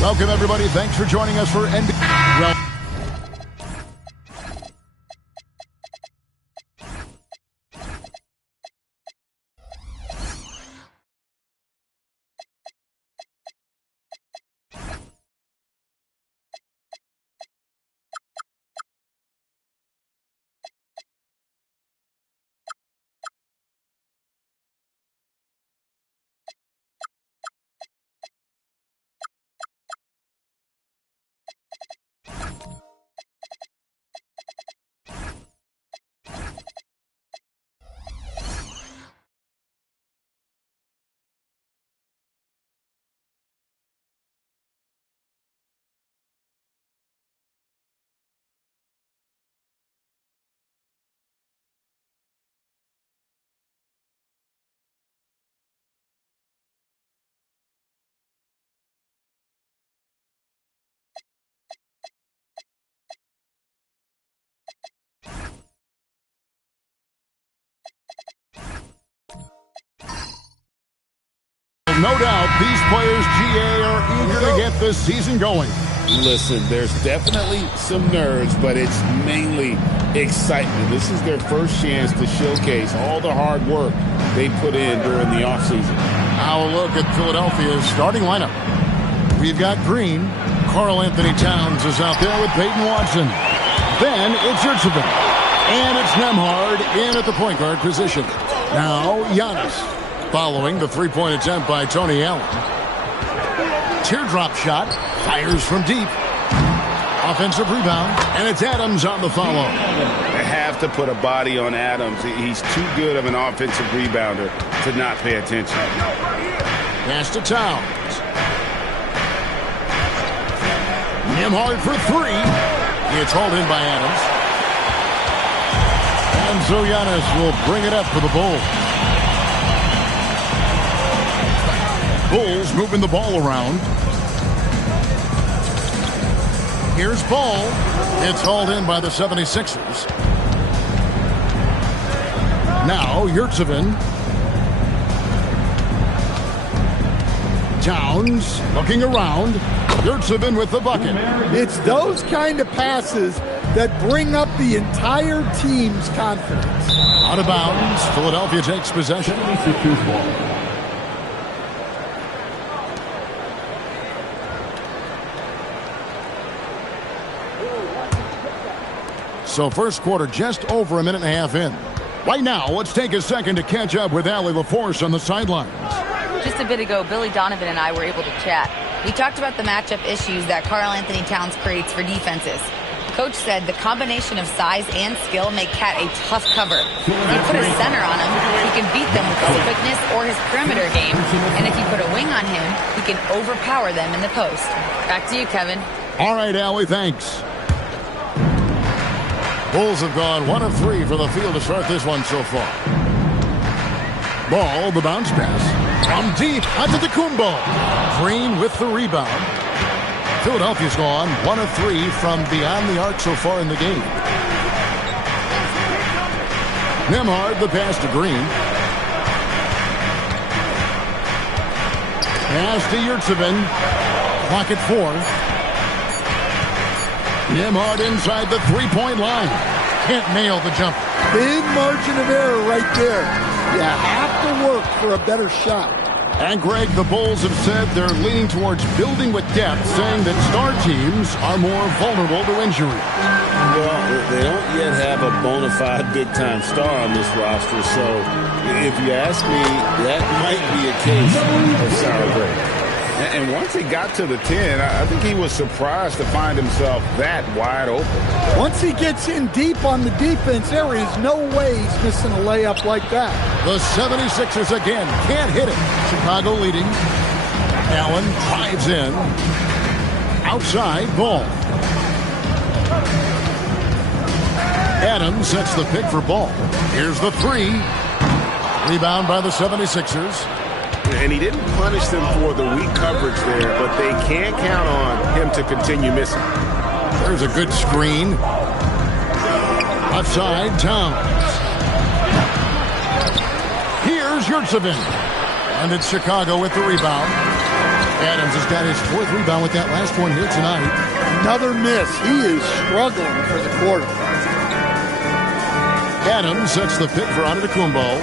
Welcome, everybody. Thanks for joining us for NBA. Well, no doubt these players, GA, are eager to get this season going. Listen, there's definitely some nerves, but it's mainly excitement. This is their first chance to showcase all the hard work they put in during the offseason. Now a look at Philadelphia's starting lineup. We've got Green. Karl Anthony Towns is out there with Peyton Watson. Then it's Yurtseven. And it's Nembhard in at the point guard position. Now Giannis, following the three-point attempt by Tony Allen. Teardrop shot, fires from deep. Offensive rebound, and it's Adams on the follow. They have to put a body on Adams. He's too good of an offensive rebounder to not pay attention. Pass to Towns. Nembhard for three. It's hauled in by Adams. And so Giannis will bring it up for the Bulls. Bulls moving the ball around. Here's Ball. It's hauled in by the 76ers. Now Yurtseven. Towns looking around. Yurtseven with the bucket. It's those kind of passes that bring up the entire team's confidence. Out of bounds. Philadelphia takes possession. So first quarter just over a minute and a half in. Right now, let's take a second to catch up with Allie LaForce on the sidelines. Just a bit ago, Billy Donovan and I were able to chat. We talked about the matchup issues that Karl Anthony Towns creates for defenses. Coach said the combination of size and skill make Cat a tough cover. If you put a center on him, he can beat them with his quickness or his perimeter game. And if you put a wing on him, he can overpower them in the post. Back to you, Kevin. All right, Allie, thanks. Bulls have gone 1 of 3 for the field to start this one so far. Ball, the bounce pass. From deep, Antetokounmpo. Green with the rebound. Philadelphia's gone 1 of 3 from beyond the arc so far in the game. Nembhard, the pass to Green. Pass to Yurtseven. Clock at 4. Nembhard inside the three-point line. Can't nail the jump. Big margin of error right there. You have to work for a better shot. And Greg, the Bulls have said they're leaning towards building with depth, saying that star teams are more vulnerable to injury. Well, they don't yet have a bona fide big-time star on this roster, so if you ask me, that might be a case of sour grapes. And once he got to the 10, I think he was surprised to find himself that wide open. Once he gets in deep on the defense, there is no way he's missing a layup like that. The 76ers again can't hit it. Chicago leading. Allen drives in. Outside, Ball. Adams sets the pick for Ball. Here's the 3. Rebound by the 76ers. And he didn't punish them for the weak coverage there, but they can't count on him to continue missing. There's a good screen. Outside, Towns. Here's Yurtseven. And it's Chicago with the rebound. Adams has got his 4th rebound with that last one here tonight. Another miss. He is struggling for the quarter. Adams sets the pick for Antetokounmpo.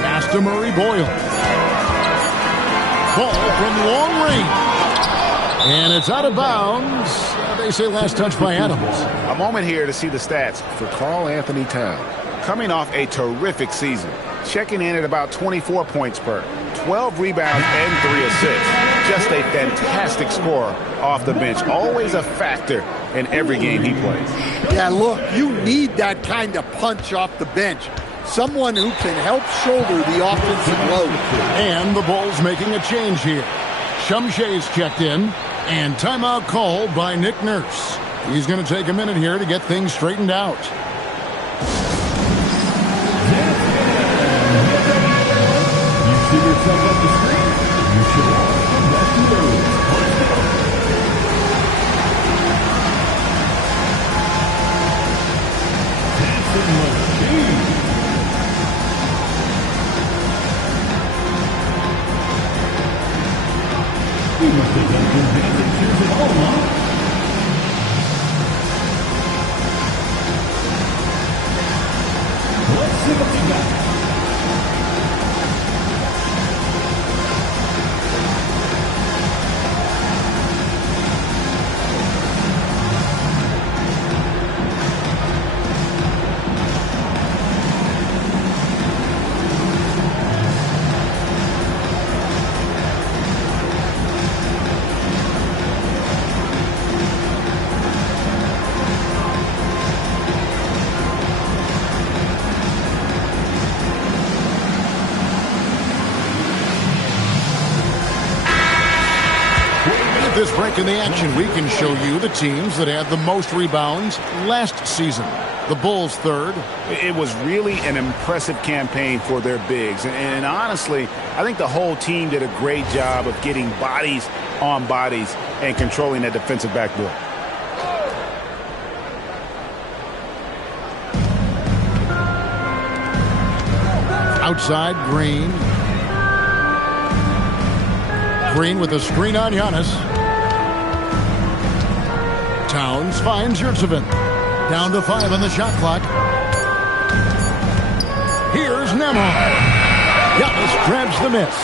Pass to Murray Boyle. Ball from long range. And it's out of bounds. They say last touch by Adams. A moment here to see the stats for Karl Anthony Towns. Coming off a terrific season. Checking in at about 24 points per, 12 rebounds and 3 assists. Just a fantastic scorer off the bench. Always a factor in every game he plays. Yeah, look, you need that kind of punch off the bench. Someone who can help shoulder the offensive load. And the Bulls making a change here. Shumshe's checked in, and timeout called by Nick Nurse. He's going to take a minute here to get things straightened out. You see yourself up the screen. You should all back to those. He must have done good advantage at all, huh? Let's see what you got. This break in the action, we can show you the teams that had the most rebounds last season. The Bulls 3rd. It was really an impressive campaign for their bigs. And honestly, I think the whole team did a great job of getting bodies on bodies and controlling that defensive backboard. Outside, Green. Green with a screen on Giannis. Towns finds Yurtsevin. Down to 5 on the shot clock. Here's Nembhard. Giannis grabs the miss.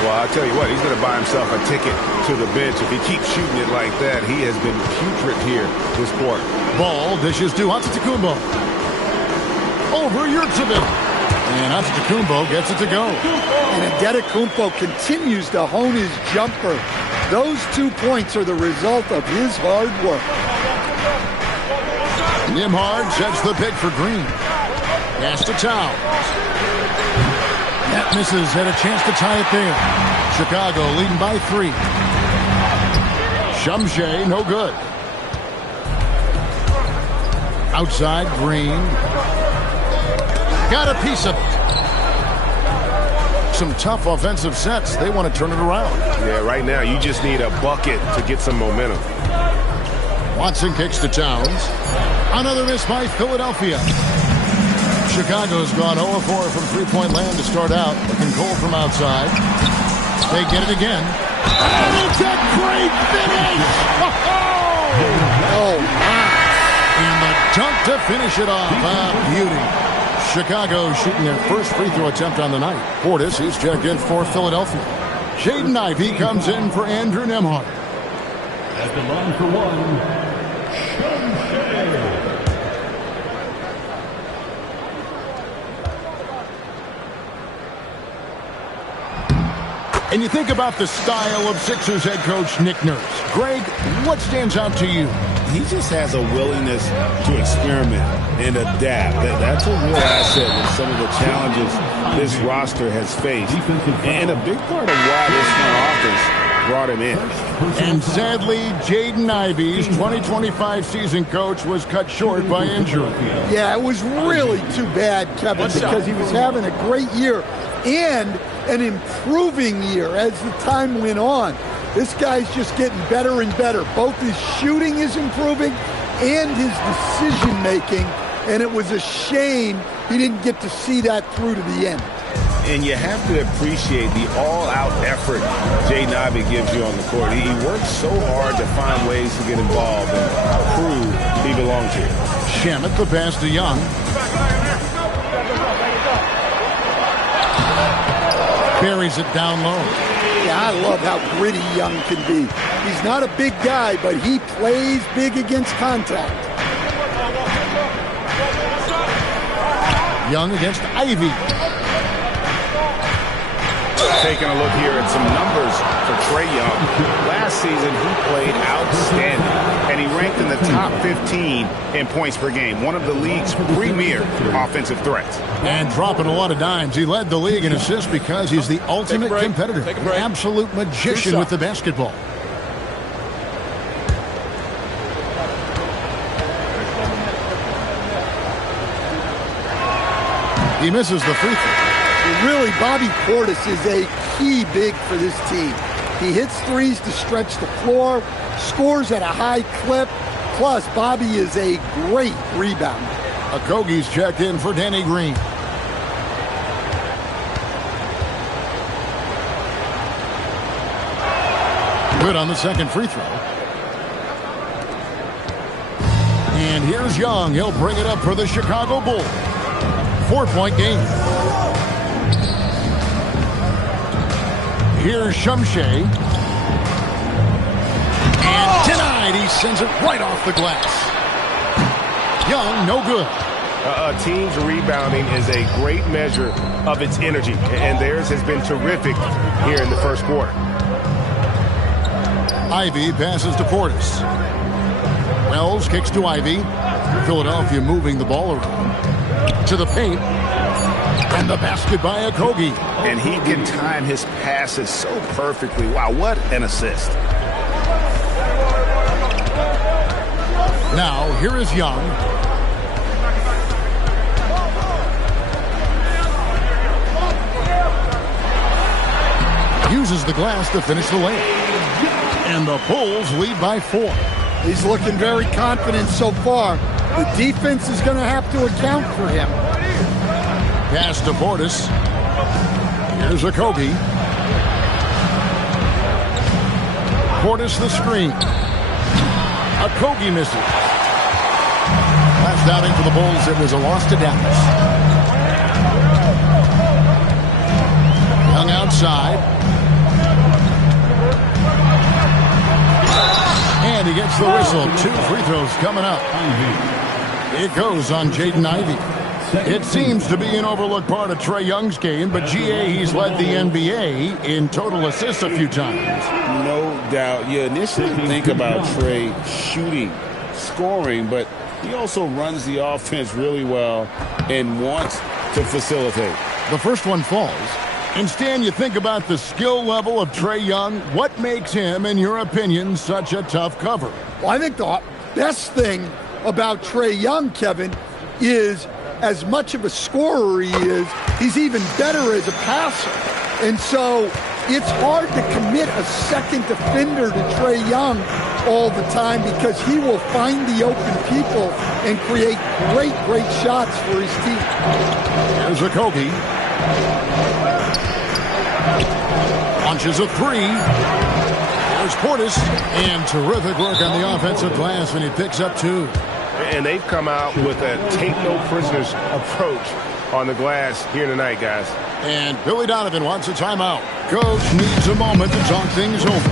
Well, I'll tell you what, he's going to buy himself a ticket to the bench. If he keeps shooting it like that, he has been putrid here this quarter. Ball dishes to Antetokounmpo. Over Yurtsevin. And Antetokounmpo gets it to go. And Antetokounmpo continues to hone his jumper. Those 2 points are the result of his hard work. Nembhard sets the pick for Green. Pass to Towns. That misses. Had a chance to tie it there. Chicago leading by 3. Shumshe, no good. Outside, Green. Got a piece of it. Some tough offensive sets. They want to turn it around. Yeah, right now you just need a bucket to get some momentum. Watson kicks to Towns. Another miss by Philadelphia. Chicago's gone 0-4 from three-point land to start out. Looking cold from outside. They get it again. And it's a great finish! Oh, my. And the dunk to finish it off. Beauty. Chicago shooting their first free throw attempt on the night. Portis, he's checked in for Philadelphia. Jaden Ivey comes in for Andrew Nembhard. At the line for one, Shumshe. And you think about the style of Sixers head coach Nick Nurse. Greg, what stands out to you? He just has a willingness to experiment and adapt. That's a real asset with some of the challenges this roster has faced. And a big part of why this front office brought him in. And sadly, Jaden Ivey's 2025 season coach was cut short by injury. Yeah, it was really too bad, Kevin, because he was having a great year and an improving year as the time went on. This guy's just getting better and better. Both his shooting is improving and his decision-making, and it was a shame he didn't get to see that through to the end. And you have to appreciate the all-out effort Jaden Ivey gives you on the court. He works so hard to find ways to get involved and prove he belongs here. Shamet the pass to Young. Buries it down low. Yeah, I love how gritty Young can be. He's not a big guy, but he plays big against contact. Young against Ivey. Taking a look here at some numbers for Trae Young. Last season, he played outstanding, and he ranked in the top 15 in points per game, one of the league's premier offensive threats. And dropping a lot of dimes. He led the league in assists because he's the ultimate competitor. An absolute magician with the basketball. He misses the free throw. Really, Bobby Portis is a key big for this team. He hits threes to stretch the floor, scores at a high clip, plus Bobby is a great rebounder. Okogie's checked in for Danny Green. Good on the second free throw. And here's Young. He'll bring it up for the Chicago Bulls. 4-point game. Here's Shumshay. And denied. He sends it right off the glass. Young, no good. A team's rebounding is a great measure of its energy, and theirs has been terrific here in the first quarter. Ivey passes to Portis. Wells kicks to Ivey. Philadelphia moving the ball around. To the paint. And the basket by Okogie. And he can time his passes so perfectly. Wow, what an assist. Now, here is Young. Uses the glass to finish the layup. And the Bulls lead by 4. He's looking very confident so far. The defense is going to have to account for him. Pass to Portis. Here's Okogie. Portis the screen. Okogie misses. Last outing for the Bulls, it was a loss to Dallas. Young outside. And he gets the whistle. 2 free throws coming up. It goes on Jaden Ivey. It seems to be an overlooked part of Trae Young's game, but GA, he's led the NBA in total assists a few times. No doubt. You initially think about Trae shooting, scoring, but he also runs the offense really well and wants to facilitate. The first one falls. And Stan, you think about the skill level of Trae Young. What makes him, in your opinion, such a tough cover? Well, I think the best thing about Trae Young, Kevin, is as much of a scorer he is, he's even better as a passer. And so it's hard to commit a second defender to Trae Young all the time because he will find the open people and create great shots for his team. Here's Okogie. Launches a 3. There's Portis. And terrific work on the offensive glass, and he picks up 2. And they've come out with a take-no-prisoners approach on the glass here tonight, guys. And Billy Donovan wants a timeout. Coach needs a moment to talk things over.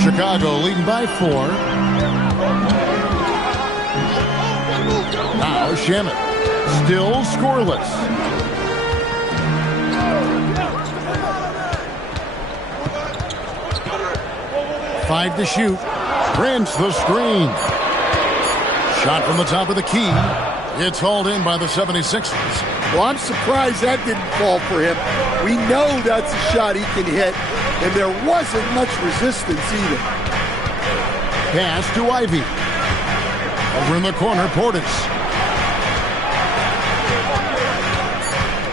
Chicago leading by 4. Now Shamet. Still scoreless. Five to shoot. Prince the screen. Shot from the top of the key. It's hauled in by the 76ers. Well, I'm surprised that didn't fall for him. We know that's a shot he can hit, and there wasn't much resistance either. Pass to Ivy. Over in the corner, Portis.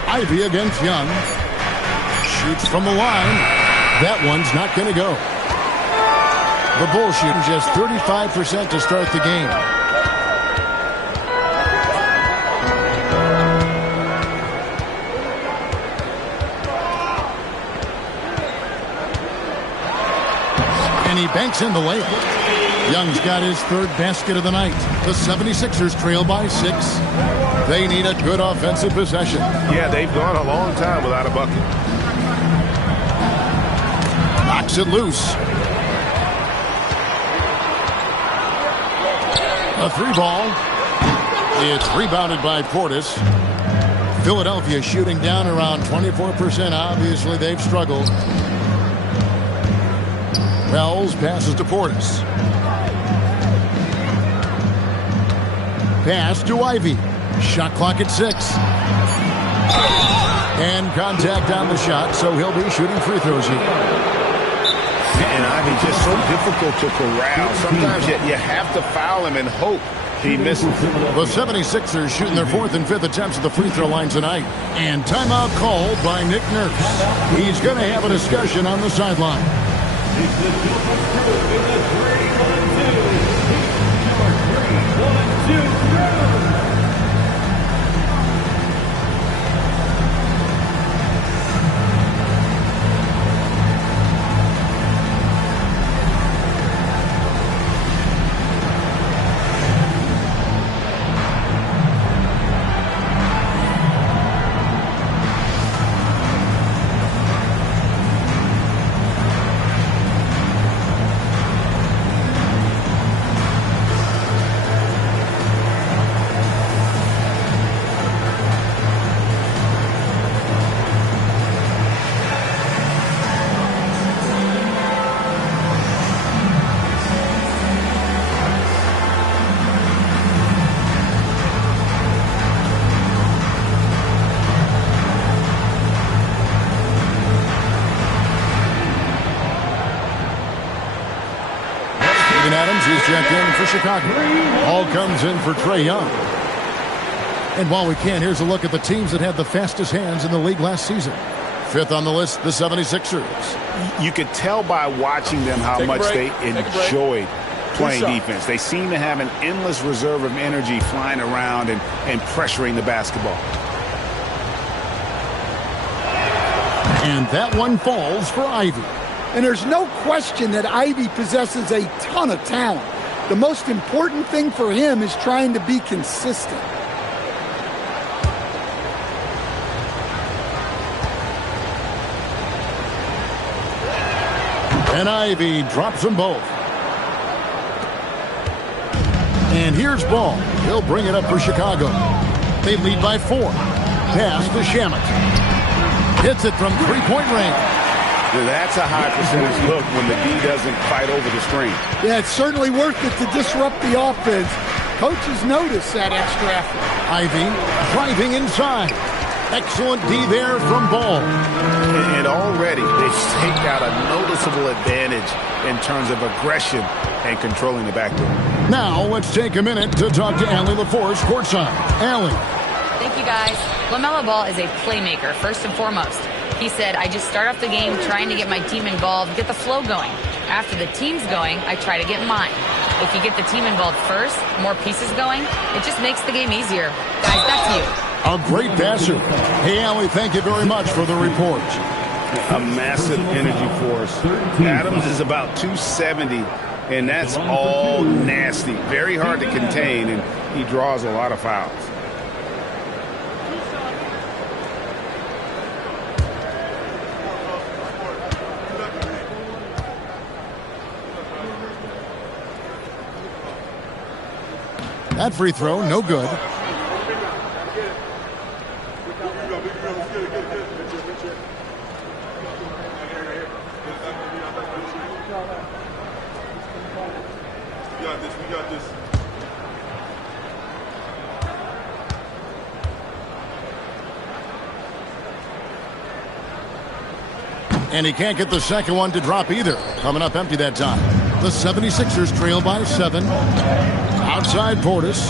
Ivy against Young. Shoots from the line. That one's not going to go. The Bulls shooting just 35% to start the game. And he banks in the layup. Young's got his third basket of the night. The 76ers trail by 6. They need a good offensive possession. Yeah, they've gone a long time without a bucket. Knocks it loose. A 3-ball. It's rebounded by Portis. Philadelphia shooting down around 24%. Obviously, they've struggled. Wells passes to Portis. Pass to Ivy. Shot clock at 6. And contact on the shot, so he'll be shooting free throws here. And Ivy's just so difficult to corral. Sometimes you have to foul him and hope he misses. The 76ers shooting their 4th and 5th attempts at the free throw line tonight. And timeout called by Nick Nurse. He's going to have a discussion on the sideline. Adams is checked in for Chicago. All comes in for Trae Young. And while we can, here's a look at the teams that had the fastest hands in the league last season. 5th on the list, the 76ers. You could tell by watching them how much they enjoyed playing defense. They seem to have an endless reserve of energy flying around and pressuring the basketball. And that one falls for Ivy. And there's no question that Ivy possesses a ton of talent. The most important thing for him is trying to be consistent. And Ivy drops them both. And here's Ball. He'll bring it up for Chicago. They lead by 4. Pass to Shamet. Hits it from three-point range. That's a high percentage look when the D doesn't fight over the screen. Yeah, it's certainly worth it to disrupt the offense. Coaches notice that extra effort. Ivy driving inside. Excellent D there from Ball. And already they've staked out a noticeable advantage in terms of aggression and controlling the backdoor. Now let's take a minute to talk to Allie LaForce courtside. Allie. Thank you, guys. LaMelo Ball is a playmaker, first and foremost. He said, I just start off the game trying to get my team involved, get the flow going. After the team's going, I try to get mine. If you get the team involved first, more pieces going, it just makes the game easier. Guys, back to you. A great passer. Hey, Allie, thank you very much for the report. A massive energy force. Adams is about 270, and that's all nasty. Very hard to contain, and he draws a lot of fouls. That free throw, no good. We got this. And he can't get the second one to drop either. Coming up empty that time. The 76ers trail by 7. Outside Portis.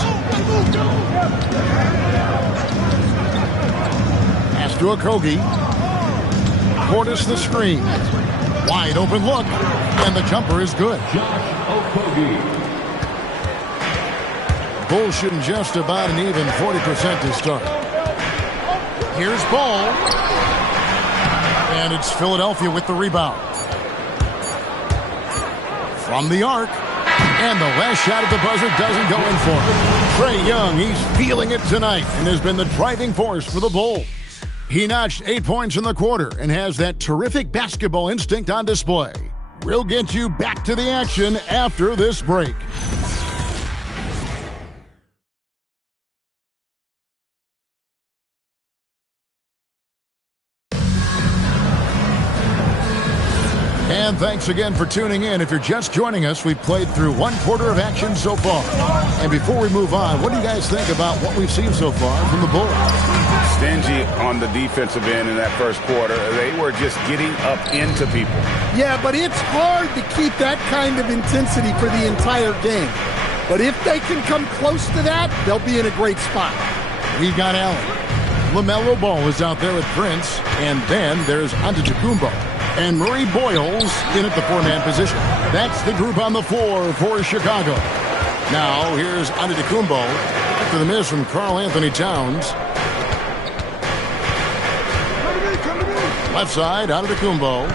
Pass to Okogie. Portis the screen. Wide open look. And the jumper is good. Bulls shooting just about an even 40% to start. Here's Ball. And it's Philadelphia with the rebound. From the arc. And the last shot at the buzzer doesn't go in for him. Trae Young, he's feeling it tonight and has been the driving force for the Bulls. He notched 8 points in the quarter and has that terrific basketball instinct on display. We'll get you back to the action after this break. And thanks again for tuning in. If you're just joining us, we've played through one quarter of action so far. And before we move on, what do you guys think about what we've seen so far from the Bulls? Stingy on the defensive end in that first quarter. They were just getting up into people. Yeah, but it's hard to keep that kind of intensity for the entire game. But if they can come close to that, they'll be in a great spot. We've got Allen. LaMelo Ball is out there with Prince. And then there's Antetokounmpo. And Murray Boyles in at the 4-man position. That's the group on the floor for Chicago. Now, here's Antetokounmpo after the miss from Karl Anthony Towns. Left side, Antetokounmpo.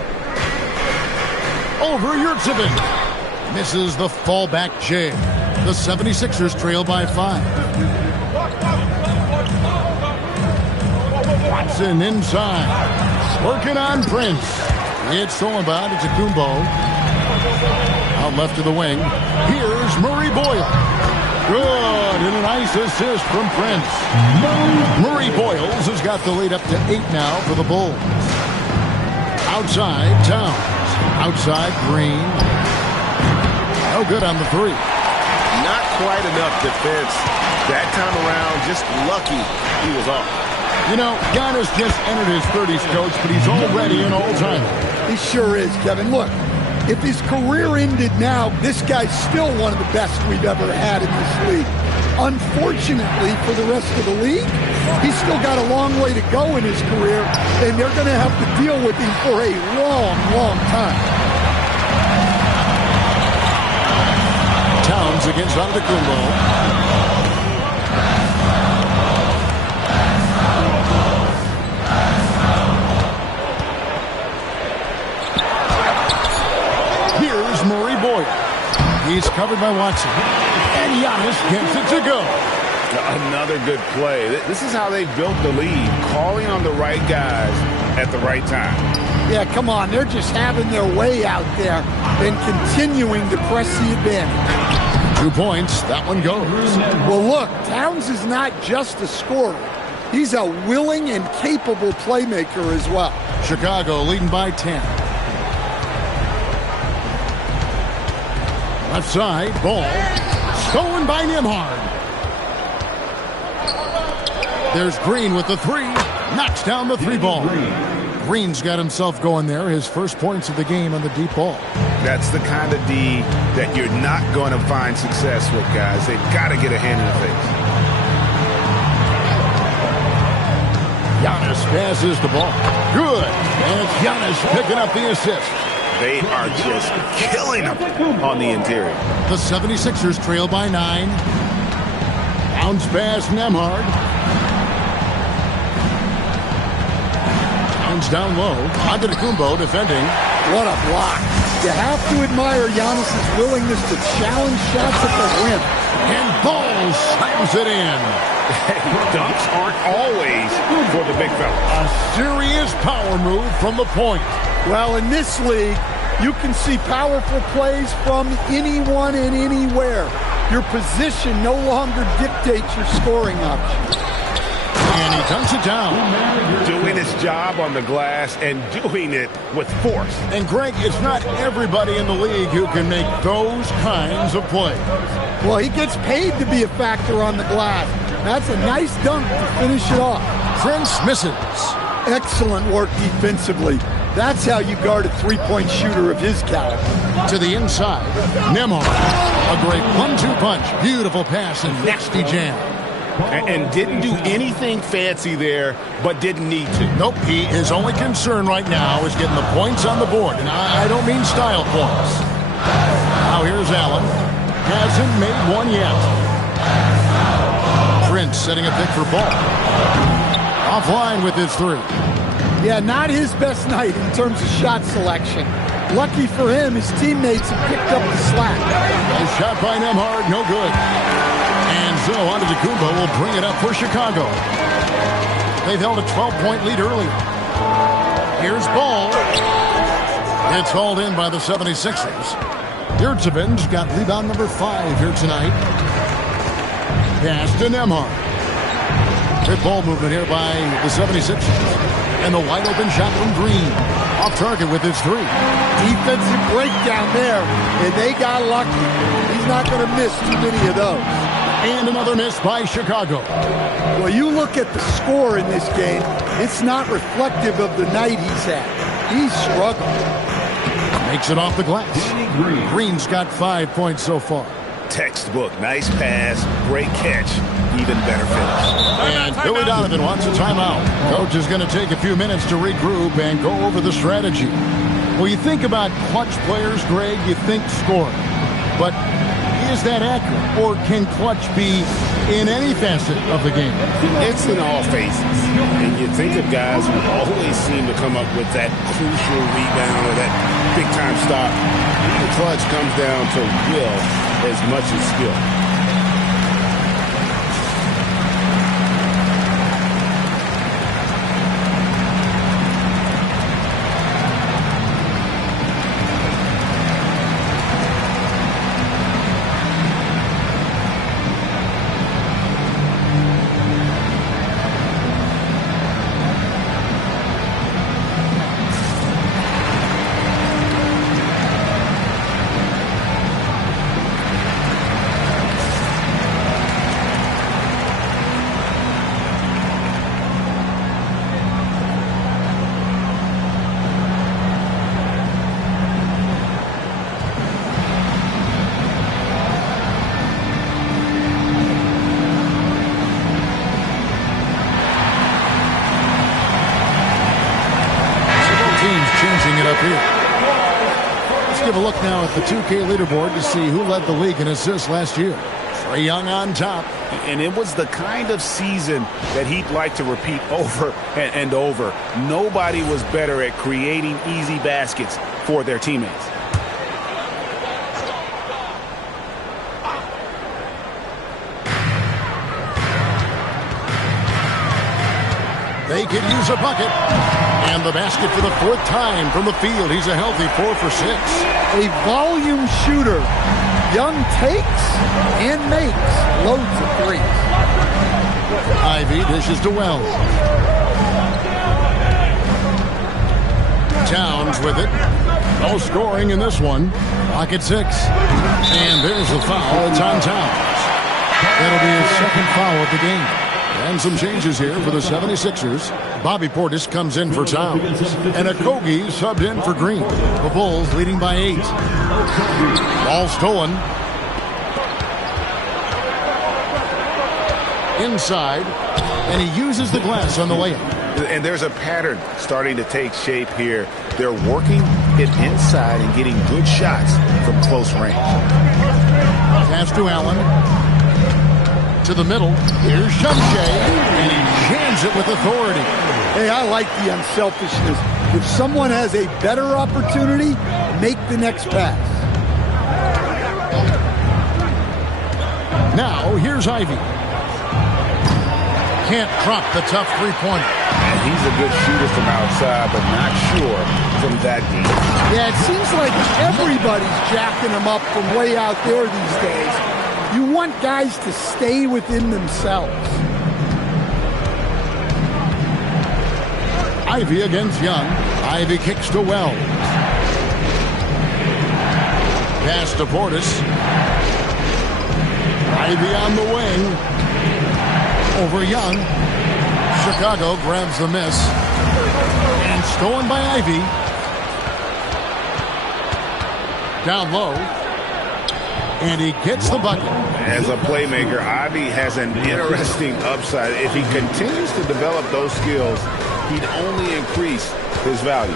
Over Yurtsevin. Misses the fallback jam. The 76ers trail by 5. Watson inside. Working on Prince. It's stolen by Antetokounmpo. Out left to the wing. Here's Murray Boyle. Good. And a nice assist from Prince. Murray Boyles has got the lead up to 8 now for the Bulls. Outside, Towns. Outside, Green. No good on the 3. Not quite enough defense. That time around, just lucky he was off. You know, Giannis just entered his 30s, Coach, but he's already an all-timer. He sure is, Kevin. Look, if his career ended now, this guy's still one of the best we've ever had in this league. Unfortunately for the rest of the league, he's still got a long way to go in his career, and they're going to have to deal with him for a long, long time. Towns against Antetokounmpo. Murray Boyle. He's covered by Watson. And Giannis gets it to go. Another good play. This is how they built the lead, calling on the right guys at the right time. Yeah, come on. They're just having their way out there and continuing to press the advantage. 2 points. That one goes. Well, look, Towns is not just a scorer. He's a willing and capable playmaker as well. Chicago leading by 10. Left side, ball. Stolen by Nembhard. There's Green with the 3. Knocks down the 3 ball. Green's got himself going there. His first points of the game on the deep ball. That's the kind of D that you're not going to find success with, guys. They've got to get a hand in the face. Giannis passes the ball. Good. And it's Giannis picking up the assist. They are just killing them on the interior. The 76ers trail by 9. Bounce pass, Nembhard. Bounce down low. Antetokounmpo defending. What a block. You have to admire Giannis' willingness to challenge shots at the rim. And Ball slams it in. Dunks aren't always for the big fella. A serious power move from the point. Well, in this league, You can see powerful plays from anyone and anywhere. Your position no longer dictates your scoring options. And he dunks it down. Doing his job on the glass and doing it with force. And Greg, it's not everybody in the league who can make those kinds of plays. Well, he gets paid to be a factor on the glass. That's a nice dunk to finish it off. Prince misses. Excellent work defensively. That's how you guard a three-point shooter of his caliber. To the inside, Nembhard. A great 1-2 punch. Beautiful pass and nasty jam. And didn't do anything fancy there, but didn't need to. Nope, his only concern right now is getting the points on the board. And I don't mean style points. Now here's Allen. Hasn't made one yet. Prince setting a pick for ball. Offline with his three. Yeah, not his best night in terms of shot selection. Lucky for him, his teammates have picked up the slack. Nice shot by Nembhard, no good. And so Antetokounmpo will bring it up for Chicago. They've held a 12-point lead earlier. Here's Ball. It's hauled in by the 76ers. Yurtseven's got rebound number 5 here tonight. Pass to Nembhard. Good ball movement here by the 76ers. And the wide open shot from Green. Off target with his three. Defensive breakdown there, and they got lucky. He's not going to miss too many of those. And another miss by Chicago. Well, you look at the score in this game, it's not reflective of the night he's had. He's struggling. Makes it off the glass. Green's got 5 points so far. Textbook. Nice pass. Great catch. Even better finish. And Billy Donovan wants a timeout. Coach is going to take a few minutes to regroup and go over the strategy. Well, you think about clutch players, Greg, you think scoring. But is that accurate? Or can clutch be in any facet of the game? It's in all phases. And you think of guys who always seem to come up with that crucial rebound or that big-time stop. The clutch comes down to will as much as skill. Let's give a look now at the 2K leaderboard to see who led the league in assists last year. Trae Young on top. And it was the kind of season that he'd like to repeat over and over. Nobody was better at creating easy baskets for their teammates. They could use a bucket. And the basket for the 4th time from the field. He's a healthy 4 for 6. A volume shooter. Young takes and makes loads of threes. Ivy dishes to Wells. Towns with it. No scoring in this one. Pocket 6. And there's the foul. It's on Towns. That'll be his 2nd foul of the game. And some changes here for the 76ers. Bobby Portis comes in for Towns. And Okogie subbed in for Green. The Bulls leading by 8. Ball stolen. Inside. And he uses the glass on the layup. And there's a pattern starting to take shape here. They're working it inside and getting good shots from close range. Pass to Allen. To the middle. Here's Shumshay. And he jams it with authority. Hey, I like the unselfishness. If someone has a better opportunity, make the next pass. Now, here's Ivy. Can't drop the tough three-pointer. And he's a good shooter from outside, but not sure from that deep. Yeah, it seems like everybody's jacking him up from way out there these days. You want guys to stay within themselves. Ivy against Young. Ivy kicks to Wells. Pass to Portis. Ivy on the wing. Over Young. Chicago grabs the miss. And stolen by Ivy. Down low. And he gets the bucket. As a playmaker, Ivy has an interesting upside. If he continues to develop those skills, he'd only increase his value.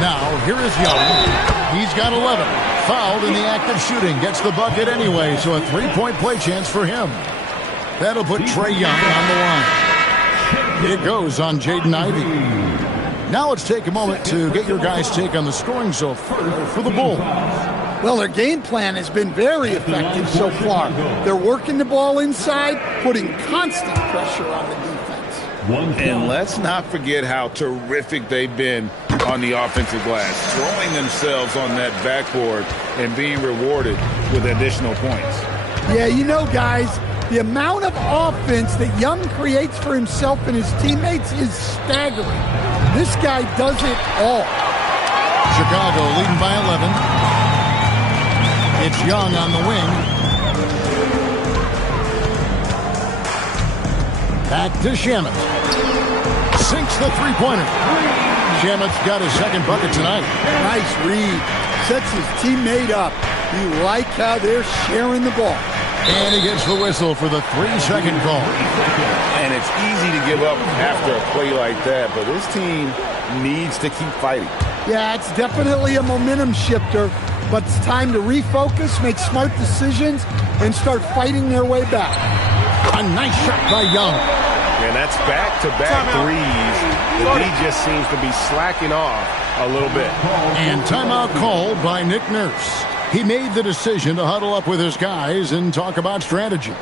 Now, here is Young. He's got 11. Fouled in the act of shooting. Gets the bucket anyway, so a three-point play chance for him. That'll put Trae Young on the line. It goes on Jaden Ivey. Now let's take a moment to get your guys' take on the scoring so far for the Bulls. Well, their game plan has been very effective so far. They're working the ball inside, putting constant pressure on the defense. And let's not forget how terrific they've been on the offensive glass, throwing themselves on that backboard and being rewarded with additional points. Yeah, you know, guys, the amount of offense that Young creates for himself and his teammates is staggering. This guy does it all. Chicago leading by 11. It's Young on the wing. Back to Shamet. Sinks the three-pointer. Shamet's got his second bucket tonight. Nice read. Sets his teammate up. You like how they're sharing the ball. And he gets the whistle for the 3-second call. And it's easy to give up after a play like that, but this team needs to keep fighting. Yeah, it's definitely a momentum shifter, but it's time to refocus, make smart decisions, and start fighting their way back. A nice shot by Young. And that's back-to-back threes. The D just seems to be slacking off a little bit. And timeout called by Nick Nurse. He made the decision to huddle up with his guys and talk about strategy.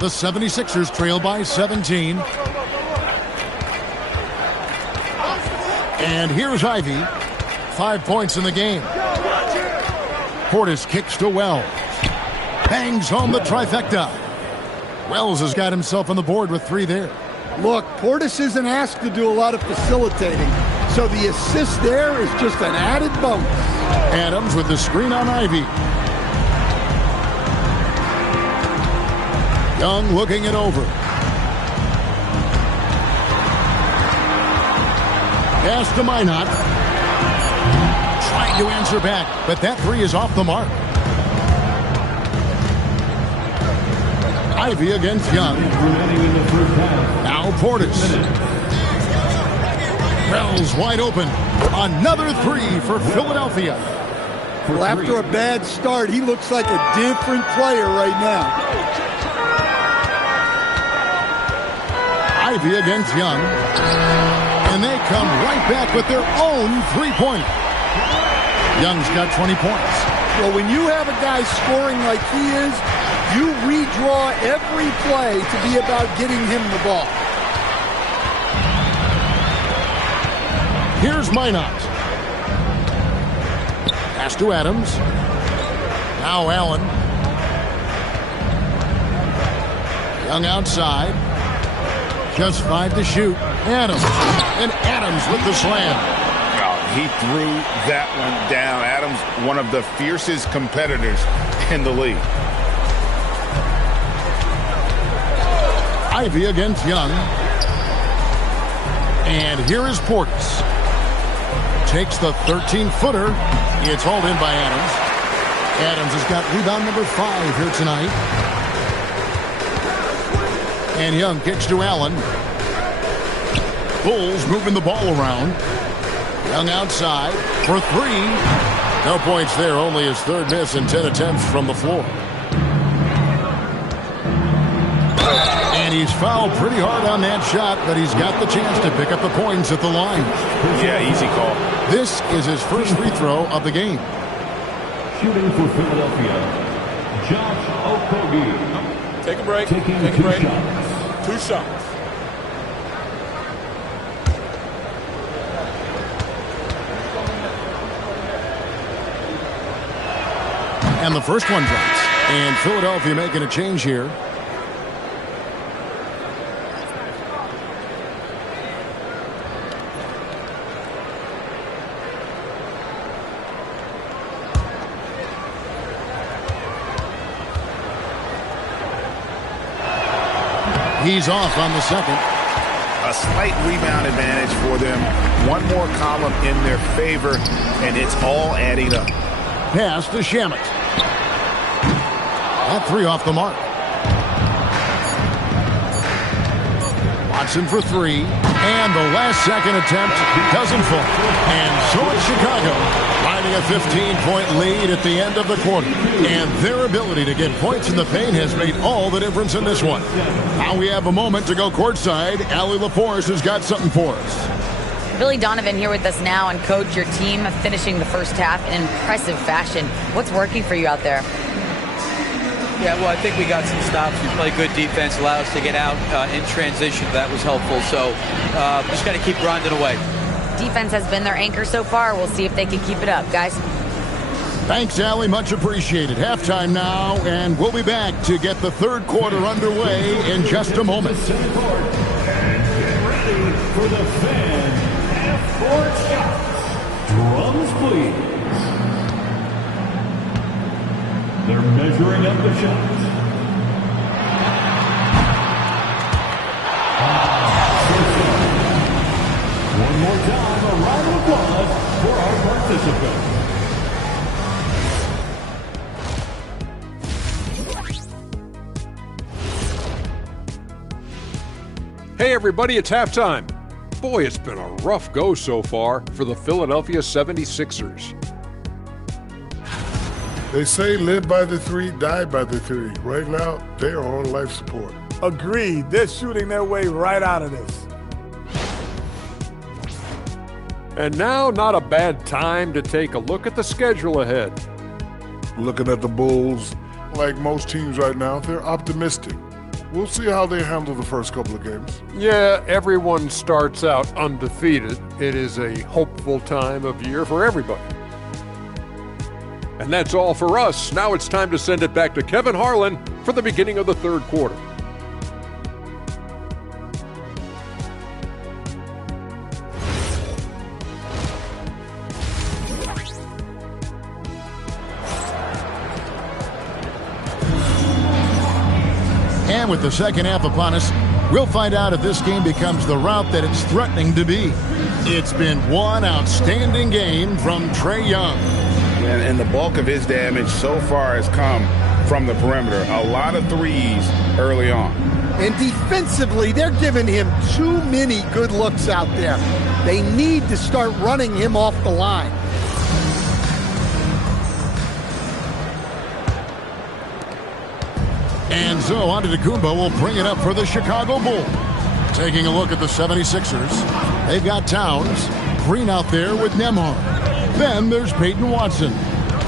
The 76ers trail by 17. And here's Ivy. 5 points in the game. Portis kicks to Wells. Bangs home the trifecta. Wells has got himself on the board with 3 there. Look, Portis isn't asked to do a lot of facilitating, so the assist there is just an added bonus. Adams with the screen on Ivy. Young looking it over. Pass to Minot. Trying to answer back, but that 3 is off the mark. Ivy against Young. Now Portis. Wells wide open. Another 3 for Philadelphia. Well, after a bad start, he looks like a different player right now. Ivy against Young. And they come right back with their own three-pointer. Young's got 20 points. Well, when you have a guy scoring like he is, you redraw every play to be about getting him the ball. Here's Minot. Pass to Adams. Now Allen. Young outside. Just 5 to shoot. Adams. And Adams with the slam. Oh, he threw that one down. Adams, one of the fiercest competitors in the league. Ivy against Young. And here is Portis. Takes the 13-footer. It's hauled in by Adams. Adams has got rebound number 5 here tonight. And Young kicks to Allen. Bulls moving the ball around. Young outside for 3. No points there, only his 3rd miss in 10 attempts from the floor. And he's fouled pretty hard on that shot, but he's got the chance to pick up the points at the line. Yeah, easy call. This is his first free throw of the game. Shooting for Philadelphia, Josh Okogie. Take a break. Taking Take a 2 break. shots. 2 shots. And the first one drops. And Philadelphia making a change here. He's off on the second. A slight rebound advantage for them. One more column in their favor, and it's all adding up. Pass to Shamet. That 3 off the mark. Watson for 3. And the last second attempt doesn't fall. And so it's Chicago, riding a 15-point lead at the end of the quarter. And their ability to get points in the paint has made all the difference in this one. Now we have a moment to go courtside. Allie Laporte has got something for us. Billy Donovan here with us now, and coach, your team finishing the first half in impressive fashion. What's working for you out there? Yeah, well, I think we got some stops. We played good defense, allowed us to get out in transition. That was helpful. So just got to keep grinding away. Defense has been their anchor so far. We'll see if they can keep it up, guys. Thanks, Allie. Much appreciated. Halftime now, and we'll be back to get the third quarter underway in just a moment. And get ready for the fan half-court shots. Drums, please. They're measuring up the shots. One more time, a round of applause for our participants. Hey everybody, it's halftime. Boy, it's been a rough go so far for the Philadelphia 76ers. They say live by the 3, die by the 3. Right now, they are on life support. Agreed. They're shooting their way right out of this. And now, not a bad time to take a look at the schedule ahead. Looking at the Bulls, like most teams right now, they're optimistic. We'll see how they handle the first couple of games. Yeah, everyone starts out undefeated. It is a hopeful time of year for everybody. And that's all for us. Now it's time to send it back to Kevin Harlan for the beginning of the third quarter. And with the second half upon us, we'll find out if this game becomes the route that it's threatening to be. It's been one outstanding game from Trae Young. And the bulk of his damage so far has come from the perimeter. A lot of threes early on. And defensively, they're giving him too many good looks out there. They need to start running him off the line. And so Antetokounmpo will bring it up for the Chicago Bulls. Taking a look at the 76ers. They've got Towns. Green out there with Nembhard. Then there's Peyton Watson.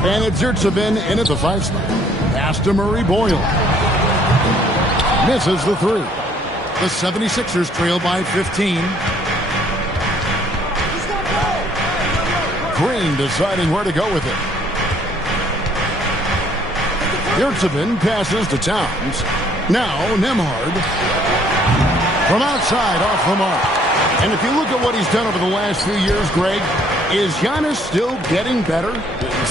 And it's Yurtseven in at the 5 spot. Pass to Murray Boyle. Misses the 3. The 76ers trail by 15. Green deciding where to go with it. Yurtseven passes to Towns. Now Nembhard. From outside, off the mark. And if you look at what he's done over the last few years, Greg, is Giannis still getting better?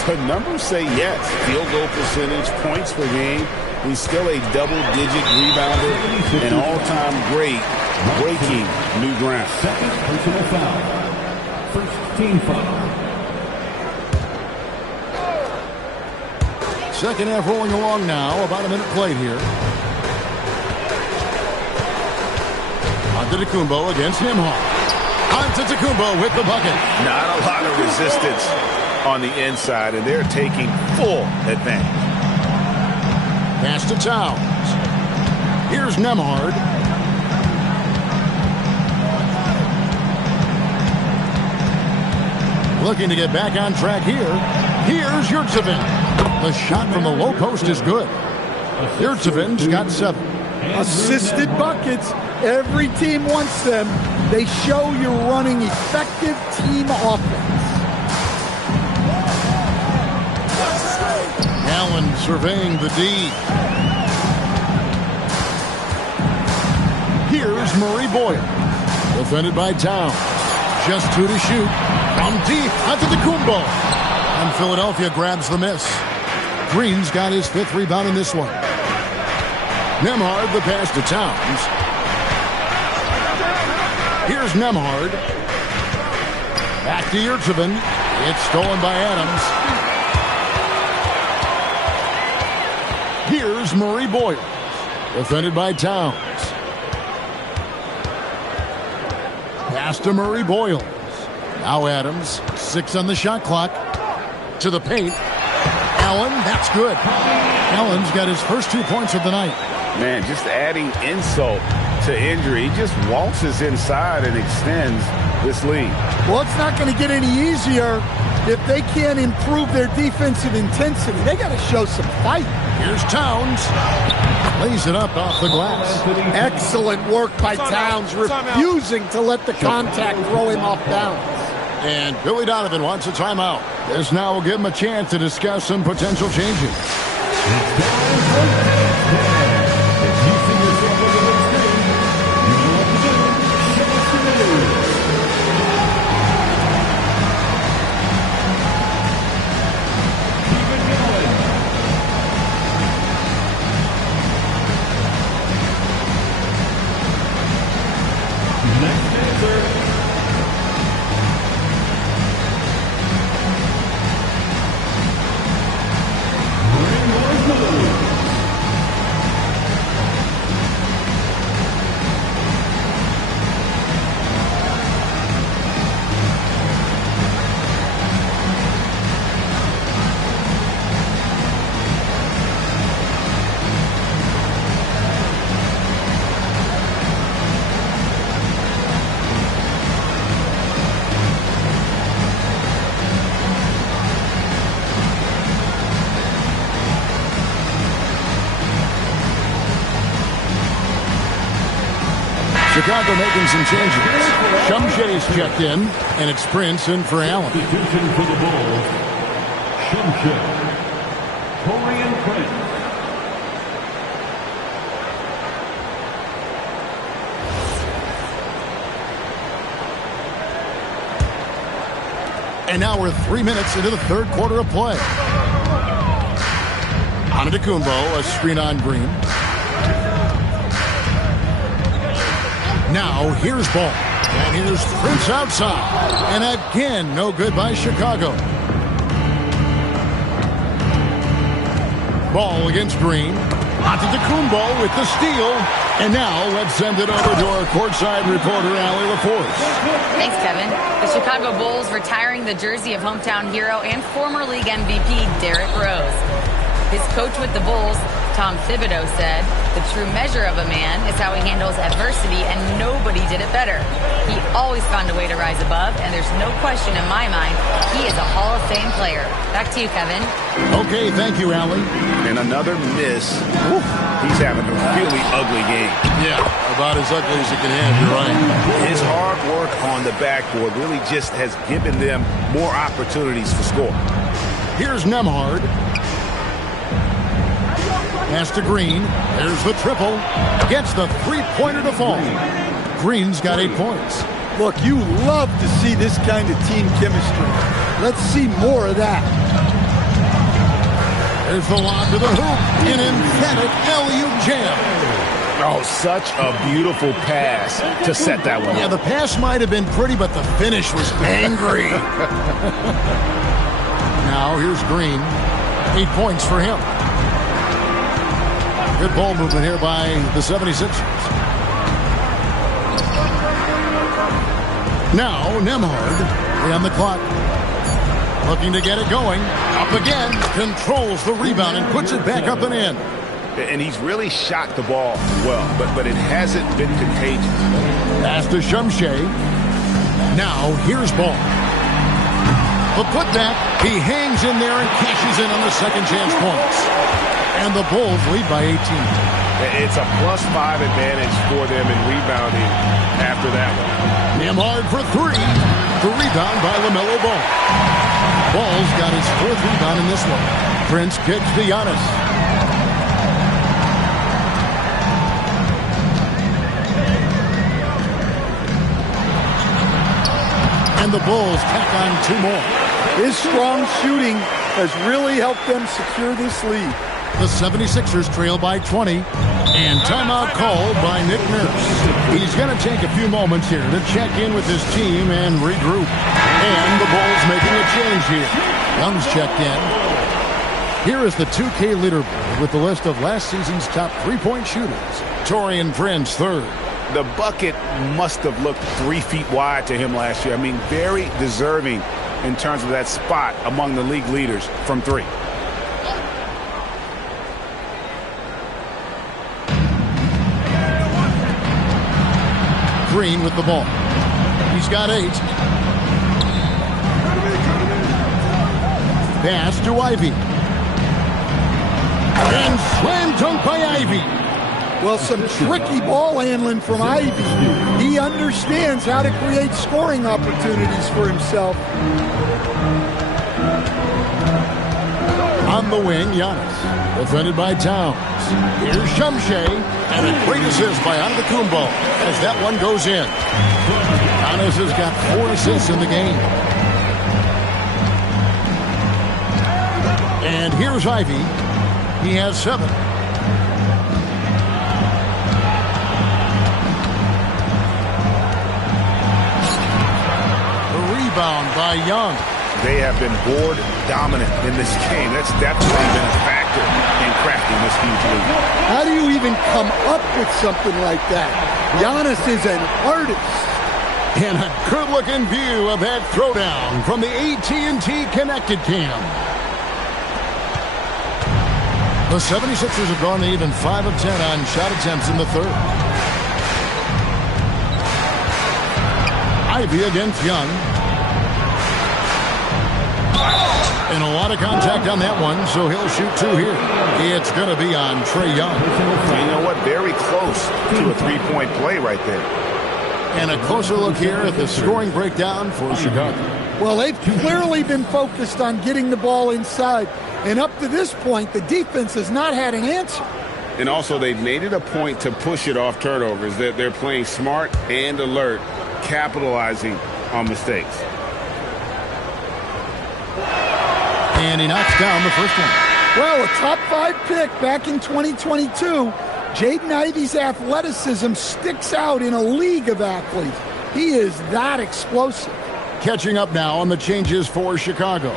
The numbers say yes. Field goal percentage, points per game. He's still a double-digit rebounder, an all-time great, breaking new ground. Second personal foul. First team foul. Second half rolling along now. About a minute played here. Antetokounmpo against Nembhard. Antetokounmpo with the bucket. Not a lot of resistance on the inside, and they're taking full advantage. Pass to Towns. Here's Nembhard. Looking to get back on track here. Here's Yurtseven. The shot from the low post is good. Yurtseven's got 7. Assisted buckets. Every team wants them. They show you're running effective team offense. Allen surveying the D. Here's Murray Boyle. Defended by Towns. Just 2 to shoot. From deep Antetokounmpo. And Philadelphia grabs the miss. Green's got his 5th rebound in this one. Nembhard the pass to Towns. Here's Nembhard. Back to Yurtseven. It's stolen by Adams. Here's Murray Boyle. Defended by Towns. Pass to Murray Boyle. Now Adams. 6 on the shot clock. To the paint. Allen, that's good. Allen's got his first 2 points of the night. Man, just adding insult to injury. He just waltzes inside and extends this lead. Well, it's not going to get any easier if they can't improve their defensive intensity. They got to show some fight. Here's Towns. Lays it up off the glass. Excellent work by Towns, refusing to let the contact throw him off balance. And Billy Donovan wants a timeout. This now will give him a chance to discuss some potential changes. Chicago making some changes. Shumshe's checked in, and it's Prince in for Allen. Substitution for the Bulls. Shumshe. Torian Prince. And now we're 3 minutes into the third quarter of play. Antetokounmpo, a screen on Green. Now, here's Ball. And here's Prince outside. And again, no good by Chicago. Ball against Green. Antetokounmpo with the steal. And now, let's send it over to our courtside reporter, Allie LaForce. Thanks, Kevin. The Chicago Bulls retiring the jersey of hometown hero and former league MVP Derrick Rose. His coach with the Bulls Tom Thibodeau said, "The true measure of a man is how he handles adversity, and nobody did it better. He always found a way to rise above, and there's no question in my mind he is a Hall of Fame player." Back to you, Kevin. Okay, thank you, Allie. And another miss. Woo. He's having a really ugly game. Yeah, about as ugly as it can have, you're right. His hard work on the backboard really just has given them more opportunities to score. Here's Nemhard. Pass to Green. There's the triple. Gets the three-pointer to fall. Green's got 8 points. Look, you love to see this kind of team chemistry. Let's see more of that. There's the lob to the hoop. An emphatic alley-oop jam. Oh, such a beautiful pass to set that one. Yeah, the pass might have been pretty, but the finish was angry. Now, here's Green. 8 points for him. Good ball movement here by the 76ers. Now, Nemhard on the clock. Looking to get it going. Up again. Controls the rebound and puts it back up and in. And he's really shot the ball well, but it hasn't been contagious. Pass to Shumshay. Now, here's Ball. The putback. He hangs in there and cashes in on the second chance points. And the Bulls lead by 18. It's a +5 advantage for them in rebounding after that one. Nemhard for three. The rebound by LaMelo Ball. Ball's got his 4th rebound in this one. Prince kicks to Giannis. And the Bulls tack on 2 more. His strong shooting has really helped them secure this lead. The 76ers trail by 20. And timeout called by Nick Nurse. He's going to take a few moments here to check in with his team and regroup. And the Bulls making a change here. Young's checked in. Here is the 2K leaderboard with the list of last season's top 3-point shooters. Taurean Prince, 3rd. The bucket must have looked 3 feet wide to him last year. I mean, very deserving in terms of that spot among the league leaders from 3. Green with the ball. He's got 8. Pass to Ivy. And slam dunk by Ivy. Well, some tricky ball handling from Ivy. He understands how to create scoring opportunities for himself. On the wing, Giannis. Defended by Towns. Here's Shumshay. And a great assist by Antetokounmpo as that one goes in. Giannis has got 4 assists in the game. And here's Ivy. He has 7. The rebound by Young. They have been board dominant in this game. That's definitely been a factor in crafting this huge lead. How do you even come up with something like that? Giannis is an artist. And a good-looking view of that throwdown from the AT&T Connected Cam. The 76ers have gone to even 5 of 10 on shot attempts in the 3rd. Ivy against Young. And a lot of contact on that one, so he'll shoot 2 here. It's going to be on Trae Young. You know what? Very close to a 3-point play right there. And a closer look here at the scoring breakdown for Chicago. Well, they've clearly been focused on getting the ball inside. And up to this point, the defense has not had an answer. And also, they've made it a point to push it off turnovers. That they're playing smart and alert, capitalizing on mistakes. And he knocks down the first one. Well, a top 5 pick back in 2022. Jaden Ivey's athleticism sticks out in a league of athletes. He is that explosive. Catching up now on the changes for Chicago.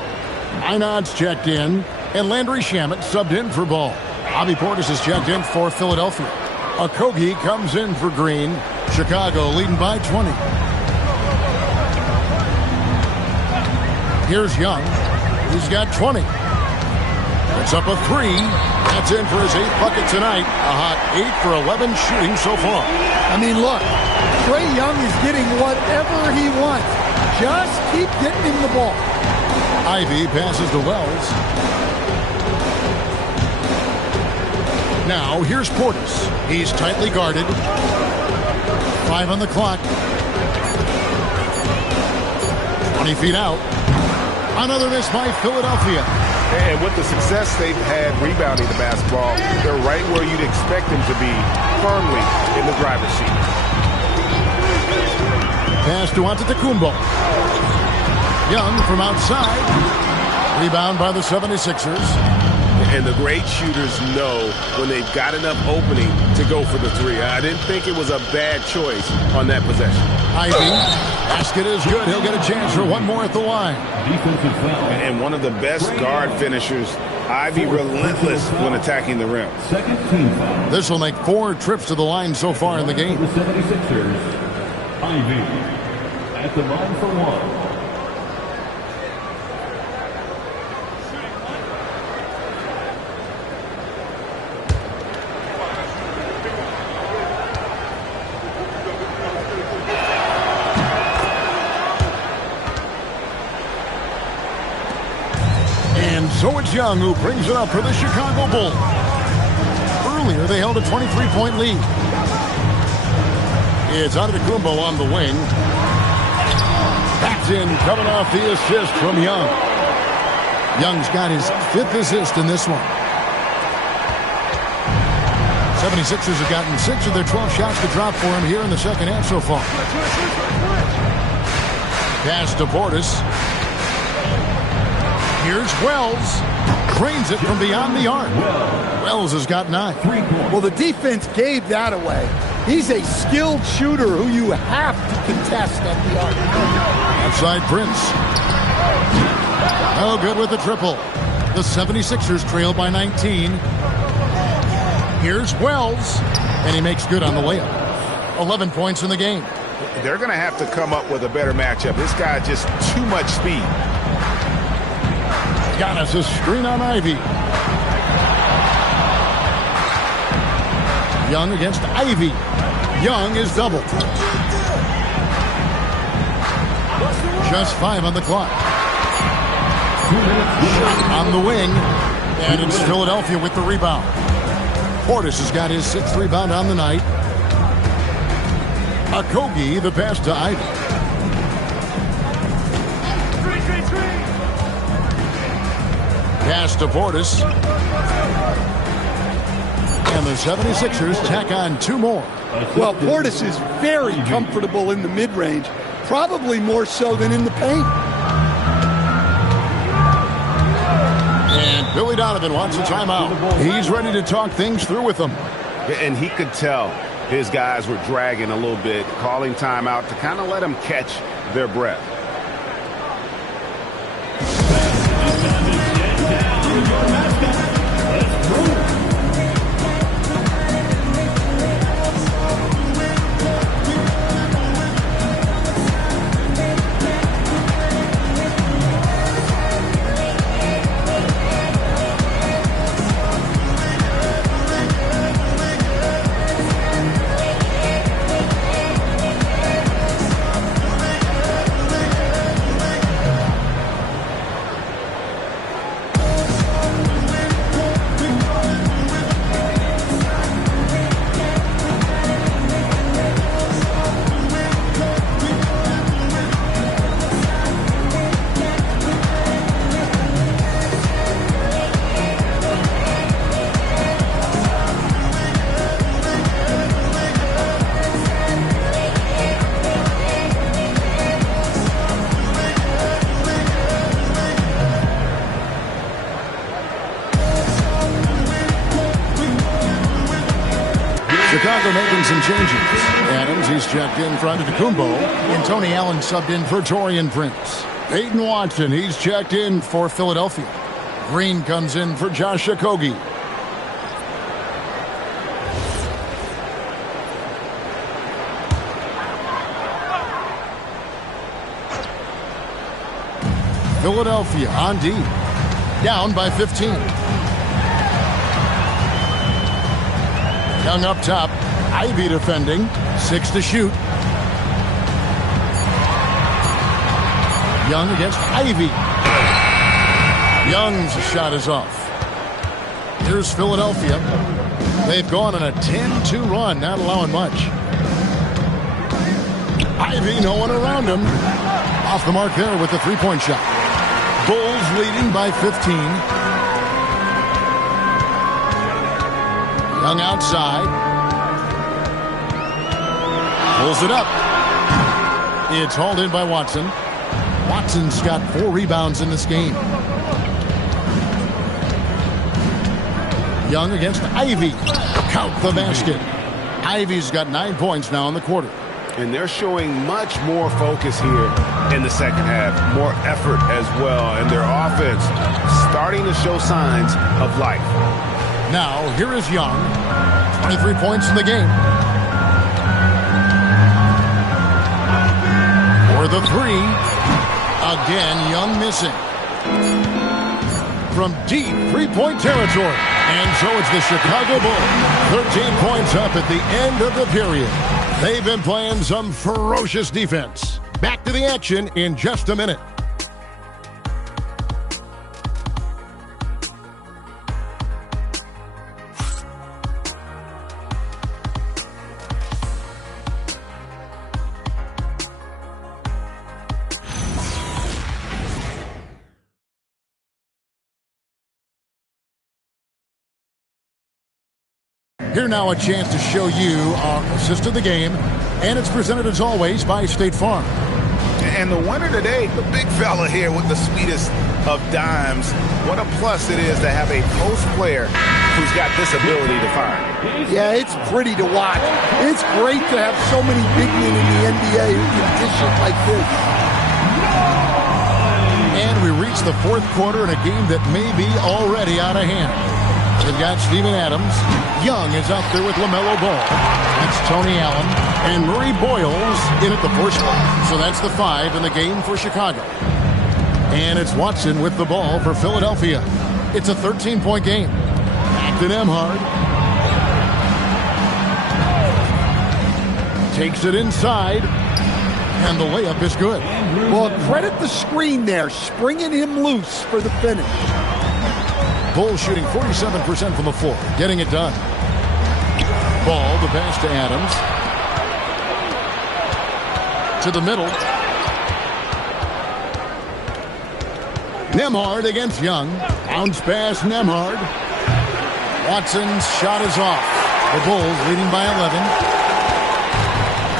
Einad's checked in, and Landry Shamet subbed in for Ball. Bobby Portis is checked in for Philadelphia. Okogie comes in for Green. Chicago leading by 20. Here's Young. He's got 20. The Puts up a 3. That's in for his 8th bucket tonight. A hot 8 for 11 shooting so far. I mean, look, Trae Young is getting whatever he wants. Just keep getting him the ball. Ivy passes to Wells. Now, here's Portis. He's tightly guarded. 5 on the clock. 20 feet out. Another miss by Philadelphia. And with the success they've had rebounding the basketball, they're right where you'd expect them to be, firmly in the driver's seat. Pass to Antetokounmpo. Young from outside. Rebound by the 76ers. And the great shooters know when they've got enough opening to go for the 3. I didn't think it was a bad choice on that possession. Ivy. Basket is good. He'll get a chance for one more at the line. Defensive foul. And one of the best guard finishers, Ivy, relentless when attacking the rim. Second team foul. This will make 4 trips to the line so far in the game. The 76ers, Ivy at the line for 1. So it's Young who brings it up for the Chicago Bulls. Earlier, they held a 23-point lead. It's Antetokounmpo on the wing. Backed in, coming off the assist from Young. Young's got his 5th assist in this one. 76ers have gotten 6 of their 12 shots to drop for him here in the second half so far. Pass to Portis. Here's Wells. Drains it from beyond the arc. Wells has got 9. Well, the defense gave that away. He's a skilled shooter who you have to contest at the arc. Outside Prince. Oh, good with the triple. The 76ers trail by 19. Here's Wells. And he makes good on the layup. 11 points in the game. They're going to have to come up with a better matchup. This guy just too much speed. Giannis a screen on Ivy. Young against Ivy. Young is doubled. Just 5 on the clock. On the wing. And it's Philadelphia with the rebound. Portis has got his 6th rebound on the night. Okogie, the pass to Ivy. Pass to Portis. And the 76ers tack on 2 more. Well, Portis is very comfortable in the mid-range, probably more so than in the paint. And Billy Donovan wants a timeout. He's ready to talk things through with them. And he could tell his guys were dragging a little bit, calling timeout to kind of let them catch their breath. Chicago making some changes. Adams, he's checked in for Antetokounmpo. And Tony Allen subbed in for Taurean Prince. Peyton Watson, he's checked in for Philadelphia. Green comes in for Josh Okogie. Philadelphia on D. Down by 15. Young up top. Ivy defending. 6 to shoot. Young against Ivy. Young's shot is off. Here's Philadelphia. They've gone on a 10-2 run, not allowing much. Ivy, no one around him. Off the mark there with the three-point shot. Bulls leading by 15. Young outside. Pulls it up. It's hauled in by Watson. Watson's got 4 rebounds in this game. Young against Ivy. Count the basket. Ivy's got 9 points now in the quarter. And they're showing much more focus here in the second half. More effort as well. And their offense starting to show signs of life. Now, here is Young. 23 points in the game. For the three. Again, Young missing. From deep three-point territory. And so it's the Chicago Bulls. 13 points up at the end of the period. They've been playing some ferocious defense. Back to the action in just a minute. Here now a chance to show you our assist of the game, and it's presented as always by State Farm. And the winner today, the big fella here with the sweetest of dimes. What a plus it is to have a post player who's got this ability to fire. Yeah, it's pretty to watch. It's great to have so many big men in the NBA who can dish it like this. And we reach the fourth quarter in a game that may be already out of hand. They've got Steven Adams. Young is out there with LaMelo Ball. That's Tony Allen. And Murray Boyles in at the 4 spot. So that's the 5 in the game for Chicago. And it's Watson with the ball for Philadelphia. It's a 13-point game. Back to Nembhard. Takes it inside. And the layup is good. Well, credit the screen there, springing him loose for the finish. Bulls shooting 47% from the floor, getting it done. Ball, the pass to Adams. To the middle. Nembhard against Young. Bounce pass, Nembhard. Watson's shot is off. The Bulls leading by 11.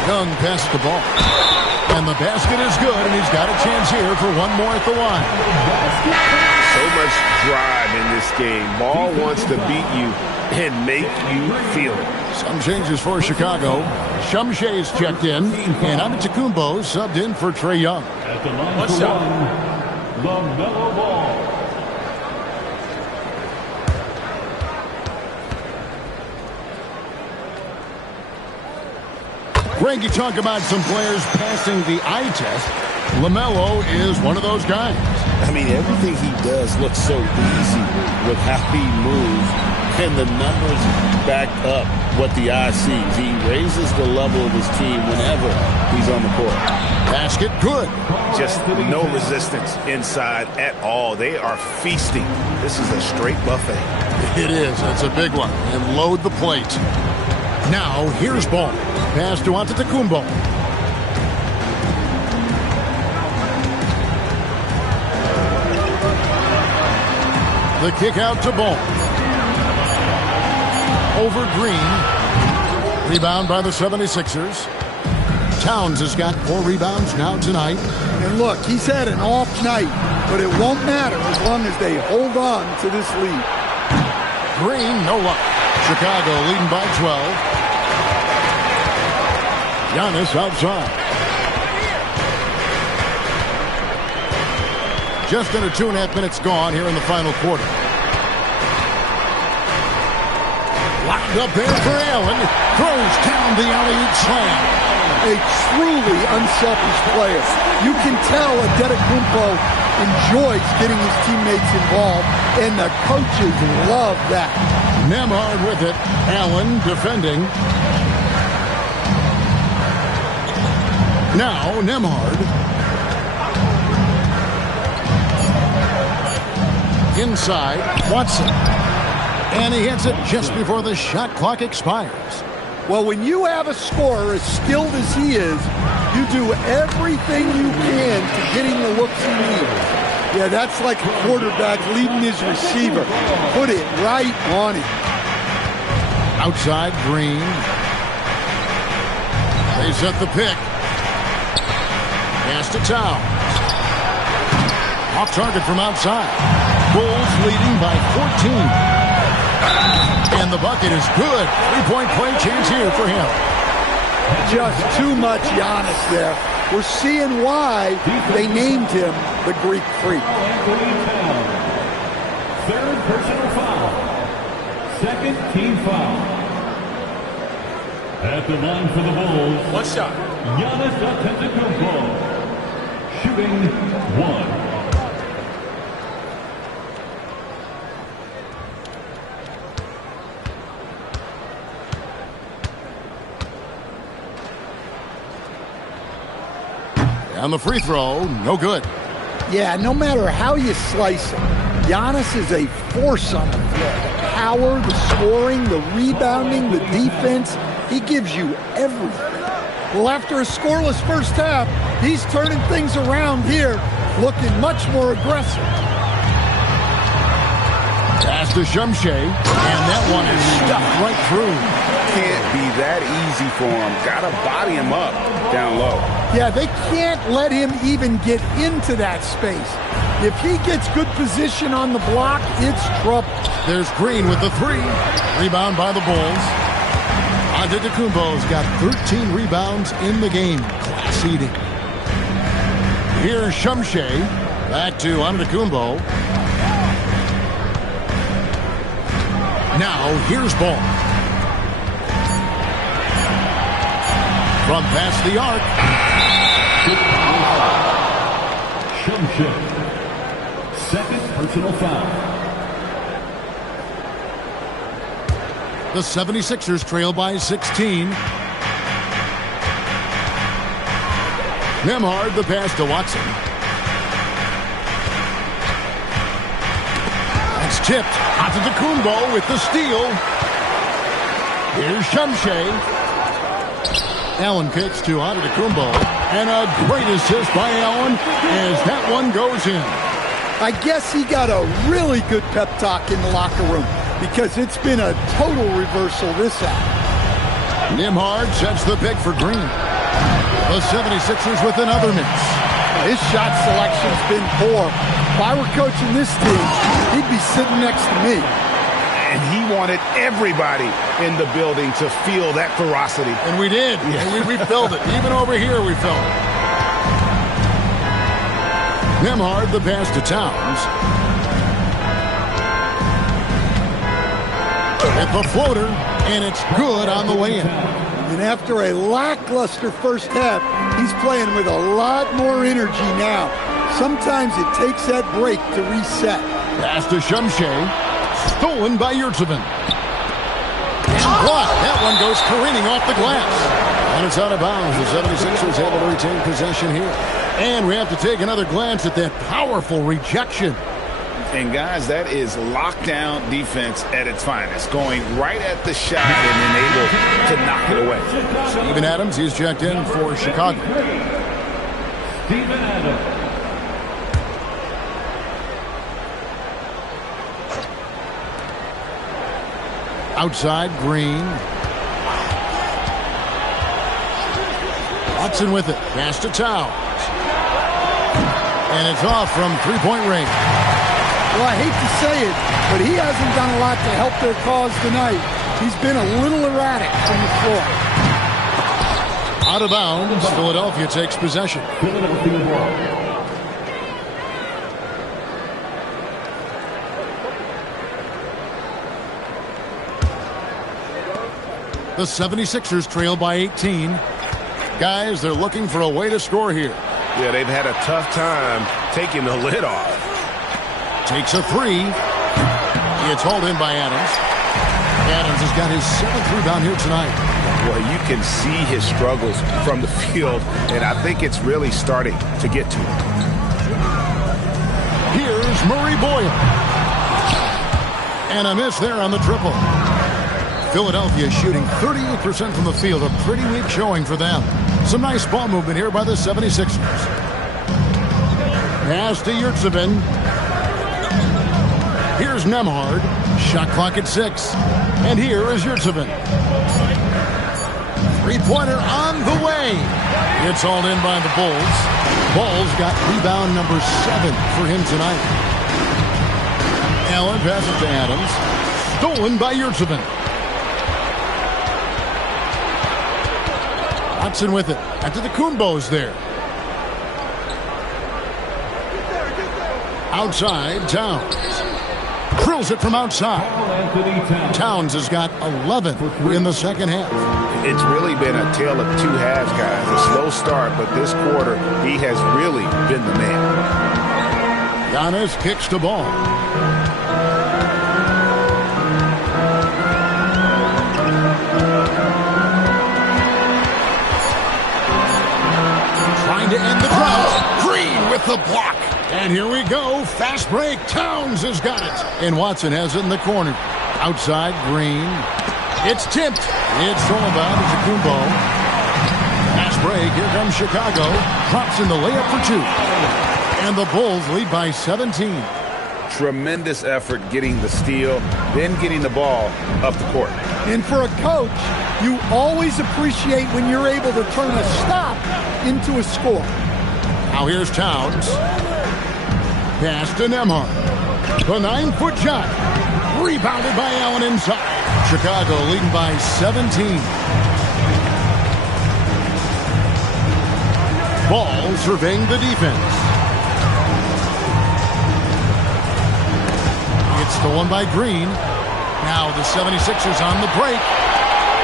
Young passes the ball. And the basket is good, and he's got a chance here for one more at the line. So much drive in this game. Ball wants to beat you and make you feel it. Some changes for Chicago. Shumshe's checked in, and Antetokounmpo subbed in for Trae Young. At the line for one, LaMelo Ball. Greg, you talk about some players passing the eye test. LaMelo is one of those guys. I mean, everything he does looks so easy with how he moves, and the numbers back up what the eye sees. He raises the level of his team whenever he's on the court. Basket good. Just no resistance inside at all. They are feasting. This is a straight buffet. It is. It's a big one. And load the plate. Now, here's Ball. Pass to Antetokounmpo. The kick out to Ball. Over Green. Rebound by the 76ers. Towns has got 4 rebounds now tonight. And look, he's had an off night, but it won't matter as long as they hold on to this lead. Green, no luck. Chicago leading by 12. Giannis outside. Just under 2.5 minutes gone here in the final quarter. Locked up there for Allen. Throws down the alley-oop slam. A truly unselfish player. You can tell Antetokounmpo enjoys getting his teammates involved, and the coaches love that. Nemhard with it. Allen defending. Now Nemhard. Inside, Watson. And he hits it just before the shot clock expires. Well, when you have a scorer as skilled as he is, you do everything you can to getting the looks he needs. Yeah, that's like a quarterback leading his receiver. Put it right on him. Outside, Green. They set the pick. Pass to Towns. Off target from outside. Bulls leading by 14. And the bucket is good. Three-point play chance here for him. Just too much Giannis there. We're seeing why they named him the Greek Freak. Third personal foul. Second team foul. At the line for the Bulls. One shot. Giannis Antetokounmpo. Shooting 1. On the free throw, no good. Yeah, no matter how you slice it, Giannis is a force on the floor. The power, the scoring, the rebounding, the defense, he gives you everything. Well, after a scoreless first half, he's turning things around here, looking much more aggressive. Pass to Shumshay, and that one is stuffed right through. Can't be that easy for him. Gotta body him up down low. Yeah, they can't let him even get into that space. If he gets good position on the block, it's trouble. There's Green with the three. Rebound by the Bulls. Antetokounmpo's got 13 rebounds in the game. Class eating. Here's Shumshay. Back to Antetokounmpo. Now, here's Ball. From past the arc. Shumshay. Second personal foul. The 76ers trail by 16. Nemhard the pass to Watson. It's tipped. Antetokounmpo with the steal. Here's Shumshay. Allen kicks to Antetokounmpo. And a great assist by Allen as that one goes in. I guess he got a really good pep talk in the locker room because it's been a total reversal this half. Nemhard sets the pick for Green. The 76ers with another miss. His shot selection's been poor. If I were coaching this team, he'd be sitting next to me. And he wanted everybody in the building to feel that ferocity. And we did. Yeah. We felt it. Even over here, we felt it. Nemhard the pass to Towns. At the floater, and it's good on the way in. And after a lackluster first half, he's playing with a lot more energy now. Sometimes it takes that break to reset. Pass to Shumshay. Stolen by Yurtsevin. And blocked. That one goes careening off the glass. And it's out of bounds. The 76ers able to retain possession here. And we have to take another glance at that powerful rejection. And guys, that is lockdown defense at its finest. Going right at the shot and then able to knock it away. Steven Adams, he's checked in for Chicago. Steven Adams. Outside, Green. Watson with it. Pass to Towns. And it's off from three-point range. Well, I hate to say it, but he hasn't done a lot to help their cause tonight. He's been a little erratic from the floor. Out of bounds. Philadelphia takes possession. Philadelphia ball. The 76ers trail by 18. Guys, they're looking for a way to score here. Yeah, they've had a tough time taking the lid off. Takes a three. It's hauled in by Adams. Adams has got his 7th rebound here tonight. Well, you can see his struggles from the field, and I think it's really starting to get to him. Here's Murray Boyle. And a miss there on the triple. Philadelphia shooting 38% from the field. A pretty weak showing for them. Some nice ball movement here by the 76ers. Pass to Yurtsevin. Here's Nemhard. Shot clock at 6. And here is Yurtsevin. Three-pointer on the way. It's hauled in by the Bulls. Bulls got rebound number 7 for him tonight. Allen passes to Adams. Stolen by Yurtsevin. Watson with it. After the Kumbos there. Outside, Towns. Drills it from outside. Towns has got 11 in the second half. It's really been a tale of two halves, guys. A slow start, but this quarter, he has really been the man. Giannis kicks the ball. Trying to end the drought. Green with the block. And here we go. Fast break. Towns has got it. And Watson has it in the corner. Outside, Green. It's tipped. It's all about Kumbo. Fast break. Here comes Chicago. Drops in the layup for 2. And the Bulls lead by 17. Tremendous effort getting the steal, then getting the ball up the court. And for a coach, you always appreciate when you're able to turn a stop into a score. Now here's Towns. Pass to Nemhard. The 9-foot shot. Rebounded by Allen inside. Chicago leading by 17. Ball surveying the defense. It's stolen by Green. Now the 76ers on the break.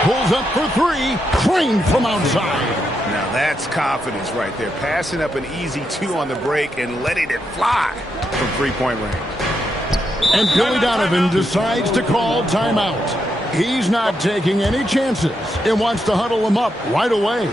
Pulls up for 3. Green from outside. Now that's confidence right there. Passing up an easy 2 on the break and letting it fly from three-point range. And Billy Donovan decides to call timeout. He's not taking any chances and wants to huddle them up right away.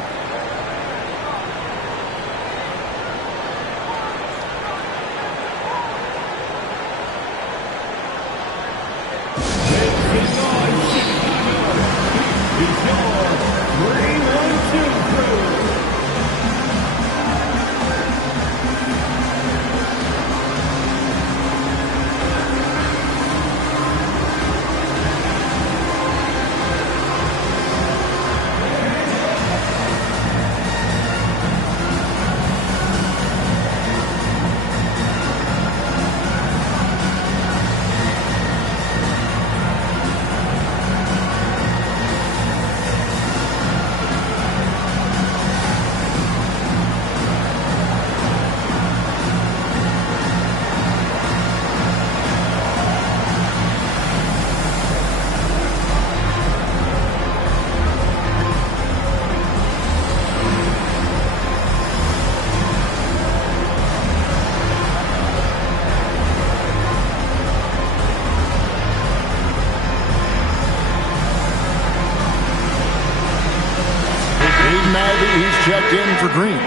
He's checked in for Green.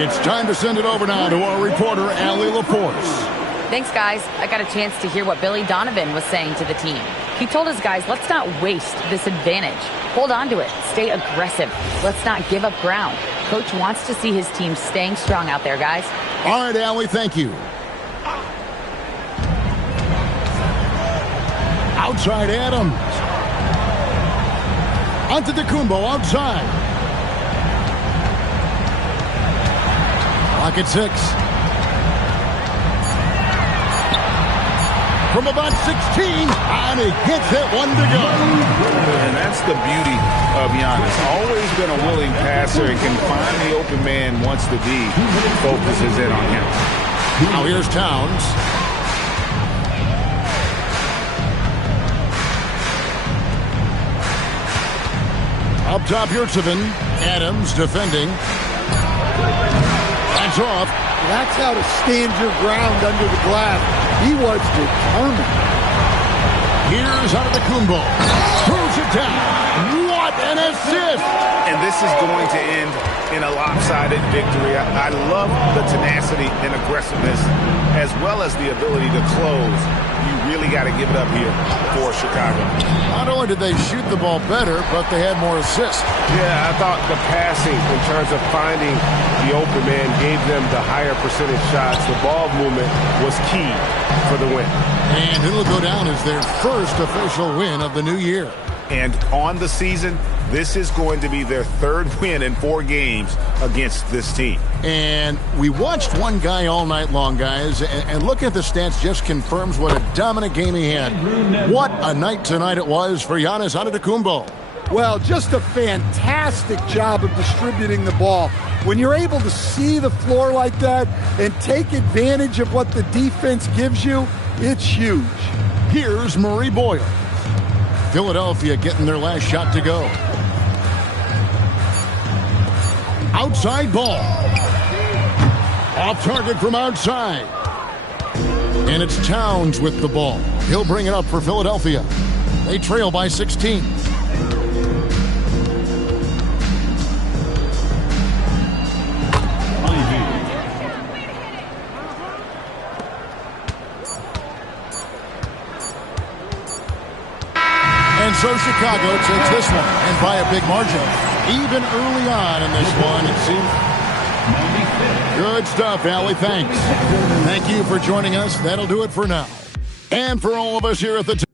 It's time to send it over now to our reporter, Allie LaForce. Thanks, guys. I got a chance to hear what Billy Donovan was saying to the team. He told his guys, let's not waste this advantage. Hold on to it. Stay aggressive. Let's not give up ground. Coach wants to see his team staying strong out there, guys. All right, Allie, thank you. Outside Adams. Onto Kumbo outside. Clock at 6. From about 16, and he gets it, 1 to go. And that's the beauty of Giannis. Always been a willing passer and can find the open man once the D focuses in on him. Now here's Towns. Up top, Yurtsevin. Adams defending. That's off. That's how to stand your ground under the glass. He was determined. Here's out of the Kumbo. attack. What an assist! And this is going to end in a lopsided victory. I love the tenacity and aggressiveness as well as the ability to close. You really got to give it up here for Chicago. Not only did they shoot the ball better, but they had more assists. Yeah, I thought the passing in terms of finding the open man gave them the higher percentage shots. The ball movement was key for the win. And it'll go down as their first official win of the new year. And on the season, this is going to be their third win in 4 games against this team. And we watched one guy all night long, guys, and looking at the stats just confirms what a dominant game he had. What a night tonight it was for Giannis Antetokounmpo. Well, just a fantastic job of distributing the ball. When you're able to see the floor like that and take advantage of what the defense gives you, it's huge. Here's Murray Boyle. Philadelphia getting their last shot to go. Outside ball. Off target from outside. And it's Towns with the ball. He'll bring it up for Philadelphia. They trail by 16. And so Chicago takes this one, and by a big margin. Even early on in this one, it seemed. Good stuff, Allie. Thanks. Thank you for joining us. That'll do it for now. And for all of us here at the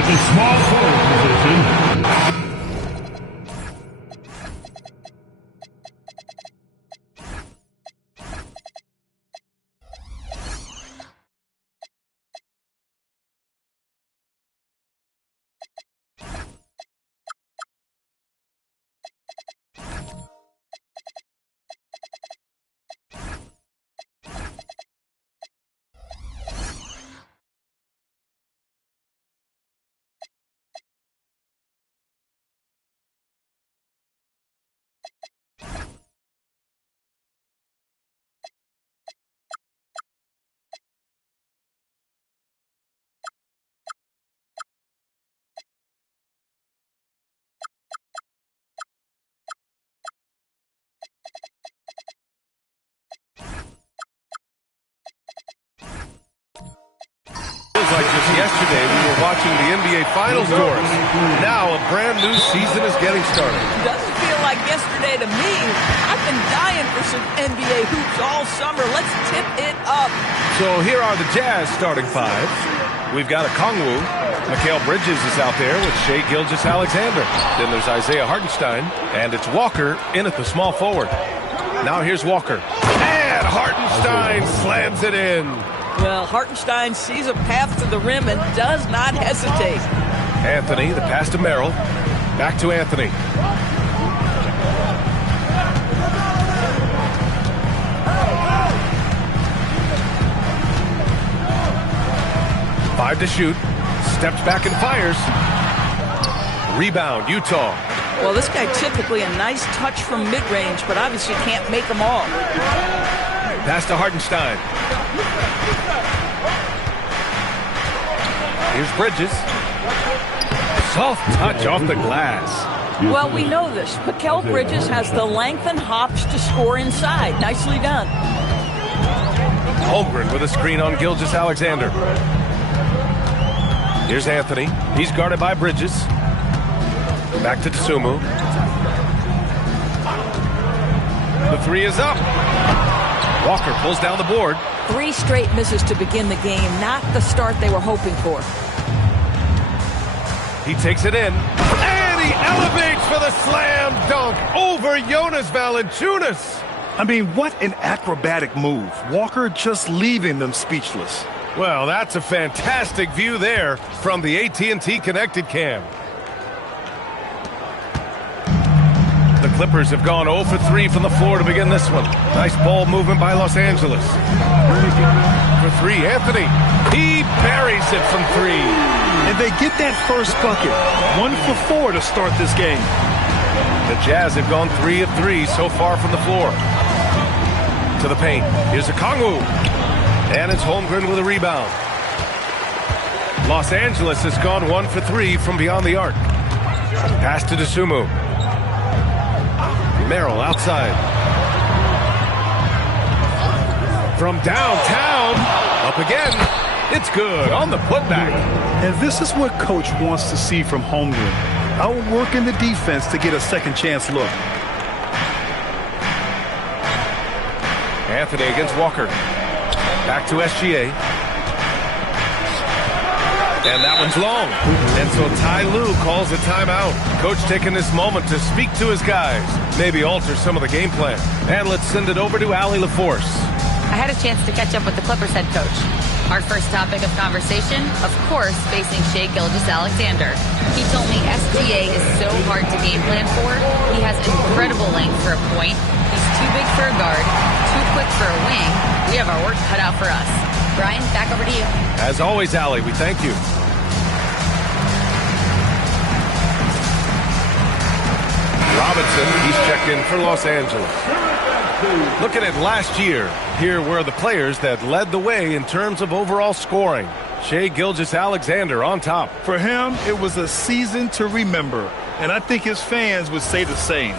At the small forward position, like just yesterday we were watching the NBA Finals doors. Now a brand new season is getting started. Doesn't feel like yesterday to me. I've been dying for some NBA hoops all summer. Let's tip it up. So here are the Jazz starting fives. We've got a Kongwu. Mikal Bridges is out there with Shai Gilgeous-Alexander. Then there's Isaiah Hartenstein. And it's Walker in at the small forward. Now here's Walker. And Hartenstein slams it in. Well, Hartenstein sees a path to the rim and does not hesitate. Anthony, the pass to Merrill. Back to Anthony. Five to shoot. Steps back and fires. Rebound, Utah. Well, this guy typically a nice touch from mid-range, but obviously can't make them all. Pass to Hartenstein. Here's Bridges. Soft touch off the glass. Well, we know this. Mikal Bridges has the length and hops to score inside. Nicely done. Holmgren with a screen on Gilgeous-Alexander. Here's Anthony. He's guarded by Bridges. Back to Tsumu. The three is up. Walker pulls down the board. 3 straight misses to begin the game. Not the start they were hoping for. He takes it in. And he elevates for the slam dunk over Jonas Valanciunas. I mean, what an acrobatic move. Walker just leaving them speechless. Well, that's a fantastic view there from the AT&T Connected Cam. The Clippers have gone 0 for 3 from the floor to begin this one. Nice ball movement by Los Angeles. For 3, Anthony. He buries it from 3. And they get that first bucket. 1 for 4 to start this game. The Jazz have gone 3 of 3 so far from the floor. To the paint. Here's a Kongwu. And it's Holmgren with a rebound. Los Angeles has gone 1 for 3 from beyond the arc. Pass to Tsumu. Merrill outside. From downtown. Up again. It's good on the putback. And this is what Coach wants to see from Holmgren. Outworking the defense to get a second chance look. Anthony against Walker. Back to SGA. And that one's long. And so Ty Lue calls a timeout. Coach taking this moment to speak to his guys. Maybe alter some of the game plan. And let's send it over to Allie LaForce. I had a chance to catch up with the Clippers head coach. Our first topic of conversation, of course, facing Shai Gilgeous-Alexander. He told me SGA is so hard to game plan for. He has incredible length for a point. He's too big for a guard, too quick for a wing. We have our work cut out for us. Brian, back over to you. As always, Allie, we thank you. Robinson, he's checked in for Los Angeles. Looking at last year, here were the players that led the way in terms of overall scoring. Shai Gilgeous-Alexander on top. For him, it was a season to remember, and I think his fans would say the same.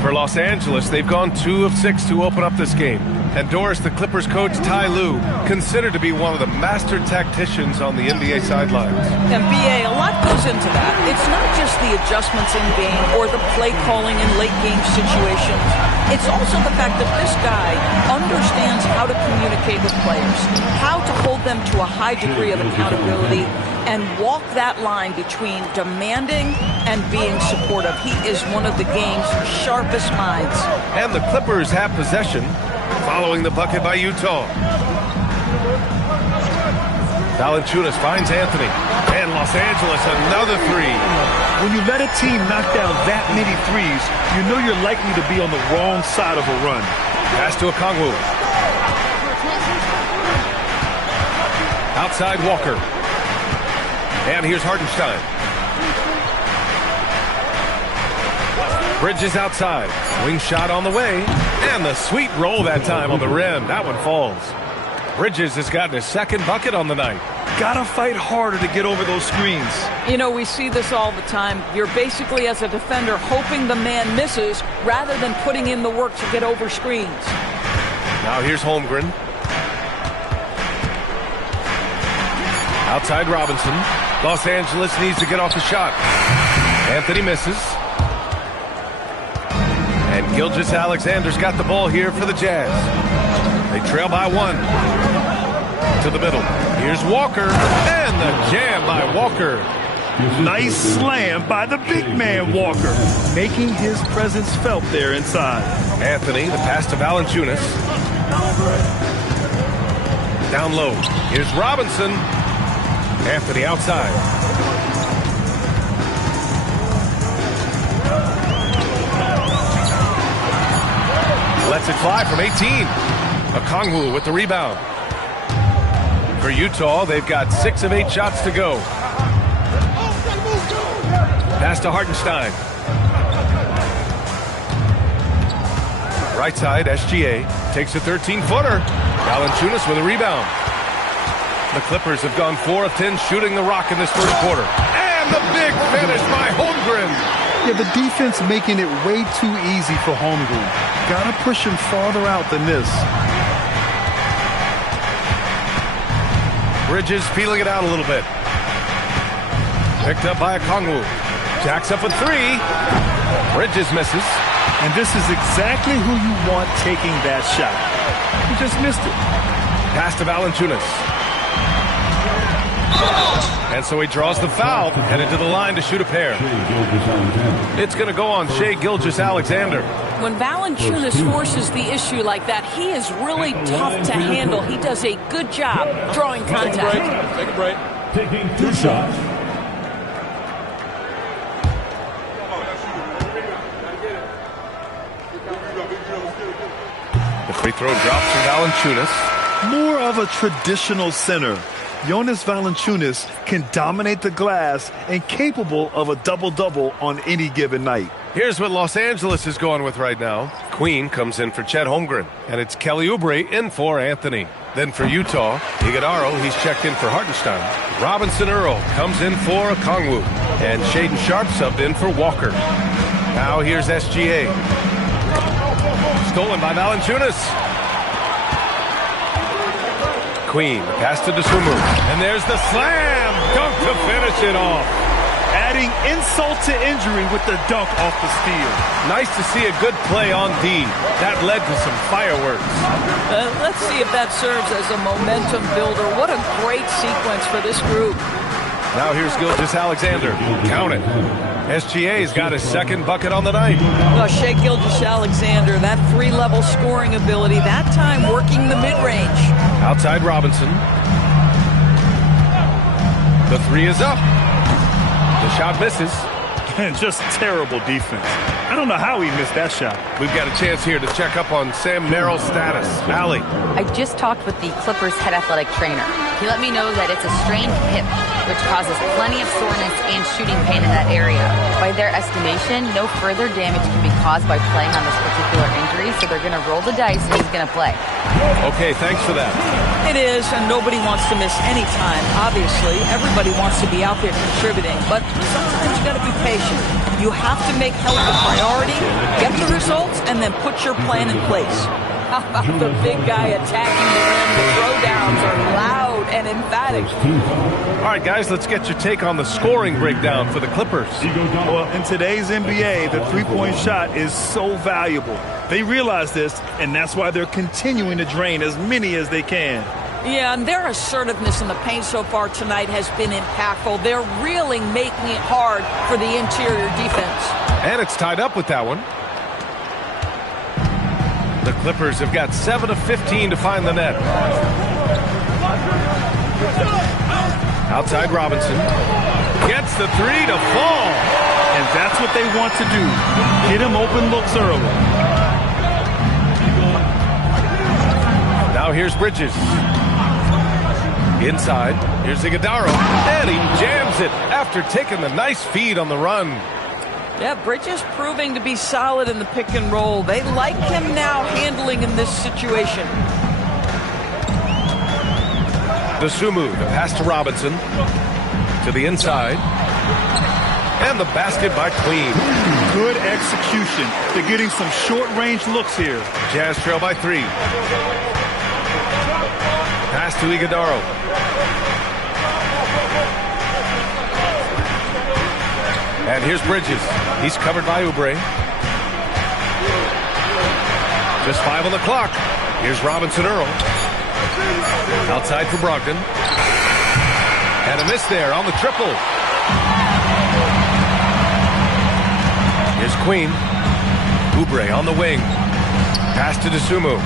For Los Angeles, they've gone 2 of 6 to open up this game. And Doris, the Clippers coach Ty Lue, considered to be one of the master tacticians on the NBA sidelines. And BA, a lot goes into that. It's not just the adjustments in game or the play calling in late game situations. It's also the fact that this guy understands how to communicate with players, how to hold them to a high degree of accountability, and walk that line between demanding and being supportive. He is one of the game's sharpest minds. And the Clippers have possession, following the bucket by Utah. Valanciunas finds Anthony. And Los Angeles, another three. When you let a team knock down that many threes, you know you're likely to be on the wrong side of a run. Pass to Okongwu. Outside Walker. And here's Hartenstein. Bridges outside. Wing shot on the way. And the sweet roll that time on the rim. That one falls. Bridges has gotten his second bucket on the night. Gotta fight harder to get over those screens. You know, we see this all the time. You're basically, as a defender, hoping the man misses rather than putting in the work to get over screens. Now here's Holmgren. Outside Robinson. Los Angeles needs to get off the shot. Anthony misses. And Gilgeous-Alexander's got the ball here for the Jazz. They trail by one. To the middle. Here's Walker. And the jam by Walker. Nice slam by the big man Walker, making his presence felt there inside. Anthony, the pass to Valanciunas. Down low. Here's Robinson. Anthony outside. Lets it fly from 18. Okongwu with the rebound. For Utah, they've got 6 of 8 shots to go. Pass to Hartenstein. Right side, SGA takes a 13-footer. Valanciunas with a rebound. The Clippers have gone 4 of 10 shooting the rock in this first quarter. And the big finish by Holmgren. Yeah, the defense making it way too easy for Holmgren. Gotta push him farther out than this. Bridges feeling it out a little bit. Picked up by Okongwu. Jacks up a 3. Bridges misses. And this is exactly who you want taking that shot. He just missed it. Pass to Valanciunas. And so he draws the foul, headed to the line to shoot a pair. It's going to go on Shai Gilgeous-Alexander. When Valanciunas forces the issue like that, he is really tough to handle. He does a good job drawing contact. Take a break. Taking 2 shots. The free throw drops for Valanciunas. More of a traditional center. Jonas Valanciunas can dominate the glass and capable of a double-double on any given night. Here's what Los Angeles is going with right now. Queen comes in for Chet Holmgren, and it's Kelly Oubre in for Anthony. Then for Utah, Iguodaro, he's checked in for Hartenstein. Robinson Earl comes in for Okongwu, and Shaedon Sharpe subbed in for Walker. Now here's SGA. Stolen by Valanciunas. Queen, the pass to Dosunmu. And there's the slam dunk to finish it off. Adding insult to injury with the dunk off the steal. Nice to see a good play on D. That led to some fireworks. Let's see if that serves as a momentum builder. What a great sequence for this group. Now here's Gilgeous-Alexander. Count it. SGA's got his second bucket on the night. Well, Shai Gilgeous-Alexander, that 3-level scoring ability, that time working the mid-range. Outside Robinson. The 3 is up. The shot misses. And just terrible defense. I don't know how he missed that shot. We've got a chance here to check up on Sam Merrill's status. Allie. I just talked with the Clippers head athletic trainer. He let me know that it's a strained hip, which causes plenty of soreness and shooting pain in that area. By their estimation, no further damage can be caused by playing on this particular injury, so they're going to roll the dice and he's going to play. Okay, thanks for that. It is, and nobody wants to miss any time. Obviously, everybody wants to be out there contributing, but sometimes you got to be patient. You have to make health a priority, get the results, and then put your plan in place. How about the big guy attacking the rim? The throwdowns are loud and emphatic. All right, guys, let's get your take on the scoring breakdown for the Clippers. Well, in today's NBA, the three-point shot is so valuable. They realize this, and that's why they're continuing to drain as many as they can. Yeah, and their assertiveness in the paint so far tonight has been impactful. They're really making it hard for the interior defense. And it's tied up with that one. The Clippers have got 7 of 15 to find the net. Outside Robinson. Gets the three to fall. And that's what they want to do. Get him open looks early. Now here's Bridges. Inside, here's Iguodala, and he jams it after taking the nice feed on the run. Yeah, Bridges proving to be solid in the pick and roll. They like him now handling in this situation. The Sumu, the pass to Robinson, to the inside, and the basket by Clean. Good execution. They're getting some short-range looks here. Jazz trail by 3. Pass to Iguodala. And here's Bridges. He's covered by Oubre. Just 5 on the clock. Here's Robinson Earl. Outside for Brogdon. And a miss there on the triple. Here's Queen. Oubre on the wing. Pass to Dosunmu.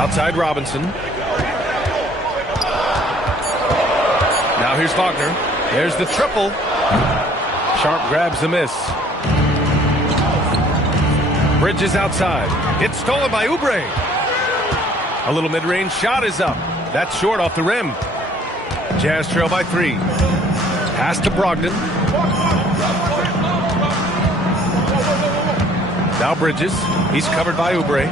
Outside Robinson. Now here's Wagner. There's the triple. Sharp grabs the miss. Bridges outside. It's stolen by Oubre. A little mid-range shot is up. That's short off the rim. Jazz trail by 3. Pass to Brogdon. Now Bridges. He's covered by Oubre.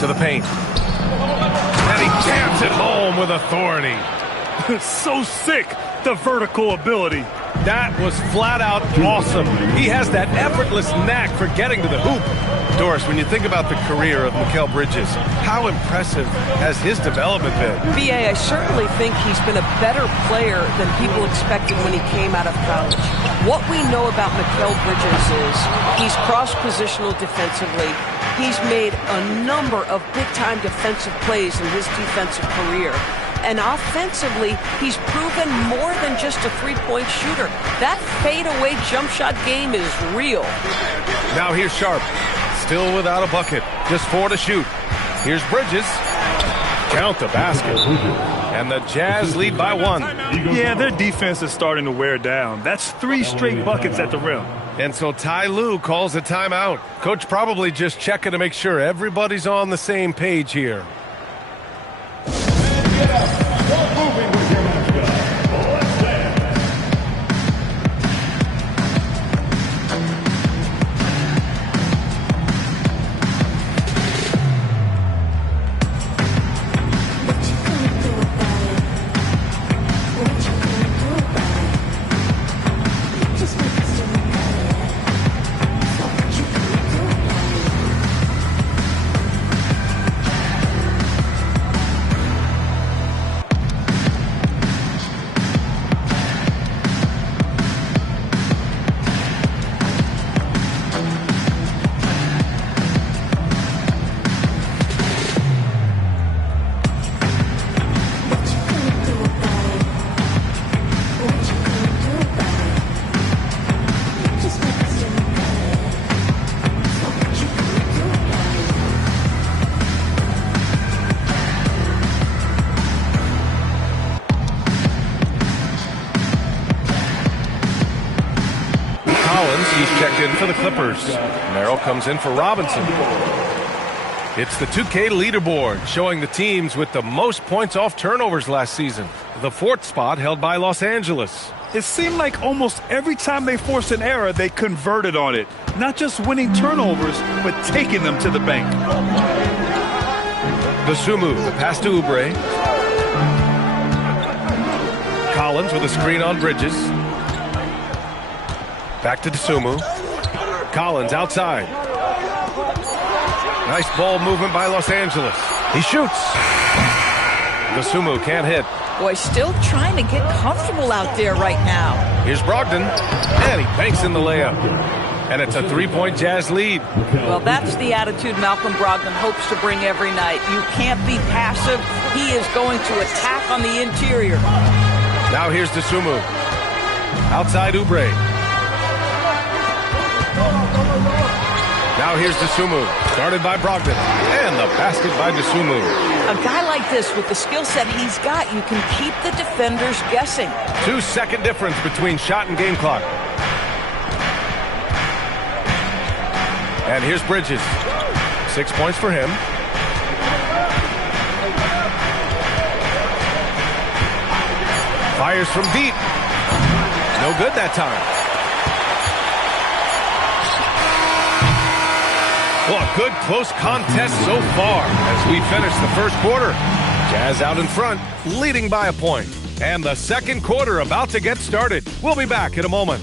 To the paint. And he jams it home with authority. So sick, the vertical ability. That was flat out awesome. He has that effortless knack for getting to the hoop. Doris, when you think about the career of Mikal Bridges, how impressive has his development been? B.A., I certainly think he's been a better player than people expected when he came out of college. What we know about Mikal Bridges is he's cross-positional defensively. He's made a number of big-time defensive plays in his defensive career. And offensively, he's proven more than just a three-point shooter. That fadeaway jump shot game is real. Now here's Sharp. Still without a bucket. Just 4 to shoot. Here's Bridges. Count the basket. And the Jazz lead by 1. Yeah, their defense is starting to wear down. That's 3 straight buckets at the rim. And so Ty Lue calls a timeout. Coach probably just checking to make sure everybody's on the same page here. In for the Clippers. Merrill comes in for Robinson. It's the 2K leaderboard showing the teams with the most points off turnovers last season. The 4th spot held by Los Angeles. It seemed like almost every time they forced an error, they converted on it. Not just winning turnovers, but taking them to the bank. The Sumu, the pass to Oubre. Collins with a screen on Bridges. Back to Dosunmu. Collins outside. Nice ball movement by Los Angeles. He shoots. Dosunmu can't hit. Boy, still trying to get comfortable out there right now. Here's Brogdon, and he banks in the layup. And it's a three-point Jazz lead. Well, that's the attitude Malcolm Brogdon hopes to bring every night. You can't be passive. He is going to attack on the interior. Now here's Dosunmu. Outside Oubre. Now here's Dosunmu. Started by Brogdon. And the basket by Dosunmu. A guy like this, with the skill set he's got, you can keep the defenders guessing. 2-second difference between shot and game clock. And here's Bridges. 6 points for him. Fires from deep. No good that time. Well, a good close contest so far as we finish the first quarter. Jazz out in front, leading by a point. And the second quarter about to get started. We'll be back in a moment.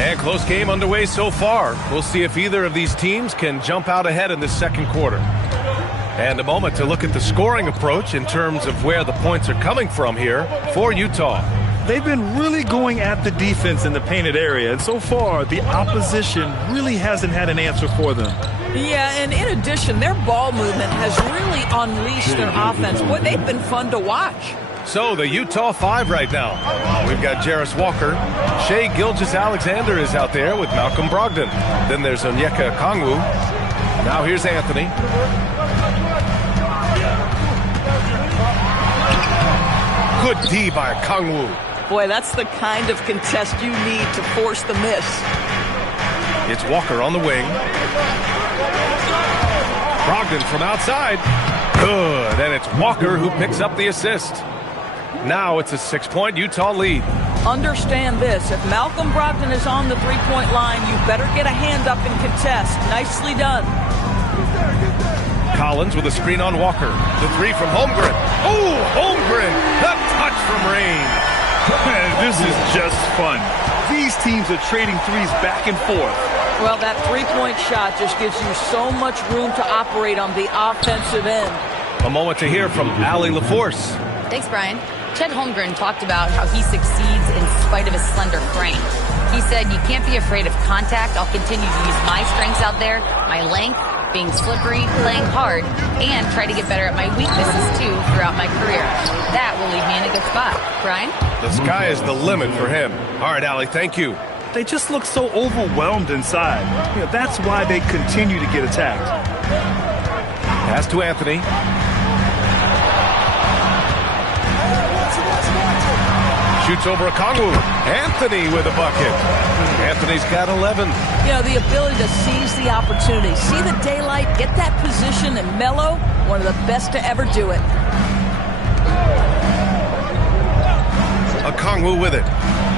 And close game underway so far. We'll see if either of these teams can jump out ahead in the second quarter. And a moment to look at the scoring approach in terms of where the points are coming from here for Utah. They've been really going at the defense in the painted area, and so far the opposition really hasn't had an answer for them. Yeah, and in addition, their ball movement has really unleashed their offense. Boy, they've been fun to watch. So the Utah 5 right now. We've got Jarris Walker. Shai Gilgeous-Alexander is out there with Malcolm Brogdon. Then there's Onyeka Okongwu. Now here's Anthony. Good D by Okongwu. Boy, that's the kind of contest you need to force the miss. It's Walker on the wing. Brogdon from outside. Good, and it's Walker who picks up the assist. Now it's a 6-point Utah lead. Understand this, if Malcolm Brogdon is on the three-point line, you better get a hand up and contest. Nicely done. Collins with a screen on Walker. The three from Holmgren. Oh, Holmgren, the touch from range. This is just fun. These teams are trading threes back and forth. Well, that three-point shot just gives you so much room to operate on the offensive end. A moment to hear from Allie LaForce. Thanks, Brian. Chet Holmgren talked about how he succeeds in spite of his slender frame. He said, "You can't be afraid of contact. I'll continue to use my strengths out there, my length, being slippery, playing hard, and try to get better at my weaknesses, too, throughout my career. That will leave me in a good spot." Brian? The sky is the limit for him. All right, Allie, thank you. They just look so overwhelmed inside. That's why they continue to get attacked. Pass to Anthony. Shoots over Okongwu. Anthony with a bucket. Anthony's got 11. You know, the ability to seize the opportunity, see the daylight, get that position, and mellow, one of the best to ever do it. Okongwu with it.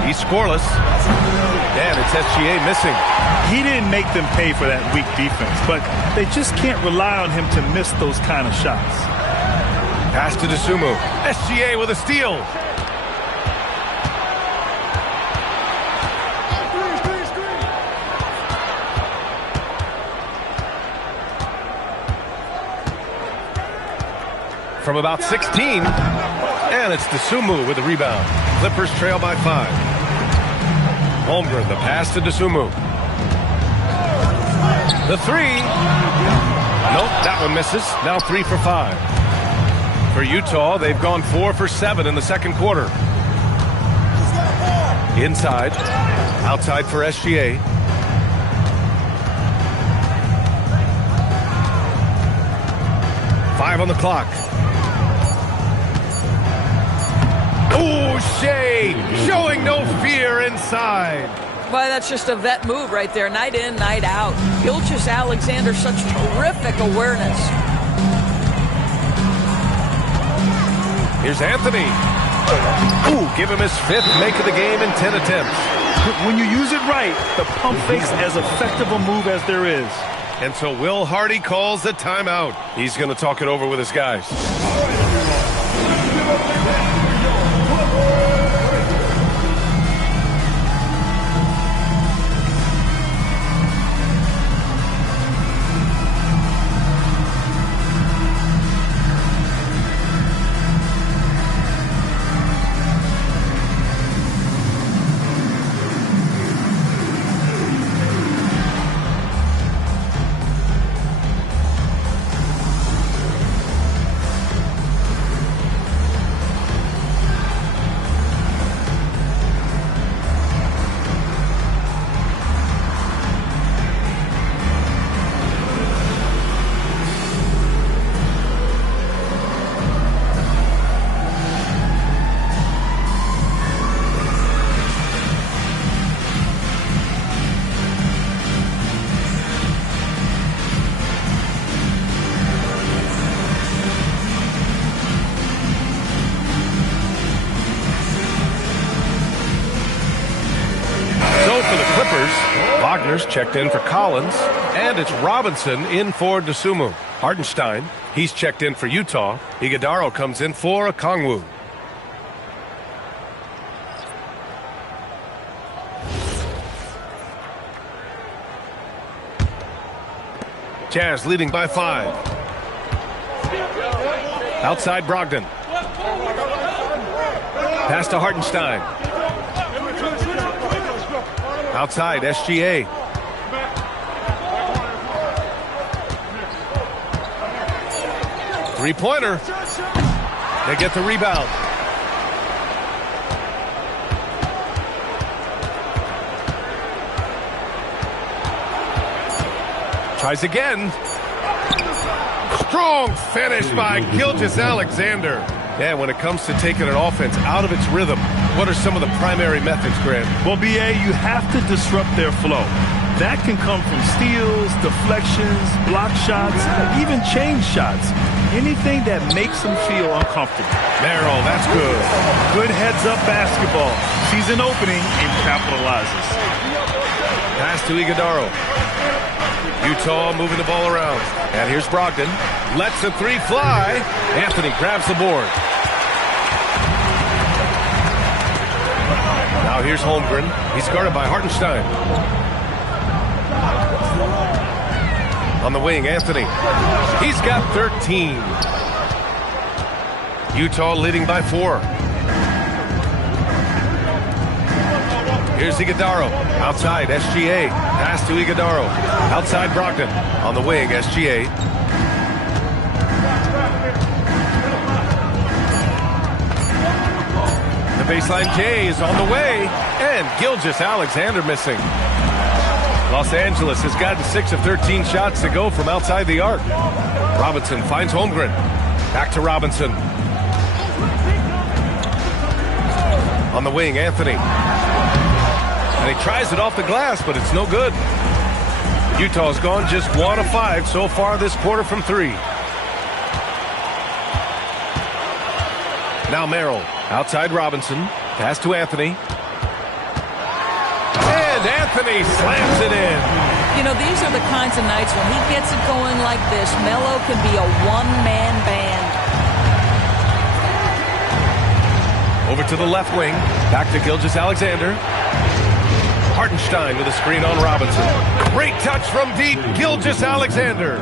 He's scoreless. And it's SGA missing. He didn't make them pay for that weak defense, but they just can't rely on him to miss those kind of shots. Pass to Dosunmu. SGA with a steal. From about 16, and it's Dosunmu with the rebound. Clippers trail by 5. Holmgren, the pass to Dosunmu. The three. Nope, that one misses. Now 3 for 5. For Utah, they've gone 4 for 7 in the second quarter. Inside, outside for SGA. Five on the clock. Oh, Shai showing no fear inside. Boy, that's just a vet move right there. Night in, night out. Gilgeous-Alexander, such terrific awareness. Here's Anthony. Ooh, give him his 5th make of the game in 10 attempts. When you use it right, the pump fake's as effective a move as there is. And so Will Hardy calls the timeout. He's going to talk it over with his guys. Wagner's checked in for Collins, and it's Robinson in for DeSumo. Hardenstein, he's checked in for Utah. Iguodaro comes in for Okongwu. Jazz leading by 5. Outside Brogdon. Pass to Hardenstein. Outside, SGA. Three-pointer. They get the rebound. Tries again. Strong finish by Gilgeous-Alexander. Yeah, when it comes to taking an offense out of its rhythm, what are some of the primary methods, Grant? Well, BA, you have to disrupt their flow. That can come from steals, deflections, block shots, even change shots. Anything that makes them feel uncomfortable. Merrill, that's good. Good heads-up basketball. Sees an opening and capitalizes. Pass to Iguodaro. Utah moving the ball around. And here's Brogdon. Lets a three fly. Anthony grabs the board. Now here's Holmgren. He's guarded by Hartenstein. On the wing, Anthony. He's got 13. Utah leading by 4. Here's Iguodaro. Outside, SGA. Pass to Iguodaro. Outside Brogdon. On the wing, SGA. The baseline J is on the way. And Gilgeous-Alexander missing. Los Angeles has gotten 6 of 13 shots to go from outside the arc. Robinson finds Holmgren. Back to Robinson. On the wing, Anthony. And he tries it off the glass, but it's no good. Utah's gone just 1 of 5 so far this quarter from 3. Now Merrill. Outside Robinson. Pass to Anthony. And Anthony slams it in. You know, these are the kinds of nights when he gets it going like this, Melo can be a one-man band. Over to the left wing. Back to Gilgeous-Alexander. Hartenstein with a screen on Robinson. Great touch from deep, Gilgeous-Alexander.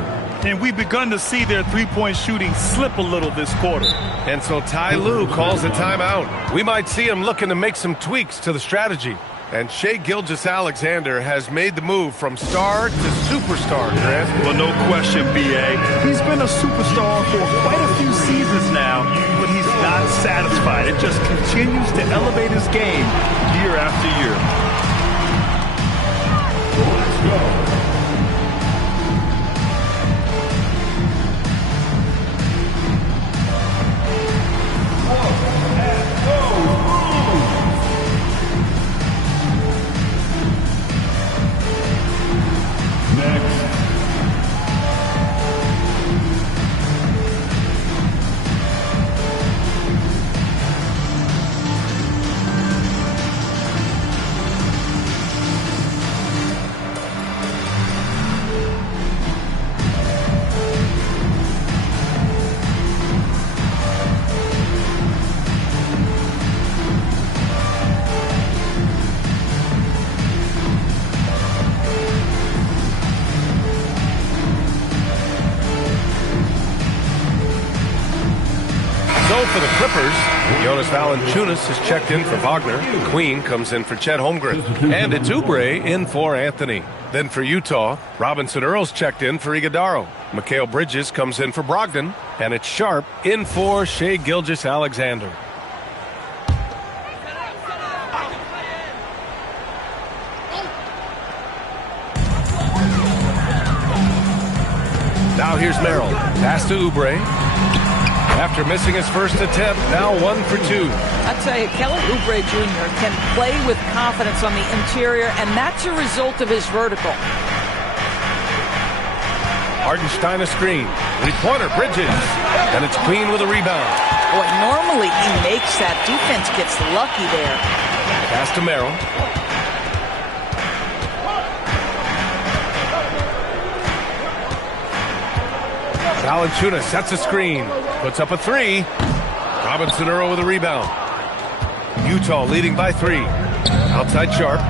And we've begun to see their three-point shooting slip a little this quarter. And so Ty Lue calls a timeout. We might see him looking to make some tweaks to the strategy. And Shai Gilgeous-Alexander has made the move from star to superstar, Grant. Well, no question, B.A. He's been a superstar for quite a few seasons now, but he's not satisfied. It just continues to elevate his game year after year. Let's go. Clippers, Jonas Valanciunas has checked in for Wagner. Queen comes in for Chet Holmgren. And it's Oubre in for Anthony. Then for Utah, Robinson Earls checked in for Iguodaro. Mikal Bridges comes in for Brogdon. And it's Sharp in for Shai Gilgeous-Alexander. Now here's Merrill. Pass to Oubre. After missing his first attempt, now 1 for 2. I tell you, Kelly Oubre Jr. can play with confidence on the interior, and that's a result of his vertical. Hartenstein a screen. Three-pointer, Bridges. And it's Queen with a rebound. Boy, normally he makes that. Defense gets lucky there. Pass to Merrill. Valanciunas sets a screen. Puts up a three. Robinson Earl with a rebound. Utah leading by 3. Outside Sharp.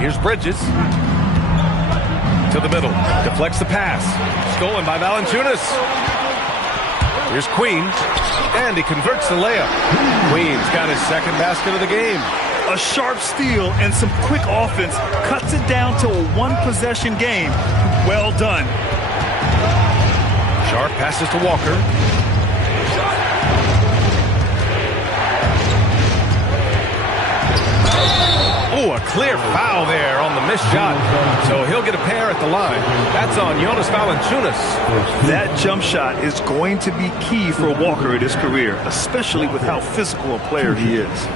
Here's Bridges. To the middle. Deflects the pass. Stolen by Valanciunas. Here's Queen. And he converts the layup. Queen's got his second basket of the game. A sharp steal and some quick offense cuts it down to a one-possession game. Well done. Sharp passes to Walker. Oh, a clear foul there on the missed shot. So he'll get a pair at the line. That's on Jonas Valanciunas. That jump shot is going to be key for Walker in his career, especially with how physical a player he is.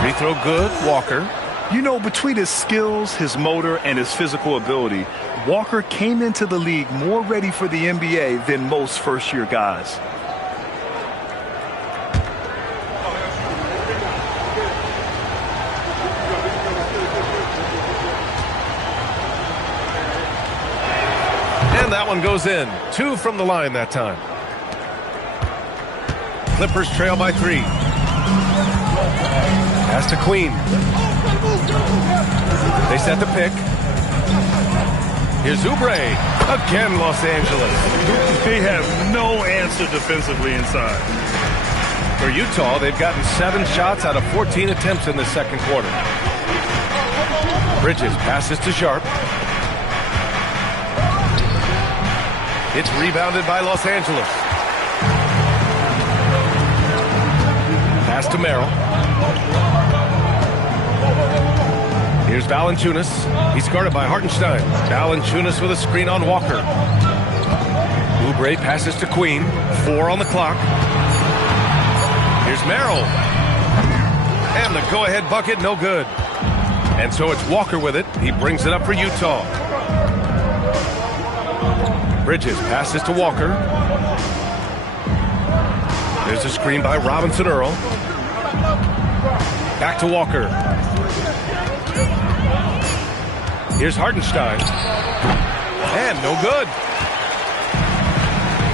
Free throw good, Walker. You know, between his skills, his motor, and his physical ability, Walker came into the league more ready for the NBA than most first-year guys. And that one goes in. 2 from the line that time. Clippers trail by 3. Pass to Queen. They set the pick. Here's Oubre. Again, Los Angeles. They have no answer defensively inside. For Utah, they've gotten 7 shots out of 14 attempts in the second quarter. Bridges passes to Sharp. It's rebounded by Los Angeles. Pass to Merrill. Here's Valanciunas. He's guarded by Hartenstein. Valanciunas with a screen on Walker. Oubre passes to Queen. 4 on the clock. Here's Merrill. And the go-ahead bucket, no good. And so it's Walker with it. He brings it up for Utah. Bridges passes to Walker. There's a screen by Robinson Earl. Back to Walker. Here's Hartenstein. And no good.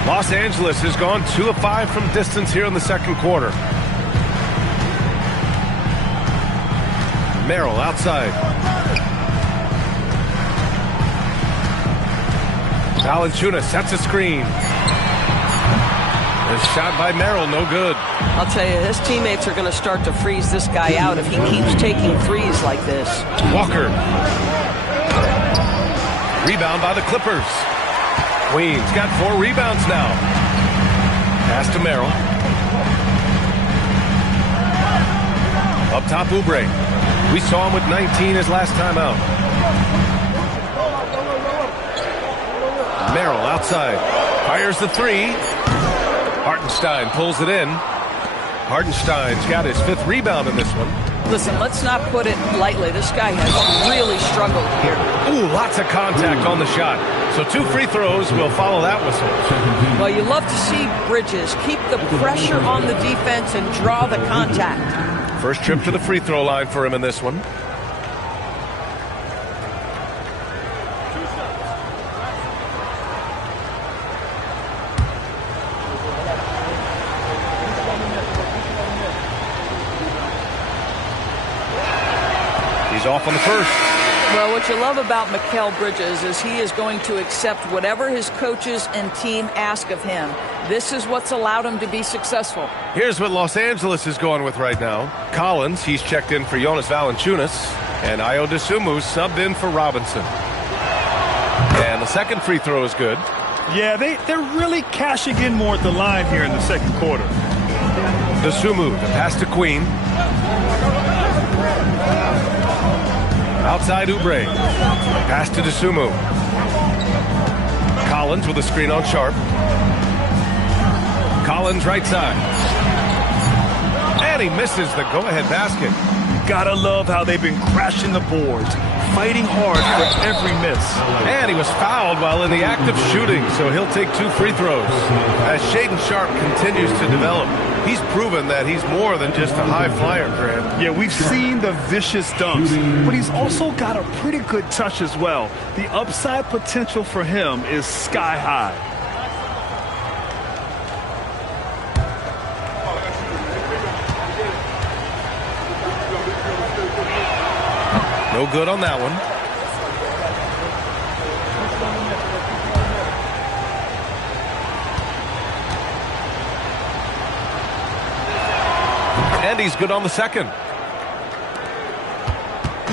Los Angeles has gone 2 of 5 from distance here in the second quarter. Merrill outside. Valanciunas sets a screen. A shot by Merrill, no good. I'll tell you, his teammates are going to start to freeze this guy out if he keeps taking threes like this. Walker. Rebound by the Clippers. Queen's got 4 rebounds now. Pass to Merrill. Up top, Oubre. We saw him with 19 his last time out. Merrill outside. Fires the 3. Hartenstein pulls it in. Hartenstein's got his 5th rebound in this one. Listen, let's not put it lightly. This guy has really struggled here. Ooh, lots of contact on the shot. So 2 free throws will follow that whistle. Well, you love to see Bridges keep the pressure on the defense and draw the contact. First trip to the free throw line for him in this one. He's off on the first. Well, what you love about Mikal Bridges is he is going to accept whatever his coaches and team ask of him. This is what's allowed him to be successful. Here's what Los Angeles is going with right now. Collins, he's checked in for Jonas Valanciunas, and Ayo Dosunmu subbed in for Robinson. And the second free throw is good. Yeah, they're really cashing in more at the line here in the second quarter. Dosunmu, the pass to Queen. Outside Oubre. Pass to Dosunmu. Collins with a screen on Sharp. Collins right side. And he misses the go-ahead basket. Gotta love how they've been crashing the boards, fighting hard for every miss. And he was fouled while in the act of shooting, so he'll take 2 free throws. As Shaedon Sharp continues to develop, he's proven that he's more than just a high flyer, Grant. Yeah, we've seen the vicious dunks, but he's also got a pretty good touch as well. The upside potential for him is sky high. No good on that one. And he's good on the second.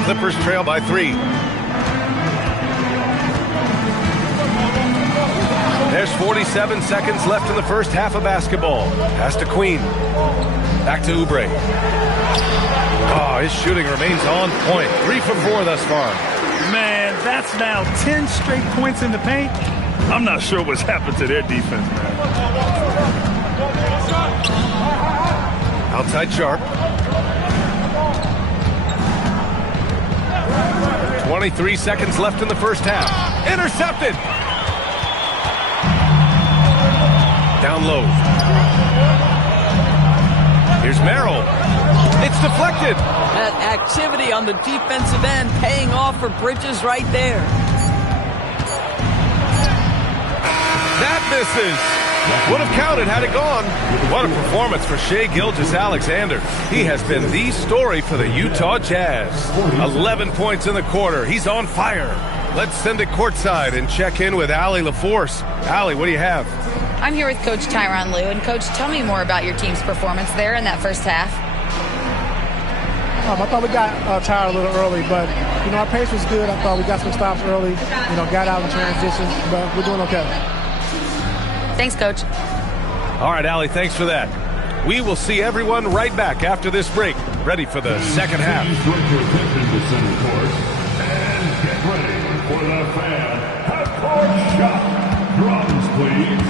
Clippers trail by 3. There's 47 seconds left in the first half of basketball. Pass to Queen. Back to Oubre. Oh, his shooting remains on point. 3 for 4 thus far. Man, that's now 10 straight points in the paint. I'm not sure what's happened to their defense, man. Outside Sharp. 23 seconds left in the first half. Intercepted. Down low. Here's Merrill. It's deflected. That activity on the defensive end paying off for Bridges right there. That misses. Would have counted had it gone. What a performance for Shai Gilgeous-Alexander. He has been the story for the Utah Jazz. 11 points in the quarter. He's on fire. Let's send it courtside and check in with Allie LaForce. Allie, what do you have? I'm here with Coach Tyronn Lue. And, Coach, tell me more about your team's performance there in that first half. I thought we got tired a little early, but, our pace was good. I thought we got some stops early, got out in transition, but we're doing okay. Thanks, Coach. All right, Allie, thanks for that. We will see everyone right back after this break, ready for the second half. And get ready for the fan half-court shot. Drums, please.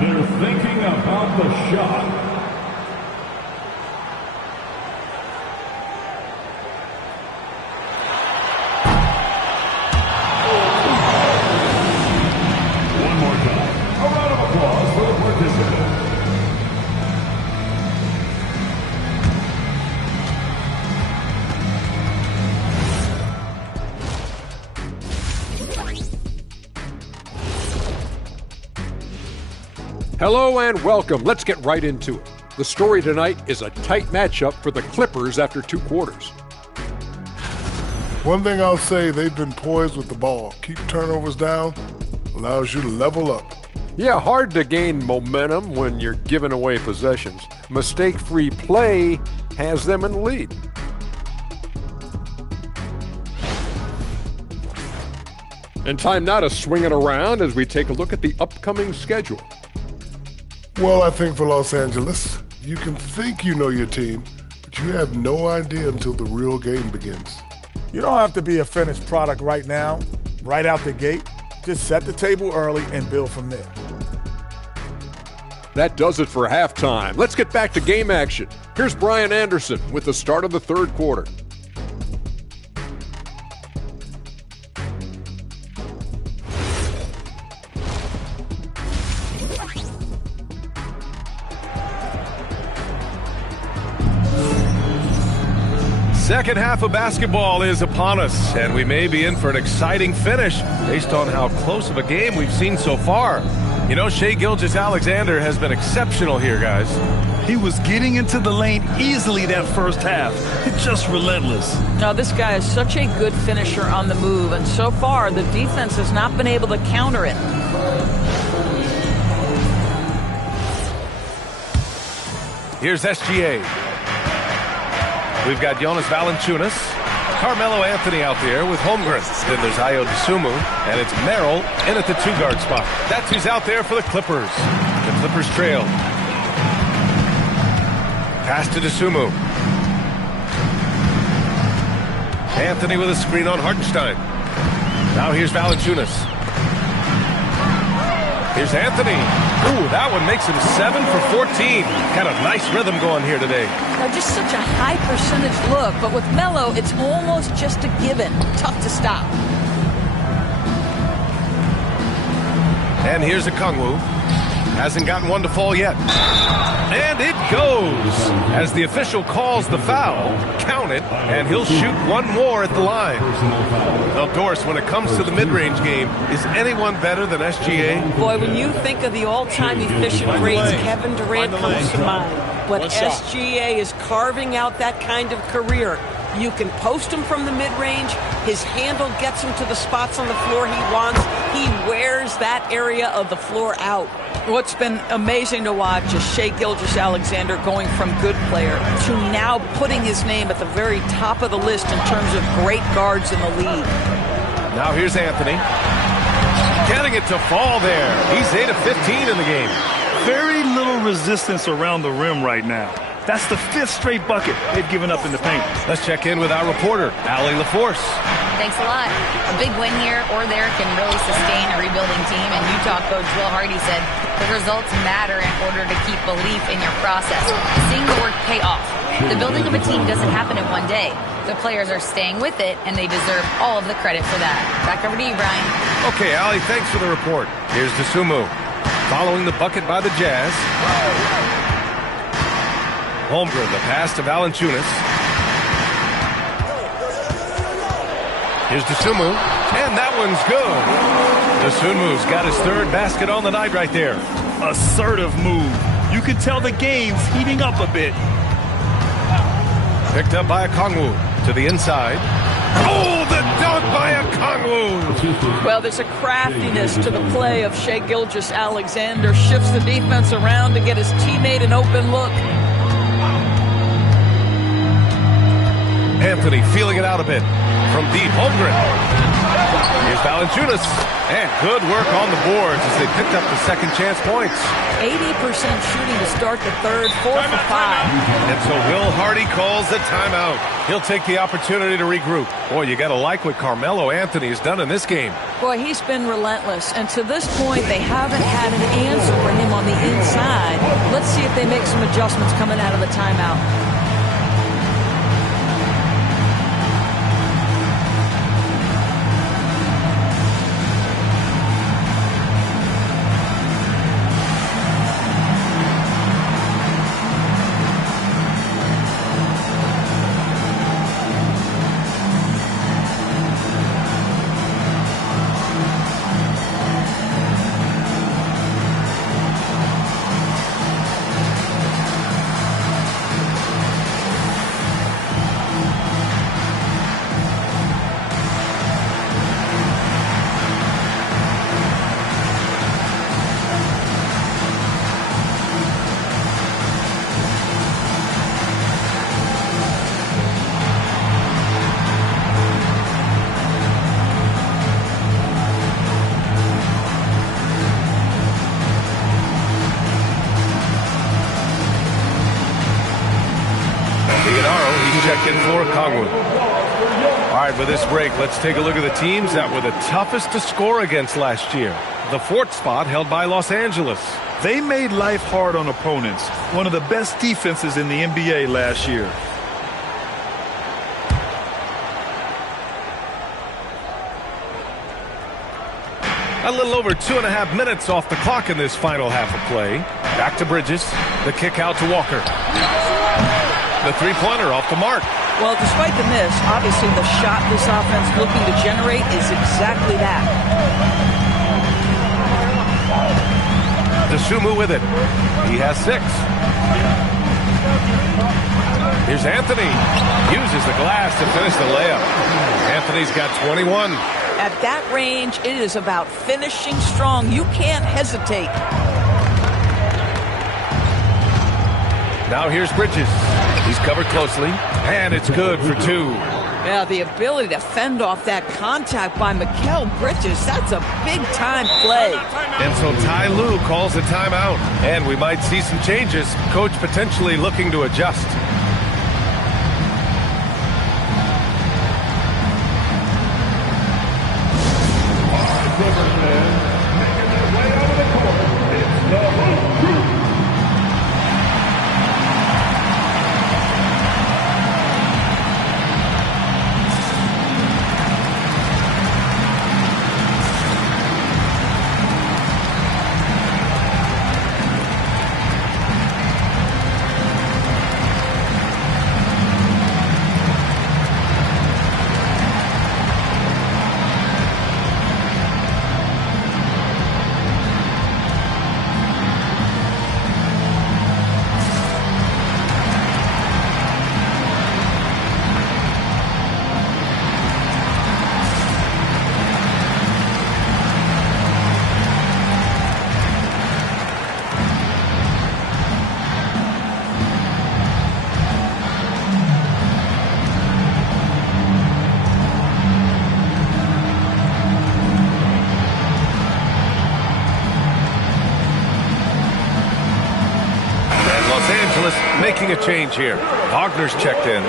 They're thinking about the shot. Hello and welcome. Let's get right into it. The story tonight is a tight matchup for the Clippers after 2 quarters. One thing I'll say, they've been poised with the ball. Keep turnovers down, allows you to level up. Yeah, hard to gain momentum when you're giving away possessions. Mistake-free play has them in the lead. And time now to swing it around as we take a look at the upcoming schedule. Well, I think for Los Angeles, you can think you know your team, but you have no idea until the real game begins. You don't have to be a finished product right now, right out the gate. Just set the table early and build from there. That does it for halftime. Let's get back to game action. Here's Brian Anderson with the start of the third quarter. Second half of basketball is upon us, and we may be in for an exciting finish based on how close of a game we've seen so far. Shai Gilgeous-Alexander has been exceptional here, guys. He was getting into the lane easily that first half. Just relentless. Now, this guy is such a good finisher on the move, and so far the defense has not been able to counter it. Here's SGA. We've got Jonas Valanciunas, Carmelo Anthony out there with Holmgren. Then there's Ayo Dosunmu, and it's Merrill in at the 2-guard spot. That's who's out there for the Clippers. The Clippers trail. Pass to Dosunmu. Anthony with a screen on Hartenstein. Now here's Valanciunas. Here's Anthony. Ooh, that one makes him 7 for 14. Got a nice rhythm going here today. Now, just such a high percentage look, but with Melo, it's almost just a given. Tough to stop. And here's Okongwu. Hasn't gotten one to fall yet. And it goes. As the official calls the foul, count it, and he'll shoot one more at the line. Now, Doris, when it comes to the mid-range game, is anyone better than SGA? Boy, when you think of the all-time efficient rates, Kevin Durant comes to mind. But SGA is carving out that kind of career. You can post him from the mid-range. His handle gets him to the spots on the floor he wants. He wears that area of the floor out. What's been amazing to watch is Shai Gilgeous-Alexander going from good player to now putting his name at the very top of the list in terms of great guards in the league. Now here's Anthony. Getting it to fall there. He's 8 of 15 in the game. Very little resistance around the rim right now. That's the 5th straight bucket they've given up in the paint. Let's check in with our reporter, Allie LaForce. Thanks a lot. A big win here or there can really sustain a rebuilding team, and Utah coach Will Hardy said the results matter in order to keep belief in your process. Seeing the work pay off. The building of a team doesn't happen in one day. The players are staying with it, and they deserve all of the credit for that. Back over to you, Brian. Okay, Allie, thanks for the report. Here's Dosunmu. Following the bucket by the Jazz. Holmgren, the pass to Valanciunas. Here's Dosunmu, and that one's good. Dosunmu's got his 3rd basket on the night right there. Assertive move. You can tell the game's heating up a bit. Picked up by Okongwu to the inside. Oh, the dunk by Okongwu! Well, there's a craftiness to the play of Shai Gilgeous-Alexander. Shifts the defense around to get his teammate an open look. Anthony feeling it out a bit from deep. Holmgren. Here's Valanciunas. And good work on the boards as they picked up the second chance points. 80% shooting to start the 3rd, 4 for 5. And so Will Hardy calls the timeout. He'll take the opportunity to regroup. Boy, you got to like what Carmelo Anthony has done in this game. Boy, he's been relentless. And to this point, they haven't had an answer for him on the inside. Let's see if they make some adjustments coming out of the timeout. Check in for Okongwu. All right, with this break, let's take a look at the teams that were the toughest to score against last year. The 4th spot held by Los Angeles. They made life hard on opponents. One of the best defenses in the NBA last year. A little over 2.5 minutes off the clock in this final half of play. Back to Bridges. The kick out to Walker. The 3-pointer off the mark. Well, despite the miss, obviously the shot this offense looking to generate is exactly that. Dosunmu with it. He has 6. Here's Anthony. Uses the glass to finish the layup. Anthony's got 21. At that range, it is about finishing strong. You can't hesitate. Now here's Bridges. He's covered closely, and it's good for 2. Yeah, the ability to fend off that contact by Mikal Bridges, that's a big-time play. And so Ty Lue calls a timeout, and we might see some changes. Coach potentially looking to adjust. Making a change here. Wagner's checked in.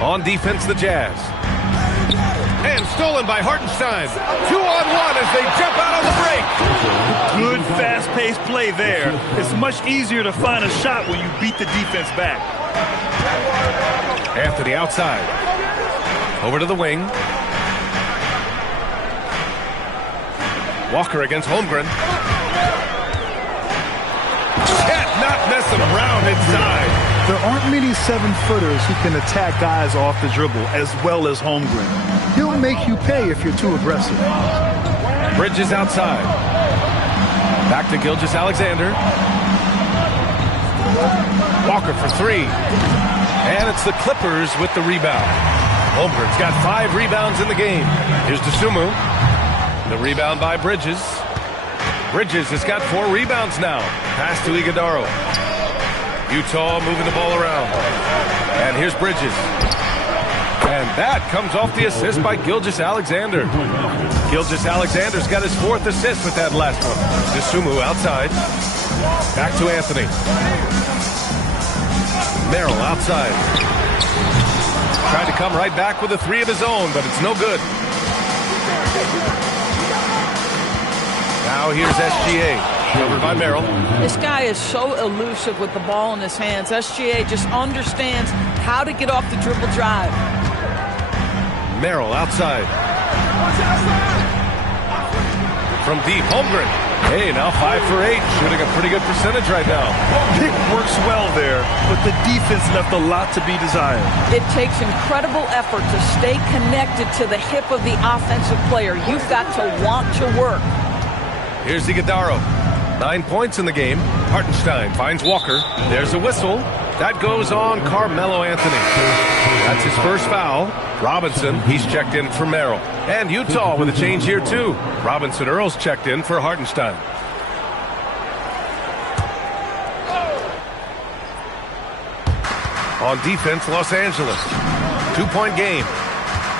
On defense, the Jazz. And stolen by Hartenstein. 2-on-1 as they jump out on the break. Good, fast-paced play there. It's much easier to find a shot when you beat the defense back. Anthony outside. Over to the wing. Walker against Holmgren. Chet not messing around inside. There aren't many 7-footers who can attack guys off the dribble as well as Holmgren. He'll make you pay if you're too aggressive. Bridges outside. Back to Gilgeous-Alexander. Walker for 3. And it's the Clippers with the rebound. Holmgren's got 5 rebounds in the game. Here's Dosunmu. The rebound by Bridges. Bridges has got 4 rebounds now. Pass to Iguodaro. Utah moving the ball around. And here's Bridges. And that comes off the assist by Gilgeous-Alexander. Gilgeous-Alexander's got his 4th assist with that last one. Dosunmu outside. Back to Anthony. Merrill outside. Tried to come right back with a 3 of his own, but it's no good. Now here's SGA. Covered by Merrill. This guy is so elusive with the ball in his hands. SGA just understands how to get off the dribble drive. Merrill outside. From deep, Holmgren. Hey, now 5 for 8. Shooting a pretty good percentage right now. Pick works well there, but the defense left a lot to be desired. It takes incredible effort to stay connected to the hip of the offensive player. You've got to want to work. Here's Iguodaro. 9 points in the game. Hartenstein finds Walker. There's a whistle. That goes on Carmelo Anthony. That's his first foul. Robinson, he's checked in for Merrill. And Utah with a change here too. Robinson Earl's checked in for Hartenstein. On defense, Los Angeles. 2-point game.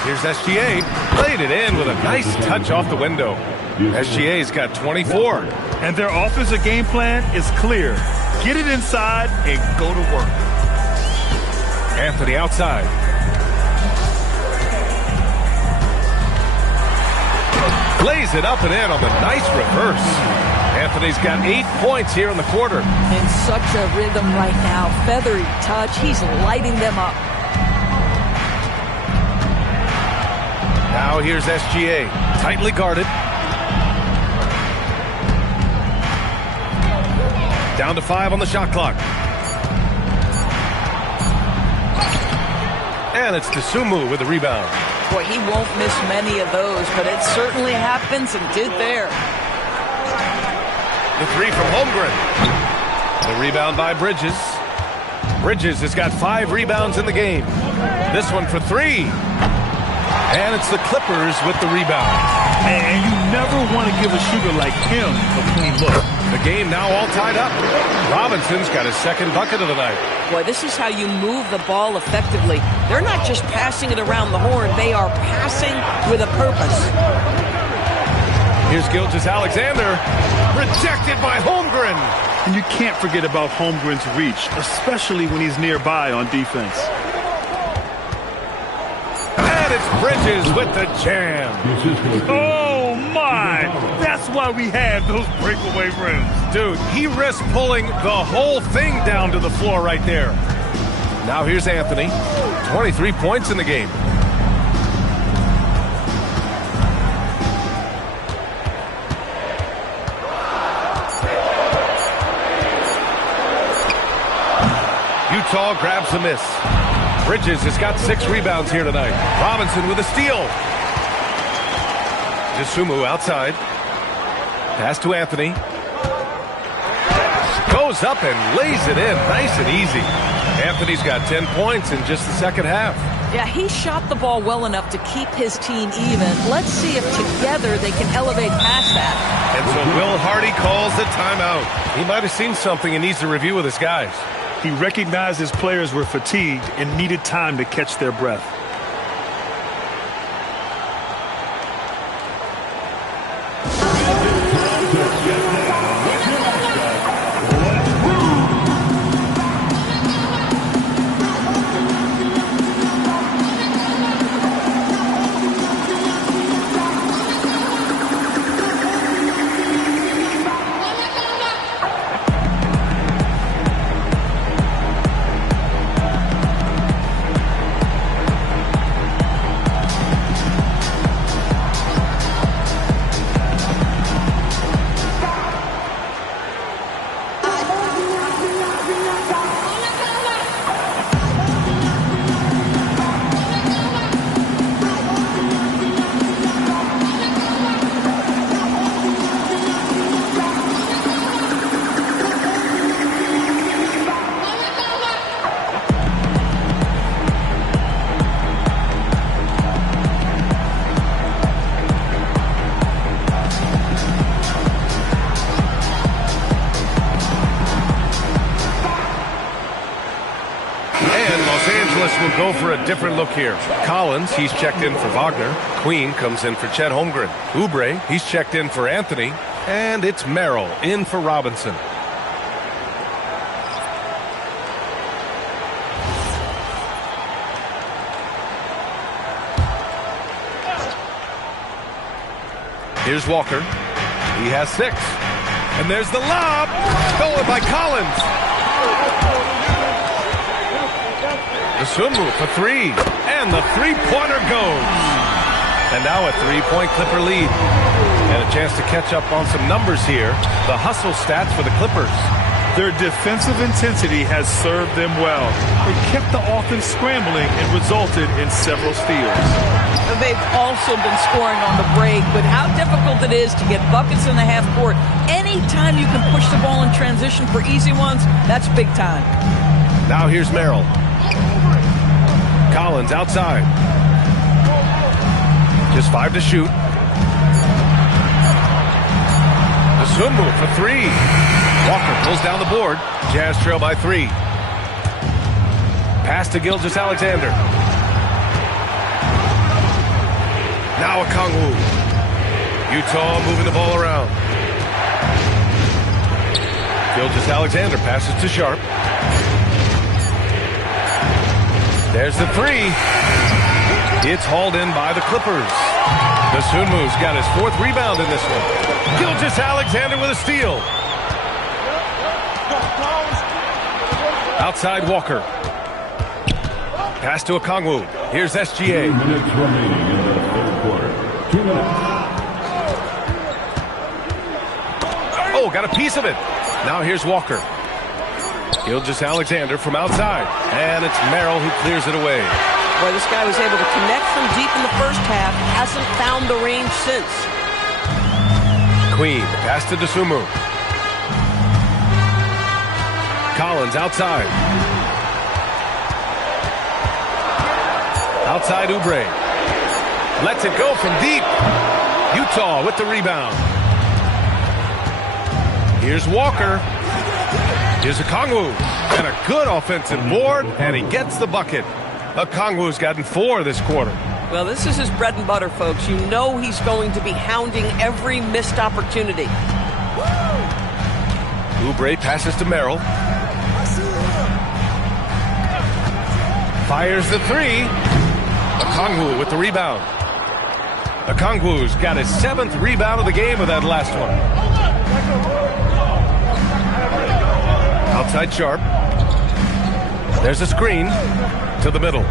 Here's SGA. Played it in with a nice touch off the window. SGA's got 24. And their offensive game plan is clear. Get it inside and go to work. Anthony outside. Lays it up and in on the nice reverse. Anthony's got 8 points here in the quarter. In such a rhythm right now. Feathery touch. He's lighting them up. Now here's SGA. Tightly guarded. Down to 5 on the shot clock. And it's Sumu with the rebound. Boy, he won't miss many of those, but it certainly happens and did there. The 3 from Holmgren. The rebound by Bridges. Bridges has got 5 rebounds in the game. This one for 3. And it's the Clippers with the rebound. And you never want to give a shooter like him a clean look. The game now all tied up. Robinson's got his second bucket of the night. Boy, this is how you move the ball effectively. They're not just passing it around the horn. They are passing with a purpose. Here's Gilgeous-Alexander. Rejected by Holmgren. And you can't forget about Holmgren's reach, especially when he's nearby on defense. And it's Bridges with the jam. Oh, my. That's why we have those breakaway rims. Dude, he risked pulling the whole thing down to the floor right there. Now here's Anthony. 23 points in the game. Utah grabs the miss. Bridges has got 6 rebounds here tonight. Robinson with a steal. Sumu outside. Pass to Anthony. Goes up and lays it in nice and easy. Anthony's got 10 points in just the second half. Yeah, he shot the ball well enough to keep his team even. Let's see if together they can elevate past that. And so Will Hardy calls the timeout. He might have seen something and needs to review with his guys. He recognized his players were fatigued and needed time to catch their breath. Will go for a different look here. Collins, he's checked in for Wagner. Queen comes in for Chet Holmgren. Oubre, he's checked in for Anthony. And it's Merrill in for Robinson. Here's Walker. He has 6. And there's the lob. Stolen by Collins. The Sumu for 3, and the three-pointer goes. And now a 3-point Clipper lead. And a chance to catch up on some numbers here. The hustle stats for the Clippers. Their defensive intensity has served them well. It kept the offense scrambling and resulted in several steals. They've also been scoring on the break, but how difficult it is to get buckets in the half court. Anytime you can push the ball in transition for easy ones, that's big time. Now here's Merrill. Collins outside. Just 5 to shoot. The Sumu for 3. Walker pulls down the board. Jazz trail by 3. Pass to Gilgeous-Alexander. Now a Kongwu. Utah moving the ball around. Gilgeous-Alexander passes to Sharp. There's the 3. It's hauled in by the Clippers. The Sunmu's got his 4th rebound in this one. Gilgeous-Alexander with a steal. Outside Walker. Pass to a Kongwu. Here's SGA. 2 minutes remaining in the third quarter. 2 minutes. Oh, got a piece of it. Now here's Walker. Gilgeous-Alexander from outside. And it's Merrill who clears it away. Boy, this guy was able to connect from deep in the first half. Hasn't found the range since. Queen, pass to DeSumo. Collins outside. Outside Oubre. Lets it go from deep. Utah with the rebound. Here's Walker. Here's Okongwu. And a good offensive board, and he gets the bucket. Okongwu's gotten 4 this quarter. Well, this is his bread and butter, folks. You know he's going to be hounding every missed opportunity. Oubre passes to Merrill. Fires the 3. Okongwu with the rebound. Okongwu's got his 7th rebound of the game with that last one. Outside Sharp. There's a screen to the middle.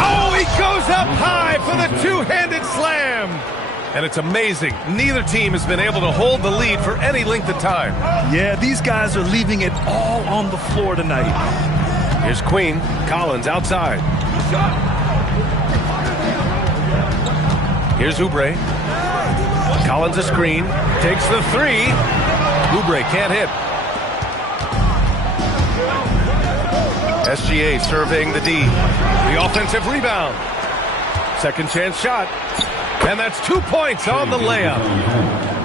Oh, he goes up high for the two-handed slam. And it's amazing. Neither team has been able to hold the lead for any length of time. Yeah, these guys are leaving it all on the floor tonight. Here's Queen. Collins outside. Here's Oubre. Collins a screen. Takes the 3. Oubre can't hit. SGA surveying the D. The offensive rebound. Second chance shot. And that's 2 points on the layup.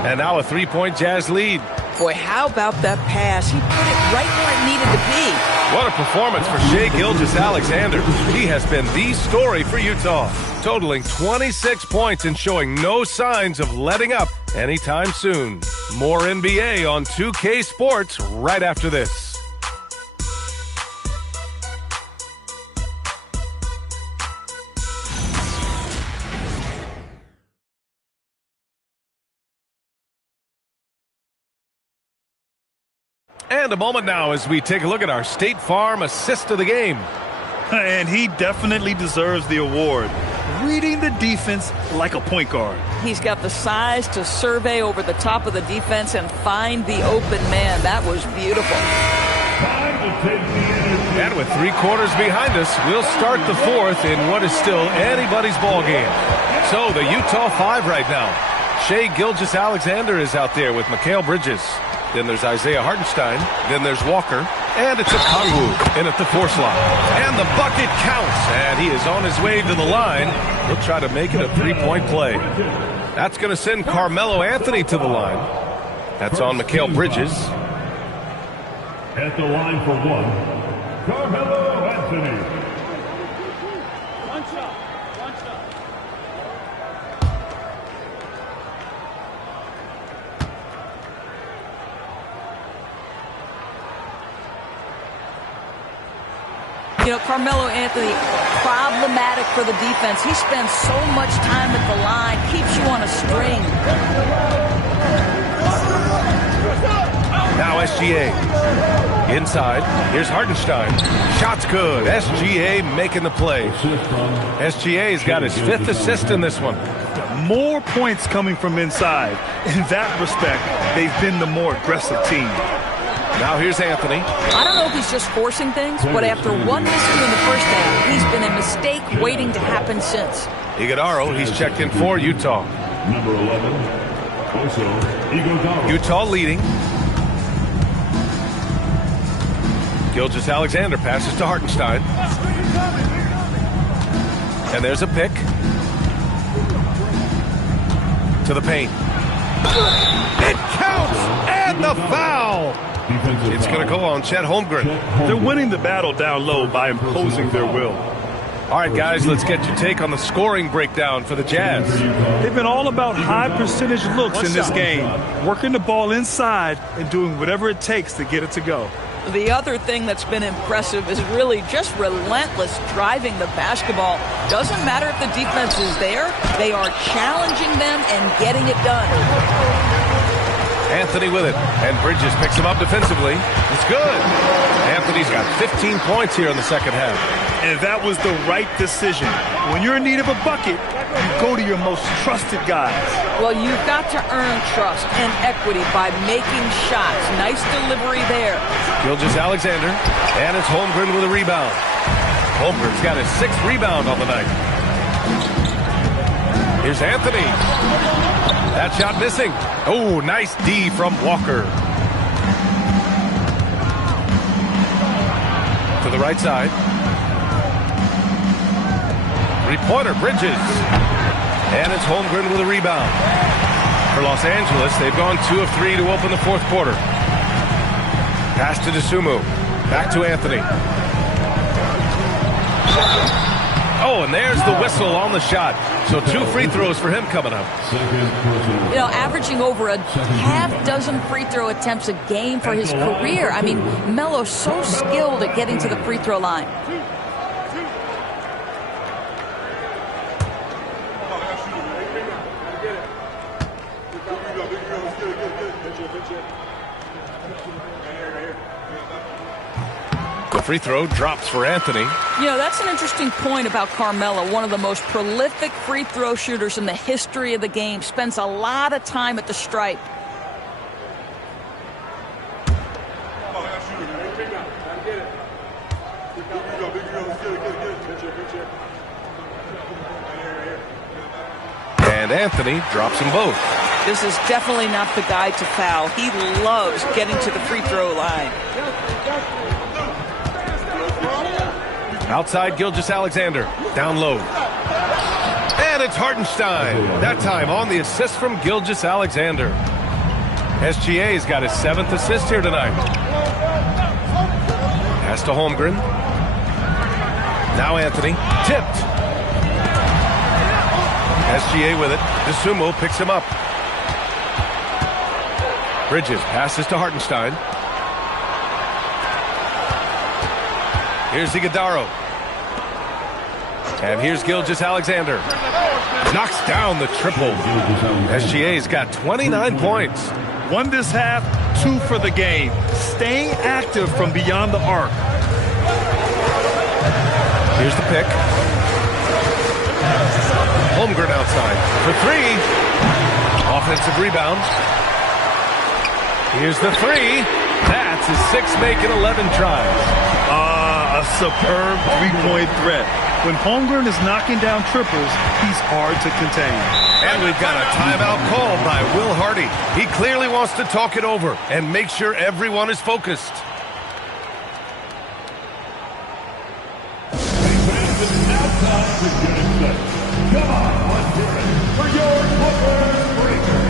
And now a 3-point Jazz lead. Boy, how about that pass? He put it right where it needed to be. What a performance for Shai Gilgeous-Alexander. He has been the story for Utah, totaling 26 points and showing no signs of letting up anytime soon. More NBA on 2K Sports right after this. And a moment now as we take a look at our State Farm assist of the game. And he definitely deserves the award. Reading the defense like a point guard. He's got the size to survey over the top of the defense and find the open man. That was beautiful. And with 3 quarters behind us, we'll start the 4th in what is still anybody's ball game. So the Utah 5 right now. Shai Gilgeous-Alexander is out there with Mikal Bridges. Then there's Isaiah Hartenstein. Then there's Walker. And it's Okongwu in at the 4 slot. And the bucket counts. And he is on his way to the line. He'll try to make it a 3-point play. That's going to send Carmelo Anthony to the line. That's on Mikal Bridges. At the line for 1, Carmelo Anthony. You know, Carmelo Anthony, problematic for the defense. He spends so much time at the line, keeps you on a string. Now SGA. Inside. Here's Hartenstein. Shot's good. SGA making the play. SGA's got his 5th assist in this one. More points coming from inside. In that respect, they've been the more aggressive team. Now here's Anthony. I don't know if he's just forcing things, but after one miscue in the first half, he's been a mistake waiting to happen since. Iguodala, he's checked in for Utah. Number 11, also Iguodala. Utah leading. Gilgeous-Alexander passes to Hartenstein. And there's a pick. To the paint. It counts! And the foul! It's going to go on Chet Holmgren. They're winning the battle down low by imposing their will. All right, guys, let's get your take on the scoring breakdown for the Jazz. They've been all about high percentage looks in this game, working the ball inside and doing whatever it takes to get it to go. The other thing that's been impressive is really just relentless driving the basketball. Doesn't matter if the defense is there, they are challenging them and getting it done. Anthony with it, and Bridges picks him up defensively. It's good. Anthony's got 15 points here in the second half. And that was the right decision. When you're in need of a bucket, you go to your most trusted guys? Well, you've got to earn trust and equity by making shots. Nice delivery there. Gilgeous-Alexander, and it's Holmgren with a rebound. Holmgren's got his 6th rebound on the night. Here's Anthony. That shot missing. Oh, nice D from Walker. To the right side. Three-pointer, Bridges. And it's Holmgren with a rebound. For Los Angeles, they've gone 2 of 3 to open the 4th quarter. Pass to DeSumo. Back to Anthony. Oh, and there's the whistle on the shot. So 2 free throws for him coming up. You know, averaging over a half-dozen free throw attempts a game for his career. I mean, Melo's so skilled at getting to the free throw line. The free throw drops for Anthony. You know, that's an interesting point about Carmelo, one of the most prolific free throw shooters in the history of the game. Spends a lot of time at the stripe. And Anthony drops them both. This is definitely not the guy to foul. He loves getting to the free throw line. Outside Gilgeous-Alexander. Down low. And it's Hartenstein. That time on the assist from Gilgeous-Alexander. SGA's got his 7th assist here tonight. Pass to Holmgren. Now Anthony. Tipped. SGA with it. DeSumo picks him up. Bridges passes to Hartenstein. Here's Iguodala. And here's Gilgeous-Alexander. Knocks down the triple. SGA's got 29 points. 1 this half, 2 for the game. Staying active from beyond the arc. Here's the pick. Holmgren outside for 3. Offensive rebound. Here's the 3. That's his 6th make in 11 tries. A superb three-point threat. When Holmgren is knocking down triples, he's hard to contain. And we've got a timeout called by Will Hardy. He clearly wants to talk it over and make sure everyone is focused. Come on, let's hear it for your Clippers breaker.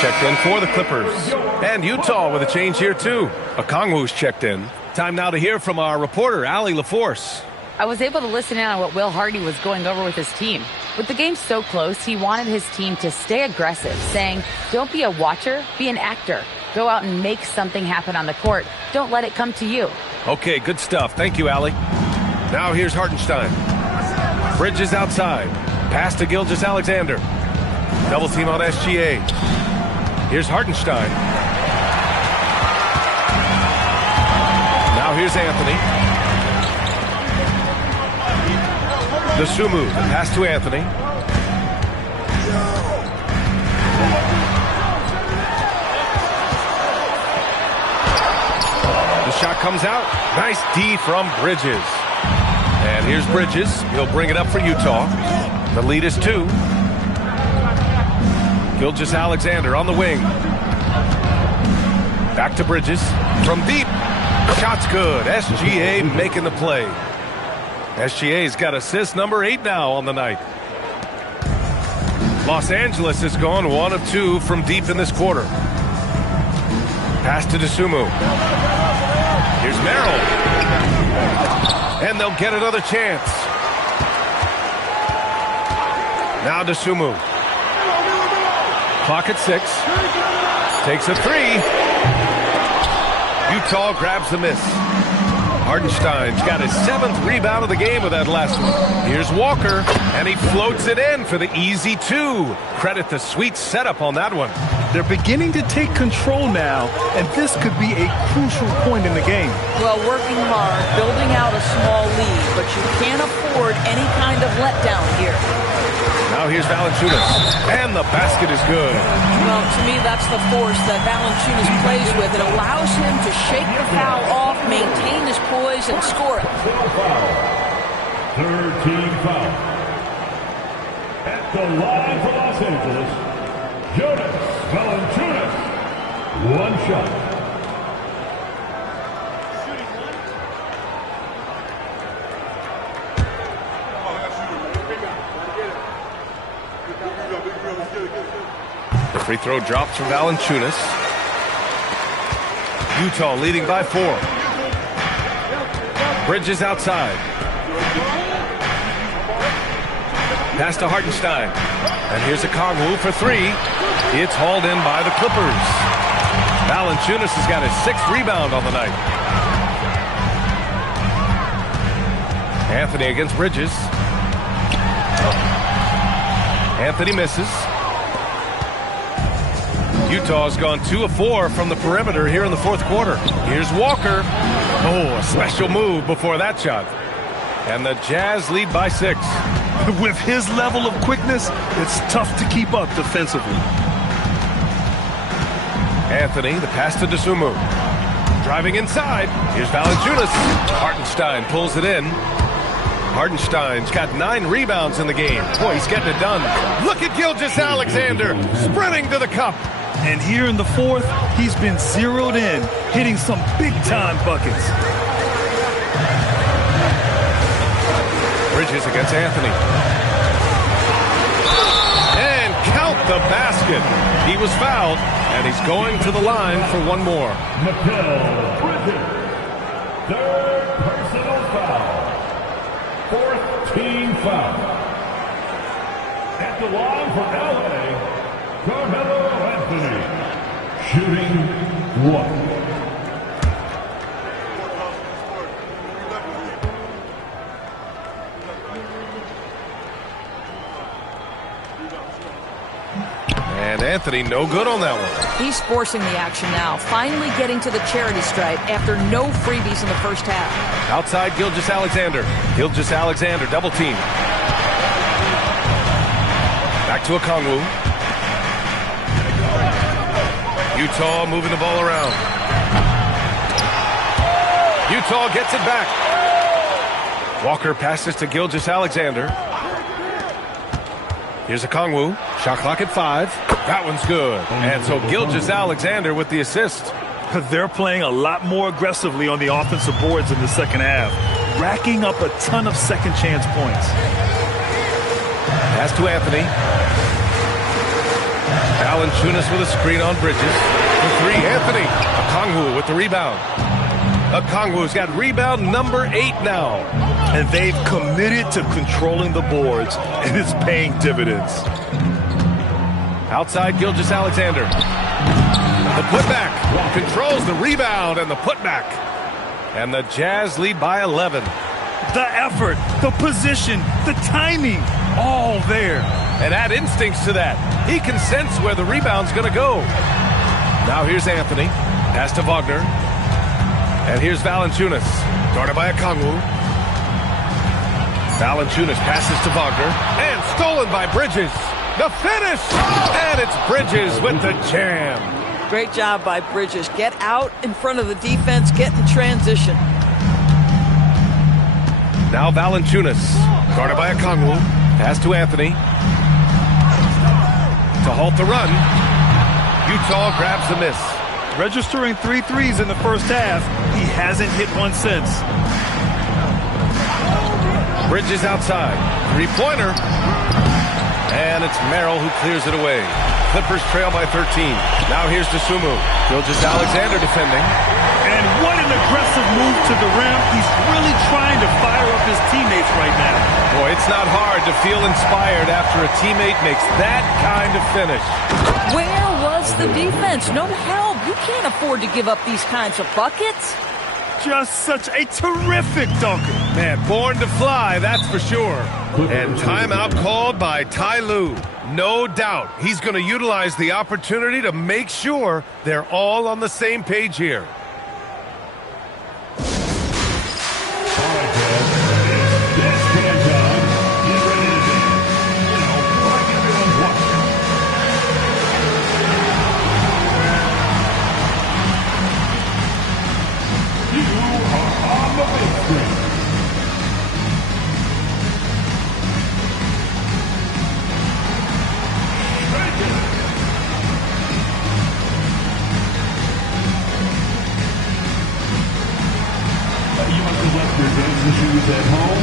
Checked in for the Clippers. And Utah with a change here, too. Okongwu's checked in. Time now to hear from our reporter, Allie LaForce. I was able to listen in on what Will Hardy was going over with his team. With the game so close, he wanted his team to stay aggressive, saying, don't be a watcher, be an actor. Go out and make something happen on the court. Don't let it come to you. Okay, good stuff. Thank you, Allie. Now here's Hartenstein. Bridges outside. Pass to Gilgeous-Alexander. Double team on SGA. Here's Hartenstein. Now here's Anthony. DeSumo, the pass to Anthony. The shot comes out. Nice D from Bridges. And here's Bridges. He'll bring it up for Utah. The lead is 2. Gilgeous-Alexander on the wing. Back to Bridges. From deep. Shot's good. SGA making the play. SGA's got assist number 8 now on the night. Los Angeles has gone 1 of 2 from deep in this quarter. Pass to Dosunmu. Here's Merrill. And they'll get another chance. Now Dosunmu. Clock at 6. Takes a 3. Utah grabs the miss. Hartenstein's got his 7th rebound of the game with that last one. Here's Walker, and he floats it in for the easy 2. Credit the sweet setup on that one. They're beginning to take control now, and this could be a crucial point in the game. Well, working hard, building out a small lead, but you can't afford any kind of letdown here. Now here's Valanciunas, and the basket is good. Well, to me, that's the force that Valanciunas plays with. It allows him to shake the foul off, maintain his poise, and score it. Third team foul. At the line for Los Angeles, Jonas Valanciunas. 1 shot. The free throw drops from Valanciunas. Utah leading by 4. Bridges outside. Pass to Hartenstein. And here's a Kongwu for 3. It's hauled in by the Clippers. Valanciunas has got his 6th rebound on the night. Anthony against Bridges. Anthony misses. Utah's gone 2 of 4 from the perimeter here in the 4th quarter. Here's Walker. Oh, a special move before that shot. And the Jazz lead by 6. With his level of quickness, it's tough to keep up defensively. Anthony, the pass to Dosunmu. Driving inside. Here's Valanciunas. Hartenstein pulls it in. Hartenstein's got 9 rebounds in the game. Boy, he's getting it done. Look at Gilgeous-Alexander sprinting to the cup. And here in the 4th, he's been zeroed in, hitting some big-time buckets. Bridges against Anthony. And count the basket. He was fouled, and he's going to the line for 1 more. Mikal Bridges. 3rd personal foul. 4th team foul. At the line for LA, Carmelo Anthony, shooting 1. And Anthony, no good on that one. He's forcing the action now, finally getting to the charity stripe after no freebies in the first half. Outside Gilgeous-Alexander. Gilgeous-Alexander double team. Back to Okongwu. Utah moving the ball around. Utah gets it back. Walker passes to Gilgeous-Alexander. Here's Okongwu. Shot clock at 5. That one's good. And so Gilgeous-Alexander with the assist. They're playing a lot more aggressively on the offensive boards in the second half, racking up a ton of second chance points. Pass to Anthony. Valanciunas with a screen on Bridges. For 3, Anthony. Okongwu with the rebound. Okongwu's got rebound number 8 now. And they've committed to controlling the boards, and it's paying dividends. Outside Gilgeous-Alexander. The putback. Controls the rebound and the putback. And the Jazz lead by 11. The effort, the position, the timing, all there. And add instincts to that. He can sense where the rebound's going to go. Now here's Anthony. Pass to Wagner. And here's Valanciunas. Guarded by Okongwu. Valanciunas passes to Wagner. And stolen by Bridges. The finish! And it's Bridges with the jam. Great job by Bridges. Get out in front of the defense, get in transition. Now Valanciunas. Guarded by Okongwu. Pass to Anthony. To halt the run. Utah grabs the miss. Registering 3 threes in the first half. He hasn't hit one since. Bridges outside. Three-pointer. And it's Merrill who clears it away. Clippers trail by 13. Now here's Dosunmu. Gilgeous-Alexander defending. And what an aggressive move to the rim. He's really trying to fire up his teammates right now. Boy, it's not hard to feel inspired after a teammate makes that kind of finish. Where was the defense? No help. You can't afford to give up these kinds of buckets. Just such a terrific dunker. Man, born to fly, that's for sure. And timeout called by Ty Lue. No doubt he's going to utilize the opportunity to make sure they're all on the same page here. Issues at home.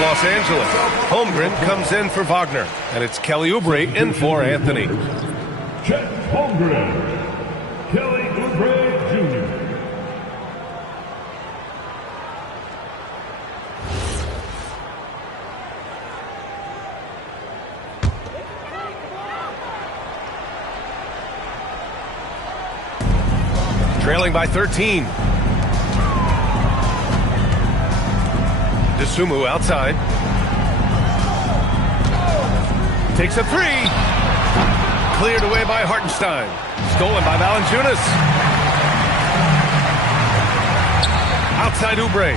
Los Angeles. Holmgren comes in for Wagner, and it's Kelly Oubre in for Anthony. Chet Holmgren, Kelly Oubre Jr. Trailing by 13. Dosunmu outside. Takes a three. Cleared away by Hartenstein. Stolen by Valanciunas. Outside Oubre.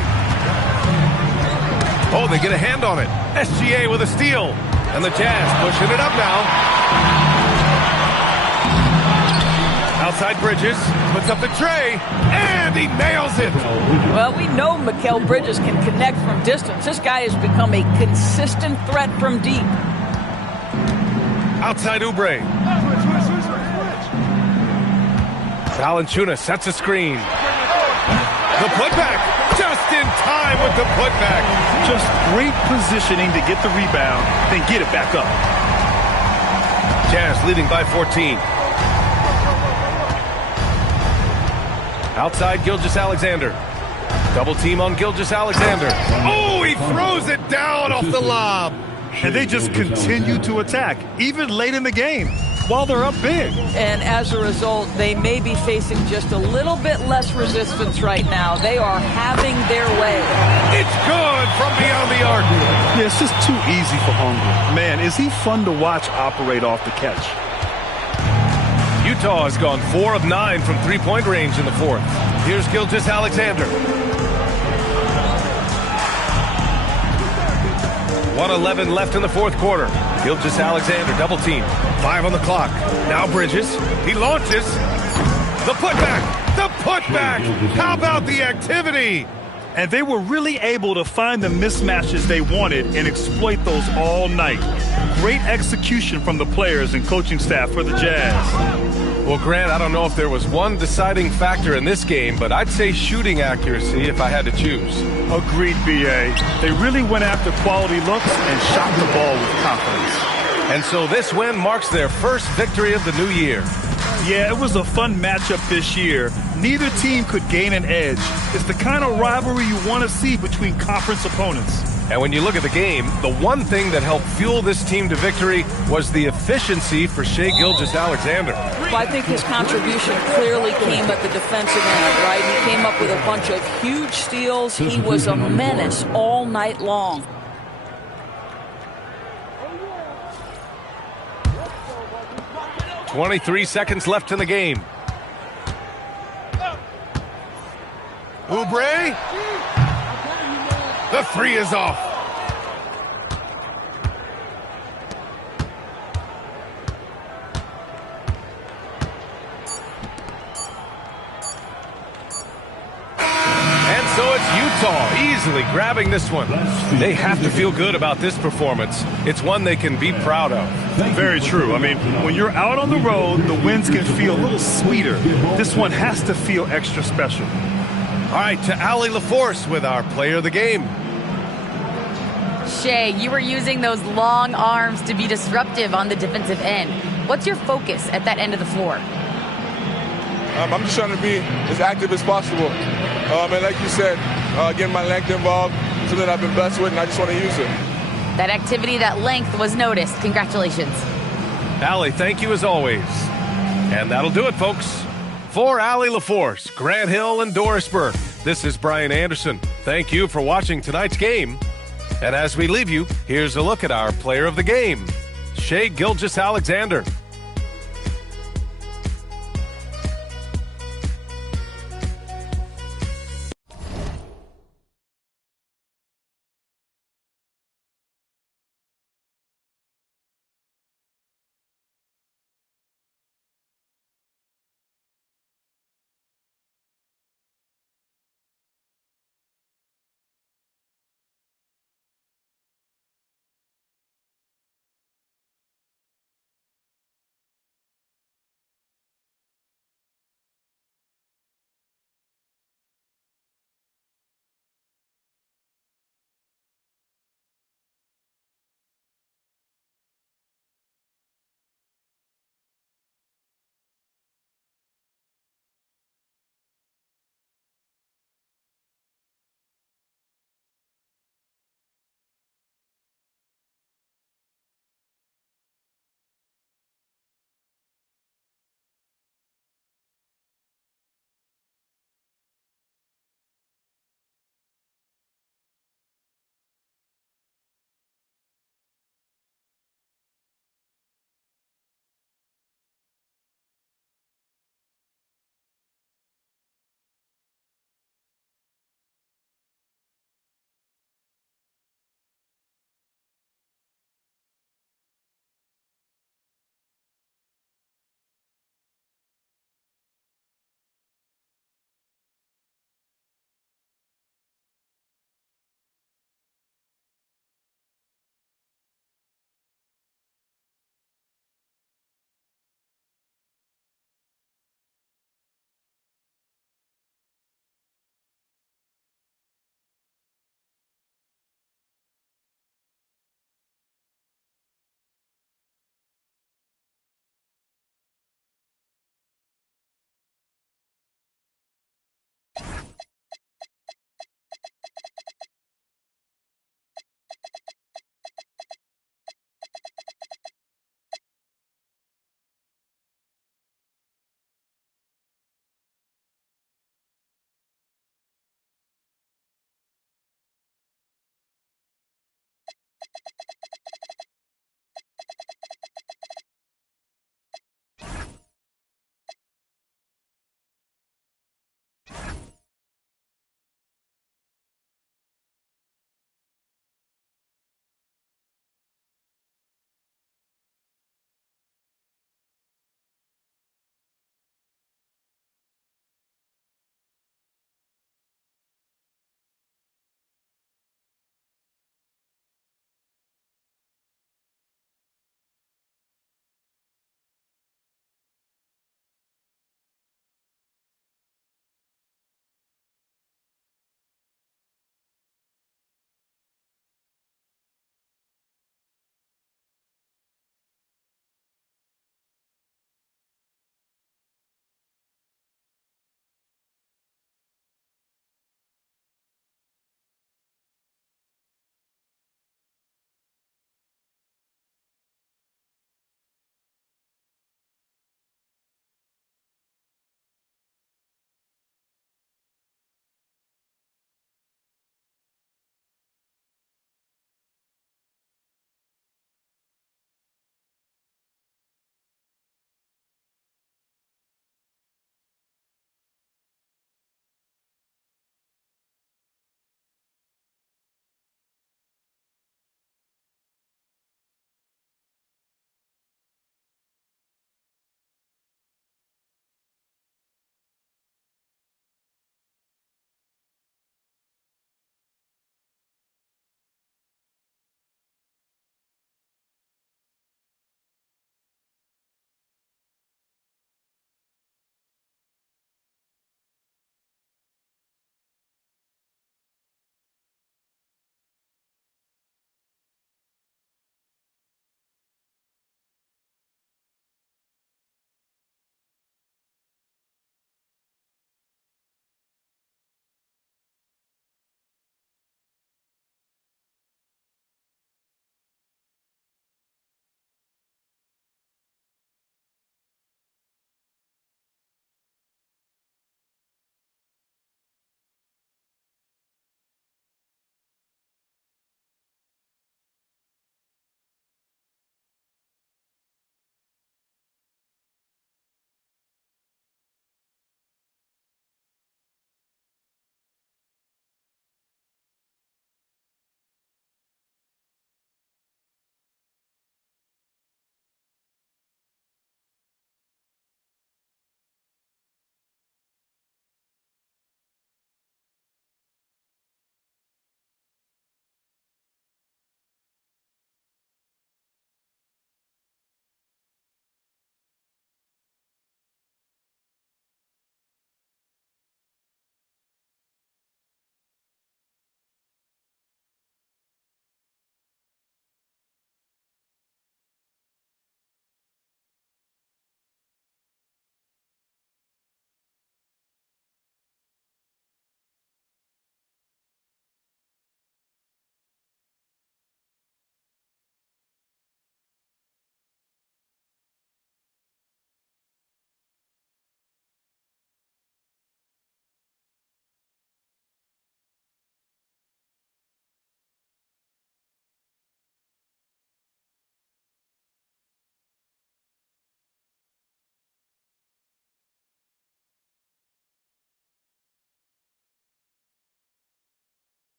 Oh, they get a hand on it. SGA with a steal. And the Jazz pushing it up now. Outside Bridges, puts up the tray, and he nails it. Well, we know Mikal Bridges can connect from distance. This guy has become a consistent threat from deep. Outside Oubre. Valanciunas sets a screen. The putback, just in time with the putback. Just great positioning to get the rebound, then get it back up. Jazz leading by 14. Outside Gilgeous-Alexander. Double team on Gilgeous-Alexander. Oh, he throws it down off the lob. And they just continue to attack, even late in the game, while they're up big. And as a result, they may be facing just a little bit less resistance right now. They are having their way. It's good from beyond the arc. Yeah, it's just too easy for Holmgren. Man, is he fun to watch operate off the catch. Utah has gone 4 of 9 from three-point range in the fourth. Here's Gilgeous-Alexander. 1:11 left in the fourth quarter. Gilgeous-Alexander double team. 5 on the clock. Now Bridges. He launches. The putback. The putback. How about the activity? And they were really able to find the mismatches they wanted and exploit those all night. Great execution from the players and coaching staff for the Jazz. Well, Grant, I don't know if there was one deciding factor in this game, but I'd say shooting accuracy if I had to choose. Agreed, B.A. They really went after quality looks and shot the ball with confidence. And so this win marks their first victory of the new year. Yeah, it was a fun matchup this year. Neither team could gain an edge. It's the kind of rivalry you want to see between conference opponents. And when you look at the game, the one thing that helped fuel this team to victory was the efficiency for Shai Gilgeous-Alexander. Well, I think his contribution clearly came at the defensive end, right? He came up with a bunch of huge steals. He was a menace all night long. .23 seconds left in the game. Oubre. The three is off. And so it's Utah easily grabbing this one. They have to feel good about this performance. It's one they can be proud of. Very true. I mean, when you're out on the road, the wins can feel a little sweeter. This one has to feel extra special. All right, to Allie LaForce with our player of the game. Shai, you were using those long arms to be disruptive on the defensive end. What's your focus at that end of the floor? I'm just trying to be as active as possible. And like you said, getting my length involved, something I've been blessed with, and I just want to use it. That activity, that length was noticed. Congratulations. Allie, thank you as always. And that'll do it, folks. For Allie LaForce, Grant Hill, and Doris Burke, this is Brian Anderson. Thank you for watching tonight's game. And as we leave you, here's a look at our player of the game, Shai Gilgeous-Alexander.